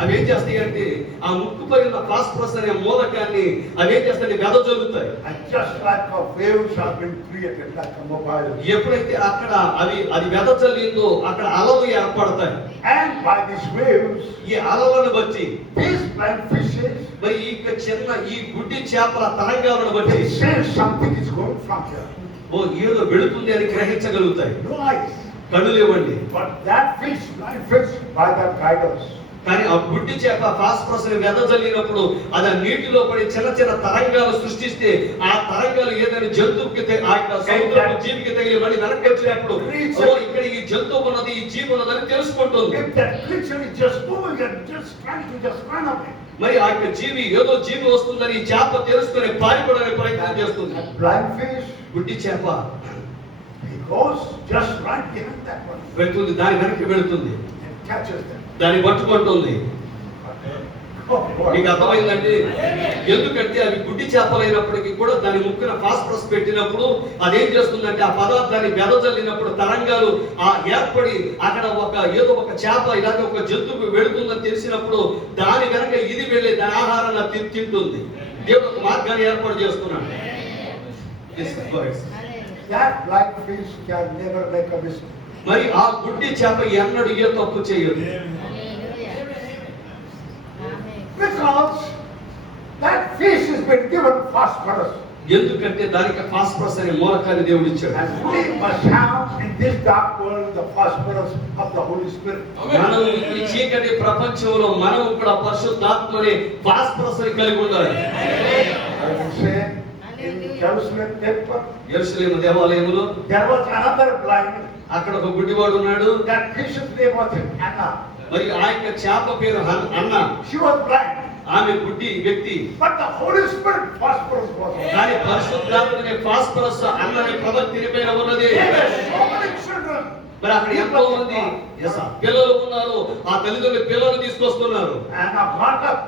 అవి ఏం చేస్తాయి అంటే ఆ ముక్కు పైన ఫాస్ఫరస్ అనే మూలకాన్ని అవి ఏం చేస్తాయి? వెదజల్లుతాయి. And just like a waves have been created, like a mobile. ఎప్పుడైతే అక్కడ అది వెదజల్లిందో అక్కడ అలలు ఏర్పడతాయి. And by these waves, ఈ అలలను బట్టి these blind fishes, మరి ఈ చిన్న ఈ గుడ్డి చేపల తరంగాలను బట్టి they sense something is going from here. ఓ ఏదో వెళుతుంది అని గ్రహించగలుగుతాయి. No eyes. కళ్ళు లేవండి. But that fish, blind fish, by that guidance, కానీ ఆ గుడ్డి చేప ఫాస్ఫరస్ ని వెదజల్లినప్పుడు అది ఆ నీటిలో పడి చిన్న చిన్న తరంగాలు సృష్టిస్తే ఆ తరంగాలు ఏదైనా జంతువుకి ఆ యొక్క సముద్రపు జీవికి తగిలి మళ్ళీ వెనక్కి వచ్చినప్పుడు ఓ ఇక్కడ ఈ జంతువు ఉన్నది ఈ జీవి ఉన్నదని తెలుసుకుంటుంది. if that creature is just moving and just trying to just run away, మరి ఆ యొక్క జీవి ఏదో జీవి వస్తుందని ఈ చేప తెలుసుకుని పారిపోవడానికి ప్రయత్నం చేస్తుంది. that blind fish, గుడ్డి చేప he goes just right behind that one వెళ్తుంది, దాని వెనక్కి వెళుతుంది, and catches them. దాన్ని పట్టుకుంటుంది. Oh, boy. మీకు అర్థమైందండి? ఎందుకంటే అవి గుడ్డి చేపలైనప్పటికీ కూడా దాని ముక్కున ఫాస్ఫరస్ పెట్టినప్పుడు అదేం చేస్తుందంటే ఆ పదార్థాన్ని వెదజల్లినప్పుడు తరంగాలు ఆ ఏర్పడి అక్కడ ఏదో ఒక చేప ఇలాగే ఒక జంతువుకు వెళుతుందని తెలిసినప్పుడు దాని వెనక ఇది వెళ్ళి దాని ఆహారాన్ని తింటుంది. దేవుడు ఒక మార్గాన్ని ఏర్పాటు చేస్తున్నాడు. That blind fish can never make a mistake. మరి ఆ గుడ్డి చేప ఎన్నడూ ఏ తప్పు చేయదు. Because that fish has been given phosphorus. ఎందుకంటే దానికి ఫాస్ఫరస్ అనే మూలకాన్ని దేవుడు ఇచ్చాడు. And we must have in this dark world the phosphorus of the Holy Spirit. మనం ఈ చీకటి ప్రపంచంలో మనం కూడా పరిశుద్ధాత్మని ఫాస్ఫరస్ ని కలిగి ఉండాలి. I can say in Jerusalem temple, యెరూషలేము దేవాలయములో there was another blind. అక్కడ ఒక గుడ్డివాడు ఉన్నాడు. That fish's name was Anna. మరి ఆ యొక్క చేప పేరు అన్న. She was blind. ఆమె గుడ్డి వ్యక్తి. But the Holy Spirit phosphorus was on her. కానీ పరిశుద్ధాత్మని ఫాస్ఫరస్ అన్నని ప్రవక్తిని పైన ఉన్నది. There were so many children. మరి అక్కడ ఎంతో మంది పిల్లలు ఉన్నారు. ఆ తల్లిదండ్రులు పిల్లలు తీసుకొస్తున్నారు. Anna got up.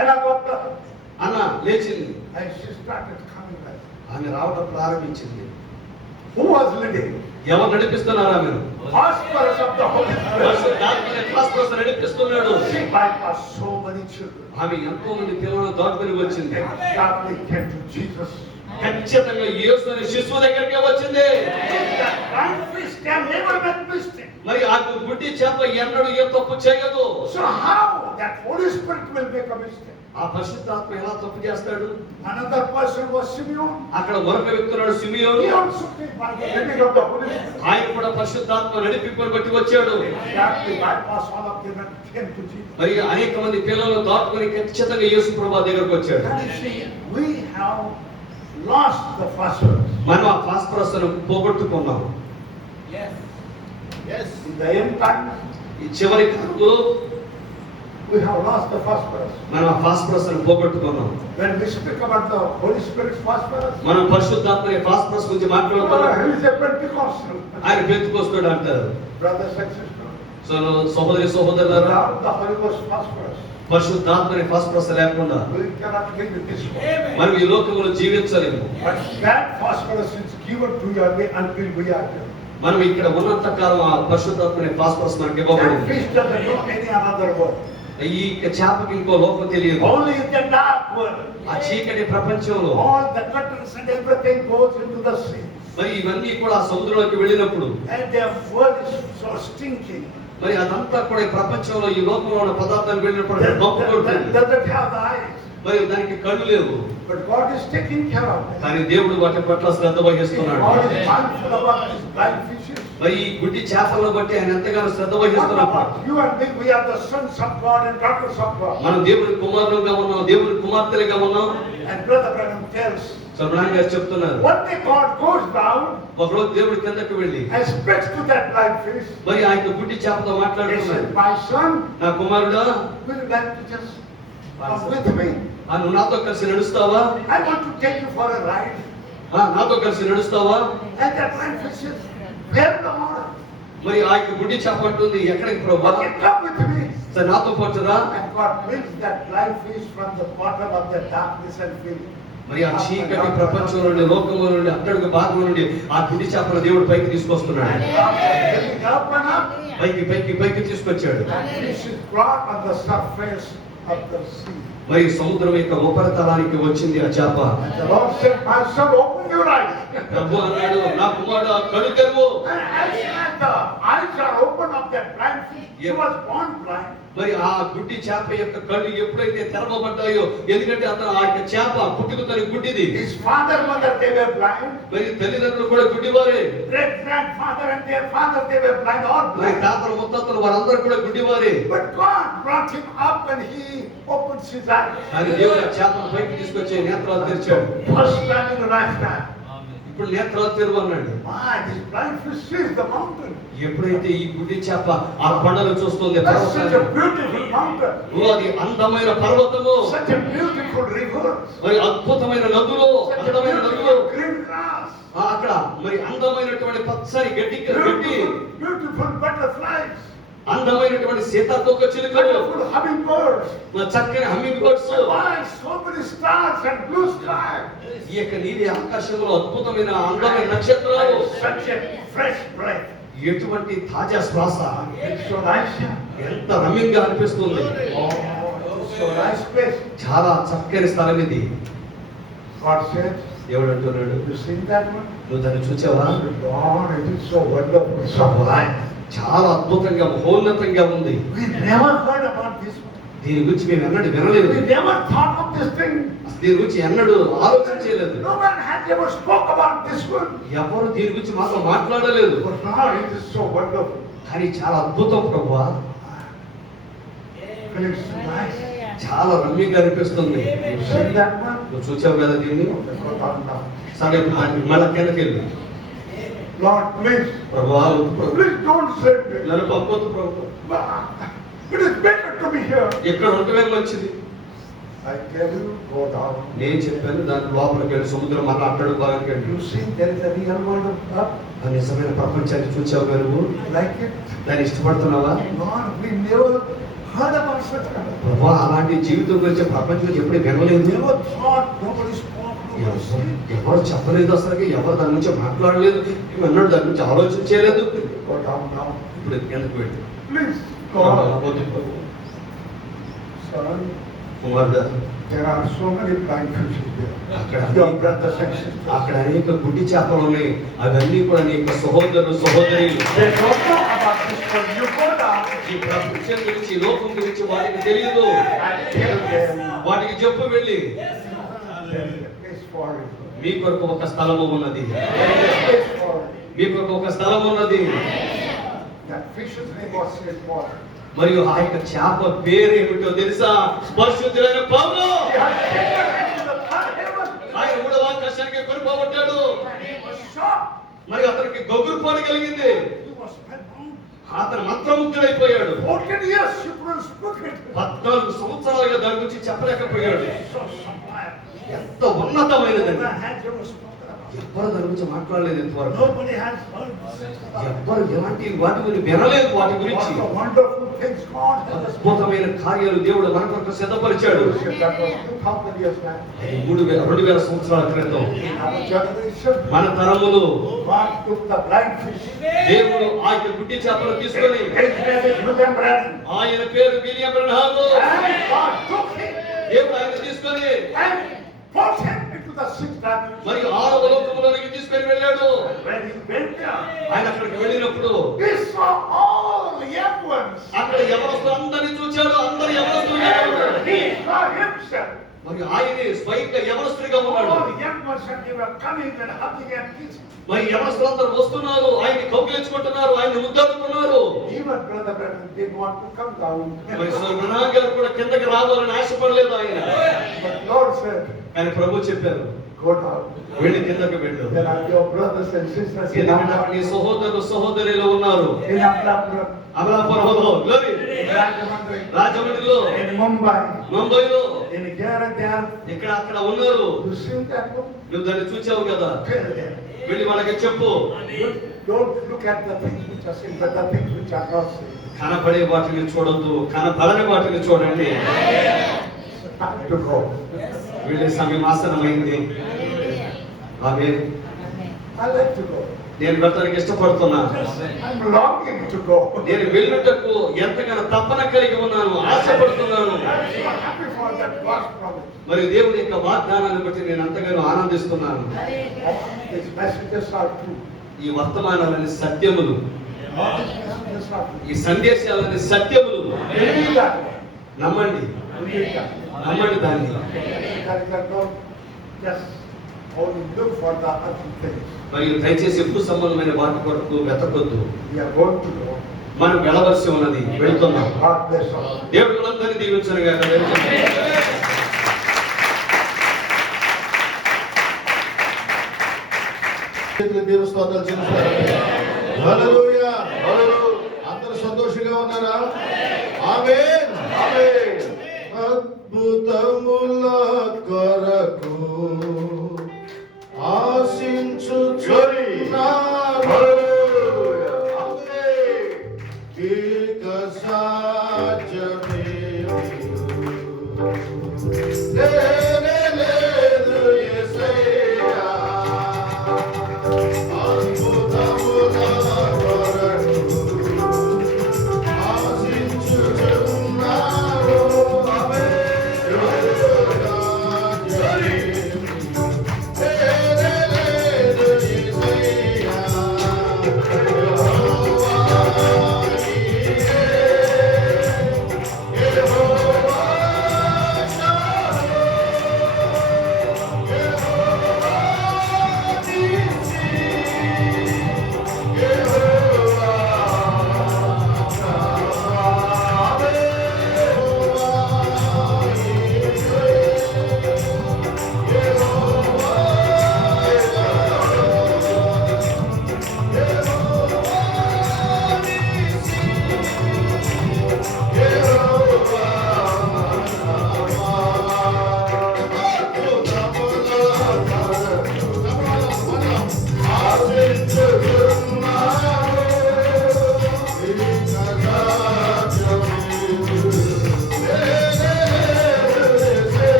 Anna got up. అన్న లేచింది. And she started coming back. ఆమె రావడం ప్రారంభించింది. Who was leading? ఎవరు నడిపిస్తున్నారు ఆమెను? Phosphorus of the Holy Spirit. పరిశుద్ధాత్మనే ఫాస్ఫరస్ నడిపిస్తున్నాడు. She bypassed so many children. ఆమె ఎంతో మంది పిల్లలను దాటుకొని వచ్చింది. Exactly came to Jesus. ఖచ్చితంగా యేసు అనే శిశువు దగ్గరికి వచ్చింది. That blind fish can never make mistake. మరి ఆ గుడ్డి చేప ఎన్నడూ ఏ తప్పు చేయదు. So how that Holy Spirit will make a mistake? ఆ పరిశుద్ధాత్మ ఎలా తప్పు చేస్తాడు? Another person was Simeon. అక్కడ మరొక వ్యక్తి ఉన్నాడు, Simeon. He also came by the leading of the Holy Spirit. ఆయన కూడా పరిశుద్ధాత్మ నడిపింపుని బట్టి వచ్చాడు. Exactly bypassed all of them and came to Jesus. మరి అనేక మంది పిల్లలను దాటుకొని ఖచ్చితంగా యేసు ప్రభు దగ్గరకు వచ్చాడు. That is saying, we have lost the phosphorus. మనం ఆ ఫాస్ఫరస్ ను పోగొట్టుకున్నాం. Yes. In the end time, ఈ చివరి కాలంలో we have lost the phosphorus. మనం ఆ ఫాస్ఫరస్ ను పోగొట్టుకున్నాం. When we speak about the Holy Spirit's phosphorus, మనం పరిశుద్ధాత్మ ఫాస్ఫరస్ గురించి మాట్లాడుతున్నాం. he is a Pentecostal. ఆయన పెంతుకొస్తాడు అంటారు. Brothers and sisters, సో సహోదరి సహోదరులారా, without the Holy Ghost phosphorus, పరిశుద్ధాత్మని ఫాస్ఫరస్ లేకుండా we cannot live in this world. మనం ఈ లోకంలో జీవించలేము. But that phosphorus is given to you until we are here. మనం ఇక్కడ ఉన్నంత కాలం ఆ పరిశుద్ధాత్మని ఫాస్ఫరస్ మనకి That ఇవ్వబడింది. fish doesn't know any another word. ఈ చేపకి ఇంకో లోకం తెలియదు. Only in the dark world. ఆ చీకటి ప్రపంచంలో All the curtains and everything goes into the sea. మరి ఇవన్నీ కూడా ఆ సముద్రంలోకి వెళ్ళినప్పుడు And their world is so stinking. మరి అదంతా కూడా ఈ ప్రపంచంలో ఈ లోకంలో ఉన్న పదార్థాలు వెళ్ళినప్పుడు నొప్పి That కొడుతుంది. doesn't have the eyes. మరి దానికి కళ్ళు లేవు. But God is taking care of it. కానీ దేవుడు వాటి పట్ల శ్రద్ధ వహిస్తున్నాడు. God is mindful about these blind fishes. మరి ఈ గుడ్డి చేపలను బట్టి ఆయన ఎంతగానో శ్రద్ధ What వహిస్తున్నాడు. about you and me? We are the sons of God and daughters of God. మనం దేవుని కుమారులుగా ఉన్నాం, దేవుని కుమార్తెలుగా ఉన్నాం. And Brother Branham tells, సర్వనారాయణ గారు చెప్తున్నారు, one day God goes down ఒకరోజు దేవుడి కిందకి వెళ్ళి and speaks to that blind fish. మరి ఆ యొక్క గుడ్డి చేపతో He మాట్లాడుతున్నాడు. said, my son, నా కుమారుడా, will you like to just come with me? నువ్వు నాతో కలిసి నడుస్తావా? I want to take you for a ride. నాతో కలిసి నడుస్తావా? And that blind fish says, where Lord? మరి ఆ యొక్క గుడ్డి చేప అంటుంది, ఎక్కడికి ప్రభా? Okay, come with me. సరే నాతో పాటురా. And God brings that blind fish from the bottom of the darkness and fill. మరి ఆ చీకటి ప్రపంచం నుండి, లోకంలో నుండి, అట్టడుగు భాగం నుండి ఆ గుడ్డి చేపను దేవుడు పైకి తీసుకొస్తున్నాడు. And God will open up. పైకి పైకి పైకి తీసుకొచ్చాడు. That fish is brought on the surface of the sea. మరి సముద్రం యొక్క ఉపరితలానికి వచ్చింది ఆ చేప. And the Lord said, my son, open your eyes. ప్రభు అన్నాడు, నా కుమారుడు కళ్ళు తెరువు. And as soon as the eyes are open of that blind fish, he was born blind. మరి ఆ గుడ్డి చేప యొక్క కళ్ళు ఎప్పుడైతే తెరవబడ్డాయో, ఎందుకంటే అతను ఆ యొక్క చేప పుట్టుకతోని గుడ్డిది. His father, mother, they were blind. మరి తల్లిదండ్రులు కూడా గుడ్డివారే. Great grandfather and their father, they were blind, all మరి blind. తాతలు ముత్తాతలు వారందరూ కూడా గుడ్డివారే. But God brought him up and he opens his eyes. కానీ దేవుడు ఆ చేపను పైకి తీసుకొచ్చి నేత్రాలు తెరిచాడు. First time in a lifetime. ఇప్పుడు నేత్రాలు తెరువు అన్నాడు. My, this blind fish sees the mountain. ఎప్పుడైతే ఈ గుడ్డి చేప ఆ కొండను చూస్తుంది, That's such a పర్వతాన్ని, beautiful mountain. అది అందమైన పర్వతము, Such a beautiful river. మరి అద్భుతమైన నదులు, Such a అందమైన నదులు, beautiful green grass. అక్కడ మరి అందమైనటువంటి పచ్చని గడ్డి, Beautiful butterflies. అందమైనటువంటి సీతాకోక చిలుకలు, Beautiful hummingbirds. చక్కని humming birds, Why so many stars and blue sky? ఈ యొక్క నీలి ఆకాశంలో అద్భుతమైన అందమైన నక్షత్రాలు, Such a fresh breath. ఎటువంటి తాజా శ్వాస, It's so nice. ఎంత రమ్యంగా అనిపిస్తుంది. Oh, it's so nice place. చాలా చక్కని స్థలం ఇది. God said, దేవుడు అంటున్నాడు, you seen that one? నువ్వు దాన్ని చూచావా? God, it is so wonderful, so nice. చాలా అద్భుతంగా మహోన్నతంగా ఉంది. We never heard about this one. దీని గురించి మేము ఎన్నడూ వినలేదు. We never thought of this thing. దీని గురించి ఎన్నడూ ఆలోచన చేయలేదు. No man has ever spoke about this one. ఎవరు దీని గురించి మాతో మాట్లాడలేదు. But now it is so wonderful. కానీ చాలా అద్భుతం ప్రభువా, It's so nice. చాలా రమ్యంగా అనిపిస్తుంది. You seen that one? నువ్వు చూచావు కదా దీన్ని. Go down now. సరే మళ్ళా కిందకెళ్ళి, Lord, please, ప్రభువా please don't send me. నన్ను పంపొద్దు ప్రభు, It is better to be here. ఇక్కడ ఉండటమే మంచిది. I tell you, go down. నేను చెప్పాను, దాని లోపలికి వెళ్ళి సముద్రం మళ్ళీ అట్టడు భాగానికి వెళ్ళి, You see, there is a real world of love. ఆ నిజమైన ప్రపంచాన్ని చూచావు కదా నువ్వు, Like it? దాన్ని ఇష్టపడుతున్నావా? Lord, we never heard about such kind of. ప్రభా అలాంటి జీవితం గురించి ప్రపంచంలో ఎప్పుడు వినలేదు. Never thought, nobody spoke, nobody said. ఎవరు చెప్పలేదు, అసలు ఎవరు దాని నుంచి మాట్లాడలేదు, అన్నాడు దాని నుంచి ఆలోచన చేయలేదు. Go down now. ఇప్పుడు ఎందుకు వెళ్ళి Please go on. Son, కుమారుడు, there are so many blind fishes there. అక్కడ Your brothers and sisters. అక్కడ అనేక గుడ్డి చేపలు ఉన్నాయి, అవన్నీ కూడా అనేక సహోదరులు సహోదరులు. They don't know about this one. You go down ఈ ప్రపంచం గురించి, ఈ లోకం గురించి వారికి తెలియదు. and tell them వాటికి చెప్పు వెళ్ళి, there is a place for you. మీ కొరకు ఒక స్థలము ఉన్నది, There is a place for you. మీ కొరకు ఒక స్థలం ఉన్నది. That fish's name was said water. మరియు ఆ యొక్క చేప పేరు ఏమిటో తెలుసా? పరిశుద్ధులైన పౌలు. He had taken it to the third heaven. ఆయన మూడవ ఆకాశానికి కొనిపోబడ్డాడు. And he was shocked. మరి అతనికి గొగ్గురుపోని కలిగింది. He was spellbound. అతను మంత్రముగ్ధుడైపోయాడు. 14 years you couldn't speak it. 14 సంవత్సరాలుగా దాని గురించి చెప్పలేకపోయాడు. So sublime. ఎంత ఉన్నతమైనదండి. Never had ever spoken about. ఎవ్వరు దాని గురించి మాట్లాడలేదు ఇంతవరకు. Nobody has heard about. ఎవ్వరు ఎలాంటి వాటి గురించి వినలేదు. వాటి గురించి What the wonderful things God has done. అద్భుతమైన కార్యాలు దేవుడు మన కొరకు సిద్ధపరిచాడు. That was 2000 years back. 2000 సంవత్సరాల క్రితం Our generation, మన తరములు God took the blind fish. దేవుడు ఆ యొక్క గుడ్డి చేపలు తీసుకొని, His name is William Branham. ఆయన పేరు William బ్రన్హాము, And God took him దేవుడు ఆయన తీసుకొని and put him into the sixth dimension. మరి 6వ లోకములోనికి తీసుకొని వెళ్ళాడు. When he went there, ఆయన అక్కడికి వెళ్ళినప్పుడు he saw all the young ones. అక్కడ యవనస్తులు అందరినీ చూచాడు. అందరు యవనస్తులు. He saw himself. మరి ఆయనే స్వయంగా యవనస్తుడిగా ఉన్నాడు. All the young ones and they were coming and hugging and kissing. మరి యవనస్తులందరూ వస్తున్నారు, ఆయన్ని కౌగిలించుకుంటున్నారు, ఆయన్ని ముద్దాడుతున్నారు. Even Brother Branham didn't want to come down. మరి బ్రన్హాం గారు కూడా కిందకి రావాలని ఆశపడలేదు ఆయన. But Lord said, కానీ ప్రభు చెప్పారు, go down. వెళ్ళి కిందకి వెళ్ళు. There are your brothers and sisters in ఎందుకంటే నీ సహోదరులు సహోదరులు ఉన్నారు Amlapuram, అమలాపురంలో, గ్లోరీ, in Rajamundry, రాజమండ్రిలో, in Mumbai, ముంబైలో, in Kerala. ఇక్కడ అక్కడ ఉన్నారు. You see that book? నువ్వు దాన్ని చూచావు కదా, Tell them. వెళ్ళి వాళ్ళకి చెప్పు. Don't look at the things which are seen, but the things which are not seen. కనపడే వాటిని చూడొద్దు, కనపడని వాటిని చూడండి. It's time to go. వెళ్ళే సమయం ఆసనమైంది. ఆమె I like to go. నేను వెళ్ళడానికి ఇష్టపడుతున్నా. I'm longing to go. నేను వెళ్ళుటకు ఎంతగానో తపన కలిగి ఉన్నాను, ఆశపడుతున్నాను. I'm so happy for that God's promise. మరి దేవుని యొక్క వాగ్దానాన్ని బట్టి నేను ఎంతగానో ఆనందిస్తున్నాను. These messages are true. ఈ వర్తమానాలని సత్యములు, All these messages are true. ఈ సందేశాలని సత్యములు. Believe that. నమ్మండి, Believe that. నమ్మండి దాన్ని. That is that don't just only look for the other things. మరియు దయచేసి ఎప్పుడు సంబంధమైన వాటి కొరకు వెతకొద్దు. We are going to go. మనం వెళ్ళవలసి ఉన్నది, వెళ్తున్నాం. God bless all. దేవుడు మనందరినీ దీవించను గాక. దేవుని స్తోత్రాలు చెల్లిస్తారు. హల్లెలూయా. అందరూ సంతోషంగా ఉన్నారా? ఆమేన్. ఆమేన్. అద్భుతము